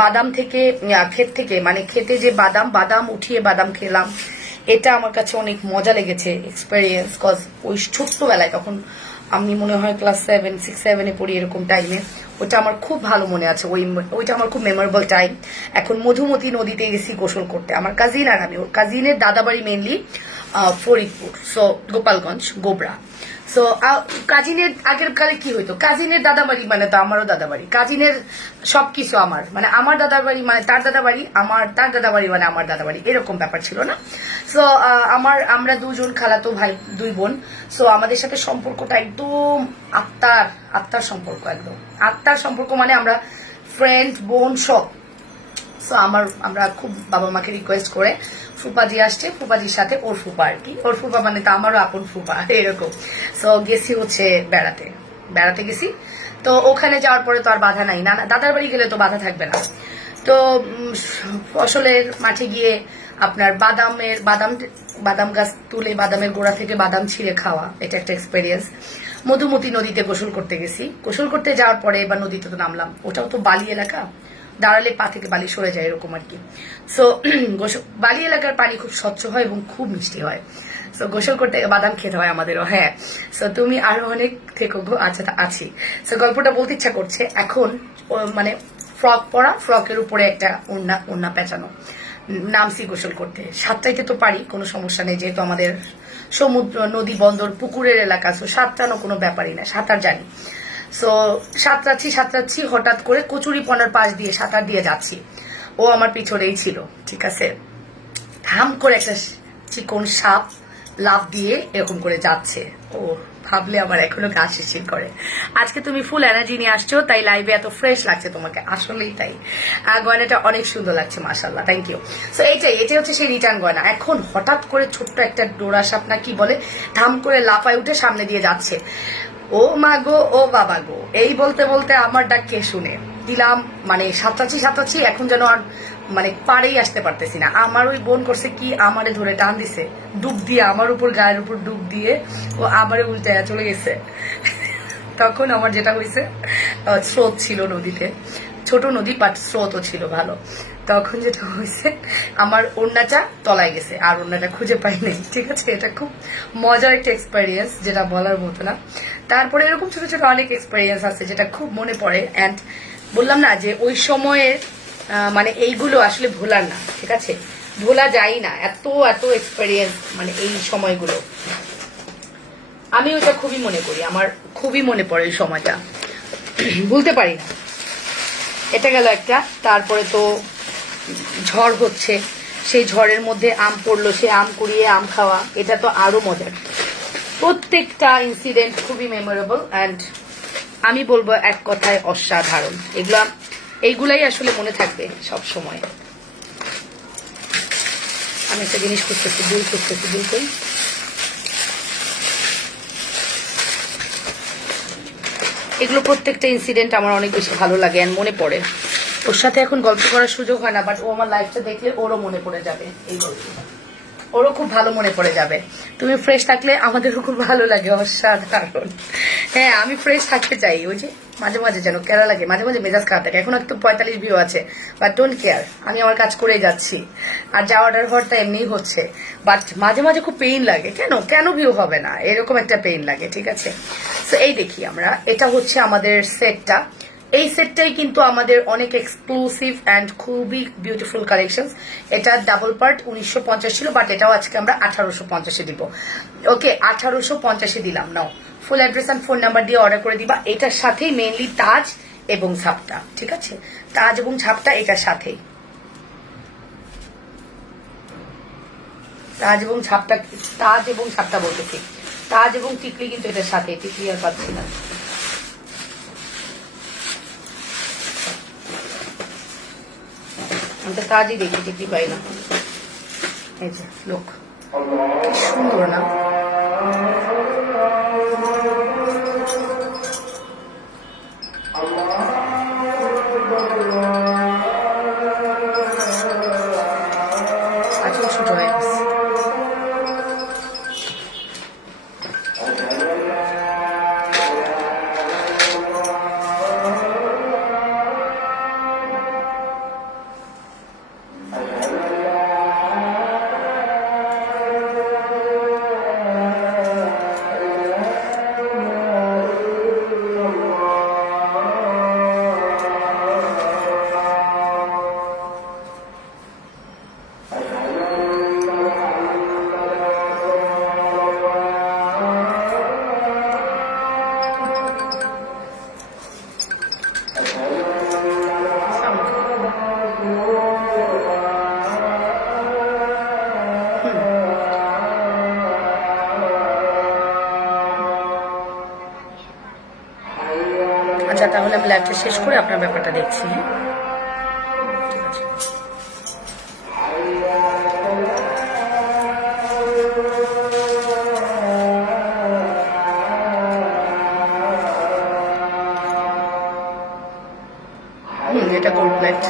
বাদাম থেকে ক্ষেত থেকে মানে খেতে যে বাদাম বাদাম উঠিয়ে বাদাম খেলাম, এটা আমার কাছে অনেক মজা লেগেছে এক্সপেরিয়েন্স। কজ ওই ছোট্টবেলায়, তখন আমি মনে হয় ক্লাস 6-7-এ পড়ি, এরকম টাইমে ওটা আমার খুব ভালো মনে আছে। ওইটা আমার খুব মেমোরেবল টাইম। এখন মধুমতি নদীতে গেছি গোসল করতে, আমার কাজিন আর আমি। ওর কাজিনের দাদাবাড়ি mainly Faridpur, so Gopalganj, Gobra. So কাজিনের আগের কালে কি হইতো, কাজিনের দাদাবাড়ি মানে তো আমারও দাদাবাড়ি, কাজিনের সবকিছু আমার, মানে আমার দাদাবাড়ি মানে তার দাদাবাড়ি, তার দাদাবাড়ি মানে আমার দাদাবাড়ি, এরকম ব্যাপার ছিল না। সো আমরা দুজন খালাতো ভাই, 2 বোন। সো আমাদের সাথে সম্পর্কটা একদম আত্মার সম্পর্ক, একদম আত্মার সম্পর্ক, মানে আমরা ফ্রেন্ড বোন সব। সো আমরা খুব বাবা মাকে রিকোয়েস্ট করে, ফুপাজি আসছে, ফুপাজির সাথে ওর ফুপা আর কি, ওর ফুপা মানে তো আমারও আপন ফুপা, এরকম। সো গেছি হচ্ছে বেড়াতে গেছি। তো ওখানে যাওয়ার পরে তো আর বাধা নাই, না দাদার বাড়ি গেলে তো বাধা থাকবে না। তো ফসলের মাঠে গিয়ে আপনার বাদাম গাছ তুলে বাদামের গোড়া থেকে বাদাম ছিঁড়ে খাওয়া, এটা একটা এক্সপেরিয়েন্স। মধুমতি নদীতে গোসল করতে গেছি, গোসল করতে যাওয়ার পরে এবার নদীতে তো নামলাম, ওটাও তো বালি এলাকা, দাঁড়ালে পা থেকে বালি সরে যায় এরকম আর কি। সো বালি এলাকার পানি খুব স্বচ্ছ হয় এবং খুব মিষ্টি হয়। সো গোসল করতে বাদাম খেতে হয় আমাদেরও। হ্যাঁ, সো তুমি আরো অনেক থেকো গো। আচ্ছা, আছি। সো গল্পটা বলতে ইচ্ছা করছে। এখন মানে ফ্রক পরা, ফ্রকের উপরে একটা ওড়না পেঁচানো, নামছি গোসল করতে। সাঁতরাইতে তো পারি, কোনো সমস্যা নেই, যেহেতু আমাদের সমুদ্র, নদী, বন্দর, পুকুরের এলাকা। সো সাঁতরানো কোনো ব্যাপারই না, সাঁতার জানি। সো সাঁতরাচ্ছি, হঠাৎ করে কচুরিপনার পাশ দিয়ে সাঁতার দিয়ে যাচ্ছি, ও আমার পিছনেই ছিল, ঠিক আছে। ধাম করে একটা চিকন সাপ লাফ দিয়ে এরকম করে যাচ্ছে, ও ভাবলে আমার এখনো গা শিরশির করে। আজকে তুমি ফুল এনার্জি নিয়ে আসছো, তাই লাইভে এত ফ্রেশ লাগছে তোমাকে, আসলেই তাই। গয়নাটা অনেক সুন্দর লাগছে, মাশাআল্লাহ, থ্যাংক ইউ। সো এটাই হচ্ছে সেই রিটার্ন গয়না। এখন হঠাৎ করে ছোট্ট একটা ডোরা সাপ না কি বলে, ধাম করে লাফায় উঠে সামনে দিয়ে যাচ্ছে। ও মা গো, ও বাবা গো, এই বলতে বলতে আমার ডাক কে শুনে দিলাম, মানে সাঁতরাচ্ছি, এখন যেন আর মানে পাড়েই আসতে পারতেছি না। আমার ওই বোন করছে কি, আমারে ধরে টান দিছে, ডুব দিয়ে আমার উপর, গায়ের উপর ডুব দিয়ে ও আমারে উল্টায় চলে গেছে। তখন আমার যেটা হয়েছে, স্রোত ছিল নদীতে, ছোট নদী, বাট স্রোতও ছিল ভালো। তখন যেটা হয়েছে, আমার ওড়নাটা তলায় গেছে, আর ওড়নাটা খুঁজে পাই নাই, ঠিক আছে। এটা খুব মজার একটা এক্সপেরিয়েন্স, যেটা বলার মতো না। তারপরে এরকম ছোট ছোট অনেক এক্সপেরিয়েন্স আছে যেটা খুব মনে পড়ে। অ্যান্ড বললাম না যে ওই সময়ের মানে এইগুলো আসলে ভোলার না, ঠিক আছে, ভোলা যায় না। এত এক্সপেরিয়েন্স, মানে এই সময়গুলো আমি ওটা খুবই মনে করি, আমার খুবই মনে পড়ে এই সময়টা, ভুলতে পারি না। এটা গেল একটা। তারপরে তো ঝড় হচ্ছে, সেই ঝড়ের মধ্যে আম পড়লো, সে আম কুড়িয়ে আম খাওয়া, এটা তো আরো মজার। প্রত্যেকটা ইনসিডেন্ট খুবই মেমোরেবল, অ্যান্ড আমি বলবো এক কথায় অসাধারণ। এইগুলাই আসলে মনে থাকবে সব সময়। আমি একটা জিনিস খুঁজতেছি, দুল কই। এগুলো প্রত্যেকটা ইনসিডেন্ট আমার অনেক বেশি ভালো লাগে এন্ড মনে পড়ে। ওর সাথে এখন গল্প করার সুযোগ হয় না, বাট ও আমার লাইফটা দেখলে ওরও মনে পড়ে যাবে, এই গল্পটা ওরও খুব ভালো মনে পড়ে যাবে। তুমি ফ্রেশ থাকলে আমাদেরও খুব ভালো লাগে, অসাধারণ। হ্যাঁ, আমি ফ্রেশ থাকতে চাই, ওই যে মাঝে মাঝে যেন কেরা লাগে, মাঝে মাঝে মেজাজ খারাপ থাকে। এখন একটু 45 ভিউ আছে, বাট ডোন্ট কেয়ার, আমি আমার কাজ করেই যাচ্ছি। আর যা অর্ডার হওয়ারটা এমনিই হচ্ছে, বাট মাঝে মাঝে খুব পেইন লাগে। কেন ভিউ হবে না, এরকম একটা পেইন লাগে, ঠিক আছে। তো এই দেখি আমরা, এটা হচ্ছে আমাদের সেটটা। এই সেটটাই কিন্তু আমাদের অনেক এক্সক্লুসিভ অ্যান্ড খুবই বিউটিফুল কালেকশন। এটা ডাবল পার্ট 1950 ছিল, বাট এটাও আজকে আমরা 1850 দিব। ওকে, 1850 দিলাম। নাও, full address and phone number দিয়ে অর্ডার করে দিবা। এটার সাথেই মেইনলি তাজ এবং ছাপটা, ঠিক আছে, তাজ এবং ছাপটা এটার সাথেই। তাজ এবং ছাপটা বলতেছি, তাজ এবং টিকলি কিন্তু এটার সাথে, টিকলি আর পাচ্ছি না। আমি তো তাজই দেখি, টিকলি পাই না। এই যে লোক, কি সুন্দর না। আচ্ছা, ছোট হয়ে গেছে। মজা। তাহলে আমি লাইভটা শেষ করে আপনার ব্যাপারটা দেখছি। হ্যাঁ, ঠিক আছে। এটা গোল্ড প্লেট।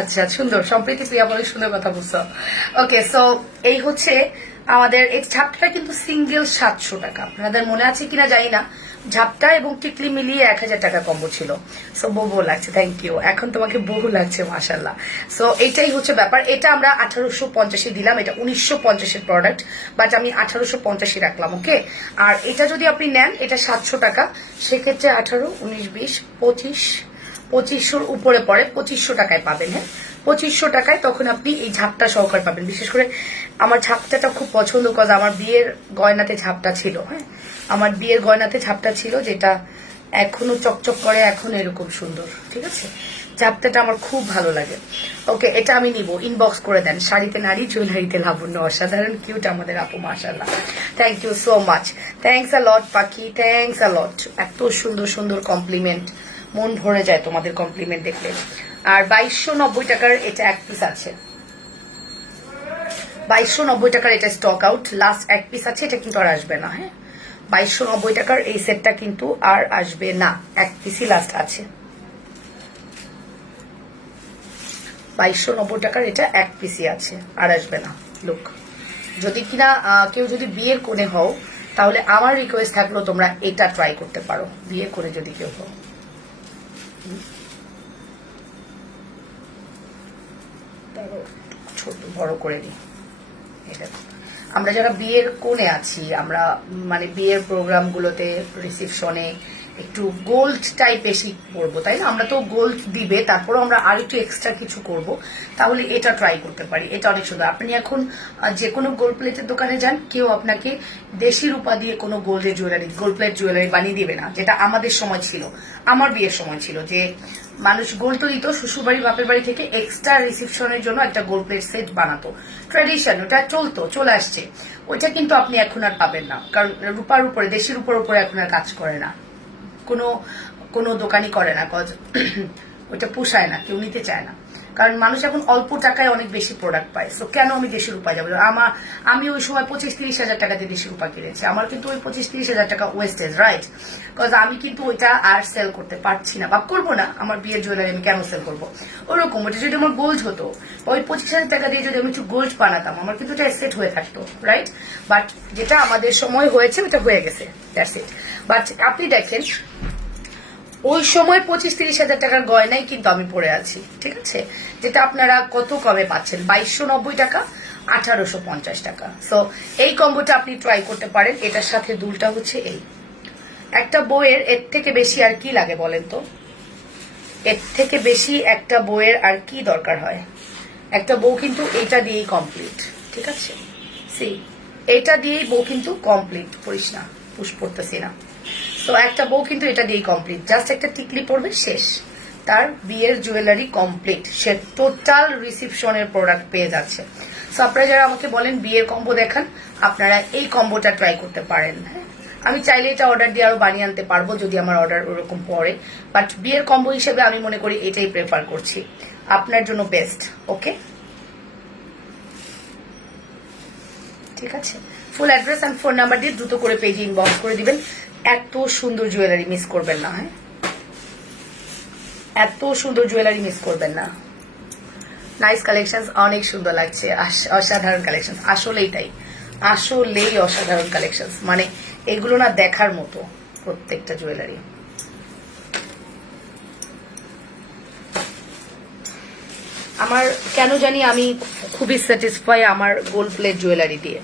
আচ্ছা, সুন্দর। সম্প্রীতি প্রিয়া বলে সুন্দর কথা বলছো। ওকে, সো এই হচ্ছে আমাদের এই ঝাপটা, কিন্তু সিঙ্গেল 700 টাকা। আপনাদের মনে আছে কিনা জানি না, ঝাপটা এবং টিকলি মিলিয়ে 1000 টাকা কম্বো ছিল। সো বহু লাগছে, থ্যাংক ইউ। এখন তোমাকে বহু লাগছে, মাশাল্লাহ। সো এটাই হচ্ছে ব্যাপার। এটা আমরা 1850 দিলাম, এটা 1950 প্রোডাক্ট, বাট আমি 1850 রাখলাম। ওকে, আর এটা যদি আপনি নেন, এটা 700 টাকা, সেক্ষেত্রে 18, 19, 20, 25, 2500 উপরে পড়ে 2500 টাকায় পাবেন। হ্যাঁ, 2500 টাকায় তখন আপনি এই ঝাপটা সহকারে পাবেন। বিশেষ করে আমার ঝাপটাটা খুব পছন্দ, কজ আমার বিয়ের গয়নাতে ঝাপটা ছিল। হ্যাঁ, আমার বিয়ের গয়নাতে ঝাপটা ছিল, যেটা এখনো চকচক করে, এখন এরকম সুন্দর। ঠিক আছে, ঝাপটাটা আমার খুব ভালো লাগে। ওকে, এটা আমি নিব, ইনবক্স করে দেন। শাড়িতে নারী, জুয়েলারিতে লাবণ্য, অসাধারণ কিউট আমাদের আপু, মাশাআল্লাহ। Thank you so much, thanks a lot পাখি, থ্যাংকস আ লট। এত সুন্দর সুন্দর কমপ্লিমেন্ট, মন ভরে যায় তোমাদের কমপ্লিমেন্ট দেখলে। আর 2290 টাকার এটা এক পিস আছে, 2290 টাকার এটা স্টক আউট, লাস্ট এক পিস আছে, এটা কিন্তু আর আসবে না। হ্যাঁ, 2290 টাকার এই সেটটা কিন্তু আর আসবে না, এক পিসই লাস্ট আছে। 2290 টাকার এটা এক পিসই আছে, আর আসবে না। লুক, যদি কিনা কেউ যদি বিয়ের কোণে হও, তাহলে আমার রিকোয়েস্ট থাকলো তোমরা এটা ট্রাই করতে পারো, বিয়ের কোণে যদি কেউ হও। ছোট বড় করে নিই। এটা আমরা যারা বিয়ের কোণে আছি, আমরা মানে বিয়ের প্রোগ্রামগুলোতে, রিসেপশনে একটু গোল্ড টাইপ বেশি করবো, তাই না? আমরা তো গোল্ড দিবে, তারপরও আমরা আর একটু এক্সট্রা কিছু করব, তাহলে এটা ট্রাই করতে পারি। এটা অনেক সুন্দর। আপনি এখন যে কোনো গোল্ড প্লেটের দোকানে যান, কেউ আপনাকে দেশি রূপা দিয়ে কোনো গোল্ডের জুয়েলারি, গোল্ড প্লেট জুয়েলারি বানিয়ে দিবে না, যেটা আমাদের সময় ছিল, আমার বিয়ের সময় ছিল, যে মানুষ গোল্ড তো দিত শ্বশুরবাড়ি বাপের বাড়ি থেকে, এক্সট্রা রিসেপশনের জন্য একটা গোল্ড প্লেট সেট বানাতো। ট্র্যাডিশন, ওটা চলতো, চলে আসছে। ওইটা কিন্তু আপনি এখন আর পাবেন না, কারণ রূপার উপরে, দেশি রূপার উপরে এখন আর কাজ করে না, কোনো কোনো দোকানই করে না, কজ ওইটা পোষায় না, কেউ নিতে চায় না। কারণ মানুষ এখন অল্প টাকায় অনেক বেশি প্রোডাক্ট পায়। সো কেন আমি দেশি রূপা যাবো? আমি ওই সময় 25-30 হাজার টাকা দিয়ে দেশি রূপা কিনেছি, আমার কিন্তু ওই 25-30 হাজার টাকা ওয়েস্টেজ, রাইট? কজ আমি কিন্তু ওইটা আর সেল করতে পারছি না, বা করবো না। আমার বিয়ের জুয়েলারি আমি কেন সেল করবো? ওরকম, ওটা যদি আমার গোল্ড হতো, ওই 25,000 টাকা দিয়ে যদি আমি একটু গোল্ড বানাতাম, আমার কিন্তু ওটা সেট হয়ে থাকতো, রাইট? বাট যেটা আমাদের সময় হয়েছে, ওটা হয়ে গেছে, দ্যাটস ইট। বাট আপনি দেখেন, ওই সময় 25-30 হাজার টাকার গয়নাই কিন্তু আমি পরে আছি, ঠিক আছে? যেটা আপনারা কত কমে পাচ্ছেন, 2290 টাকা, 1850 টাকা। সো এই কম্বোটা আপনি ট্রাই করতে পারেন। এটার সাথে দুলটা হচ্ছে এই। একটা বইয়ের এর থেকে বেশি আর কি লাগে বলেন তো? এর থেকে বেশি একটা বইয়ের আর কি দরকার হয়? একটা বউ কিন্তু এটা দিয়েই কমপ্লিট, ঠিক আছে? সি, এটা দিয়েই বউ কিন্তু কমপ্লিট। পড়িস না, পুশ পড়তেছি না। তো একটা বউ কিন্তু এটা দিয়েই কমপ্লিট, জাস্ট একটা টিকলি পড়বে, শেষ, তার বিয়ের জুয়েলারি কমপ্লিট, সে টোটাল রিসেপশনের প্রোডাক্ট পেয়ে যাচ্ছে। সো আপনারা যারা আমাকে বলেন বিয়ের কম্বো দেখান, আপনারা এই কম্বোটা ট্রাই করতে পারেন। হ্যাঁ, আমি চাইলে এটা অর্ডার দিয়ে আরো বানিয়ে আনতে পারবো, যদি আমার অর্ডার ওরকম পড়ে, বাট বিয়ের কম্বো হিসেবে আমি মনে করি এটাই প্রেফার করছি, আপনার জন্য বেস্ট। ওকে, ঠিক আছে? Full address and phone number দিয়ে দ্রুত করে পেজে ইনবক্স করে দিবেন। এত সুন্দর জুয়েলারি মিস করবেন না। হ্যাঁ, এত সুন্দর জুয়েলারি মিস করবেন না। নাইস কালেকশন, অনেক সুন্দর লাগছে, অসাধারণ কালেকশন। আসলেই তাই, আসলেই অসাধারণ কালেকশন, মানে এগুলো না দেখার মতো প্রত্যেকটা জুয়েলারি। আমার কেন জানি আমি খুবই স্যাটিসফাই আমার গোল্ড প্লেট জুয়েলারি দিয়ে।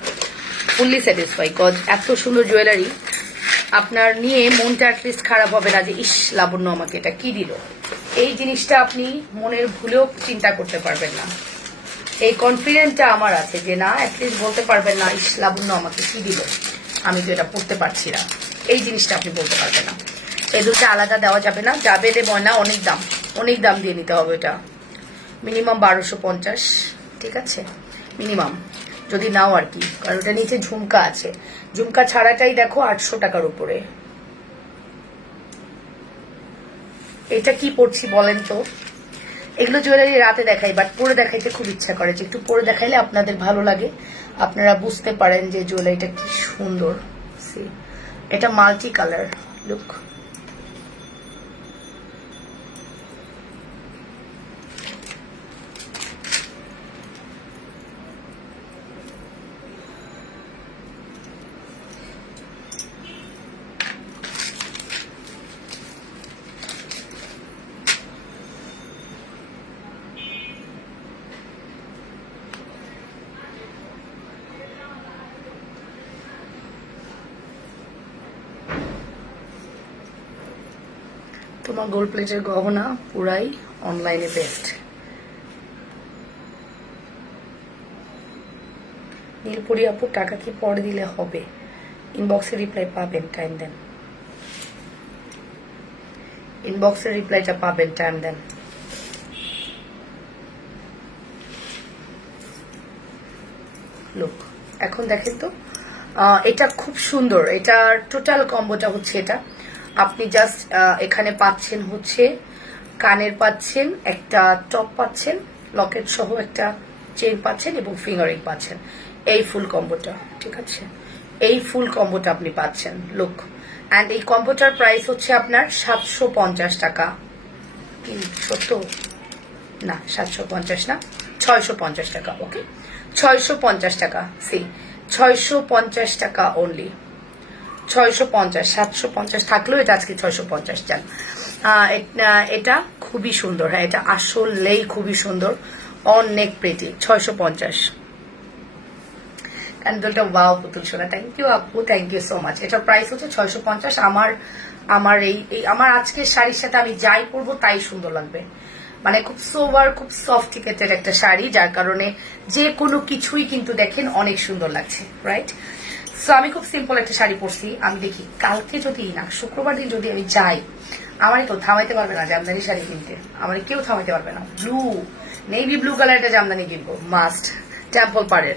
ফুললি স্যাটিসফাই, কজ এত সুন্দর জুয়েলারি আপনার নিয়ে মনটা অ্যাটলিস্ট খারাপ হবে না যে ইস লাবণ্য আমাকে এটা কি দিল। এই জিনিসটা আপনি মনের ভুলেও চিন্তা করতে পারবেন না। এই কনফিডেন্সটা আমার আছে যে না, অ্যাটলিস্ট বলতে পারবেন না ইস লাবণ্য আমাকে কি দিল, আমি তো এটা পড়তে পারছি না, এই জিনিসটা আপনি বলতে পারবেন না। এই দুটো আলাদা দেওয়া যাবে না, যাবে দেব না, অনেক দাম দিয়ে নিতে হবে। এটা মিনিমাম 1250, ঠিক আছে, মিনিমাম, যদি নাও আর কি, কারণ ওটা নিচে ঝুমকা আছে, ঝুমকা ছাড়াটাই দেখো 800 টাকার উপরে। এটা কি পড়ছি বলেন তো? এগুলো জুয়েলারি রাতে দেখাই, বাট পরে দেখাইতে খুব ইচ্ছা করে যে একটু পরে দেখাইলে আপনাদের ভালো লাগে, আপনারা বুঝতে পারেন যে জুয়েলারিটা কি সুন্দর। এটা মাল্টি কালার লুক, তোমার গোল্ড প্লেটের গহনা পুরাই অনলাইনে বেস্ট। নীলপুরি আপু টাকা কি পরে দিলে হবে? ইনবক্সে রিপ্লাই পাবেন, টাইম দেন। ইনবক্সে রিপ্লাইটা পাবেন, টাইম দেন। লুক, এখন দেখেন তো, এটা খুব সুন্দর। এটার টোটাল কম্বোটা হচ্ছে এটা, আপনি জাস্ট এখানে পাচ্ছেন হচ্ছে কানের পাচ্ছেন, একটা টপ পাচ্ছেন, লকেট সহ একটা চেইন পাচ্ছেন এবং ফিঙ্গারিং পাচ্ছেন, এই ফুল কম্বোটা, ঠিক আছে, এই ফুল কম্বোটা আপনি পাচ্ছেন। লুক, অ্যান্ড এই কম্বোটার প্রাইস হচ্ছে আপনার 750 টাকা। কি সত্য? না 750 না, 650 টাকা। ওকে, 650 টাকা। সি 650 টাকা অনলি, 650, 750 থাকলেও এটা আজকে 650 চান। এটা খুবই সুন্দর, হ্যাঁ এটা আসলেই খুবই সুন্দর, অনেক প্রিটি। 650 ক্যান্ডেলটা ওয়াও পুতুল সোনা, থ্যাংক ইউ আপু, থ্যাংক ইউ সো মাচ। এটার প্রাইস হচ্ছে 650। আমার আমার আজকের শাড়ির সাথে আমি যাই পরবো তাই সুন্দর লাগবে, মানে খুব সোবার, খুব সফটিকেটেড একটা শাড়ি, যার কারণে যে কোনো কিছুই কিন্তু দেখেন অনেক সুন্দর লাগছে, রাইট? সো আমি খুব সিম্পল একটা শাড়ি পরছি, আমি দেখি কালকে যদি না শুক্রবার দিন যদি আমি যাই, আমার কেউ থামাইতে পারবে না জামদানি শাড়ি কিনতে, আমার কেউ থামাইতে পারবে না। ব্লু, নেভি ব্লু কালার একটা জামদানি কিনবো মাস্ট, টেম্পল পাড়ের।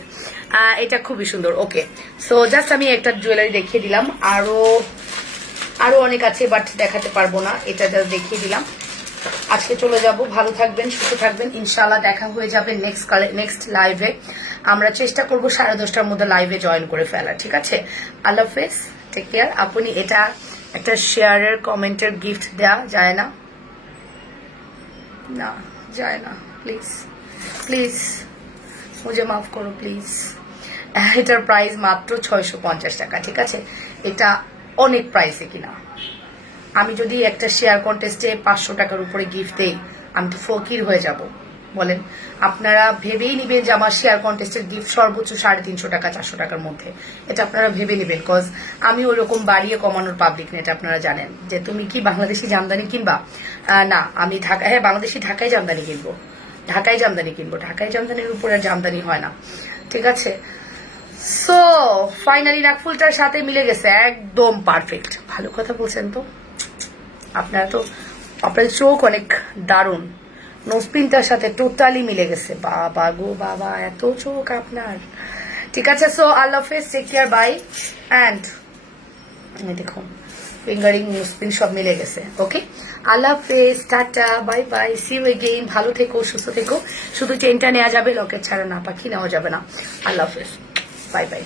এটা খুবই সুন্দর। ওকে, সো জাস্ট আমি একটা জুয়েলারি দেখিয়ে দিলাম, আরো অনেক আছে বাট দেখাতে পারবো না, এটা জাস্ট দেখিয়ে দিলাম। আজকে চলে যাব, ভালো থাকবেন, সুস্থ থাকবেন, ইনশাআল্লাহ দেখা হয়ে যাবে নেক্সট লাইভে। আমরা চেষ্টা করবো 10:30টার মধ্যে লাইভে জয়েন করে ফেলা, ঠিক আছে? আল্লাহ হাফেজ, টেক কেয়ার। আপনি এটা একটা শেয়ারের কমেন্টের গিফট দেওয়া যায় না? না যায় না, প্লিজ প্লিজ মুঝে মাফ করো প্লিজ। এটার প্রাইস মাত্র 650 টাকা, ঠিক আছে? এটা অনেক প্রাইসে কিনা। আমি যদি একটা শেয়ার কন্টেস্টে 500 টাকার উপরে গিফট দেই, আমি তো ফকির হয়ে যাব বলেন? আপনারা ভেবেই নিবেন যে আমার শেয়ার কন্টেস্টের গিফট সর্বোচ্চ 350 টাকা 400 টাকার মধ্যে, এটা আপনারা ভেবে নিবেন, কজ আমি ওইরকম বাড়িয়ে কমানোর পাবলিক না, এটা আপনারা জানেন। যে তুমি কি বাংলাদেশি জামদানি কিনবা? না, আমি হ্যাঁ বাংলাদেশি ঢাকায় জামদানি কিনবো, ঢাকায় জামদানির উপরে জামদানি হয় না, ঠিক আছে? সো ফাইনালি নাকফুলটার সাথে মিলে গেছে, একদম পারফেক্ট। ভালো কথা বলছেন তো আপনার চোখ অনেক দারুণ, নোজপিনটার সাথে টোটালি মিলে গেছে। বাবা গো বাবা, এত চোখ আপনার, ঠিক আছে? সো আল্লাহ হাফেজ, টেক কেয়ার, বাই। অ্যান্ড দেখুন ফিঙ্গারিং, নোজপিন সব মিলে গেছে। ওকে, আল্লাহ হাফেজ, tata, bye bye, see you again. ভালো থেকো, সুস্থ থেকো। শুধু চেনটা নেওয়া যাবে, লকেট ছাড়া না, পাখি নেওয়া যাবে না। আল্লাহ হাফেজ, বাই বাই।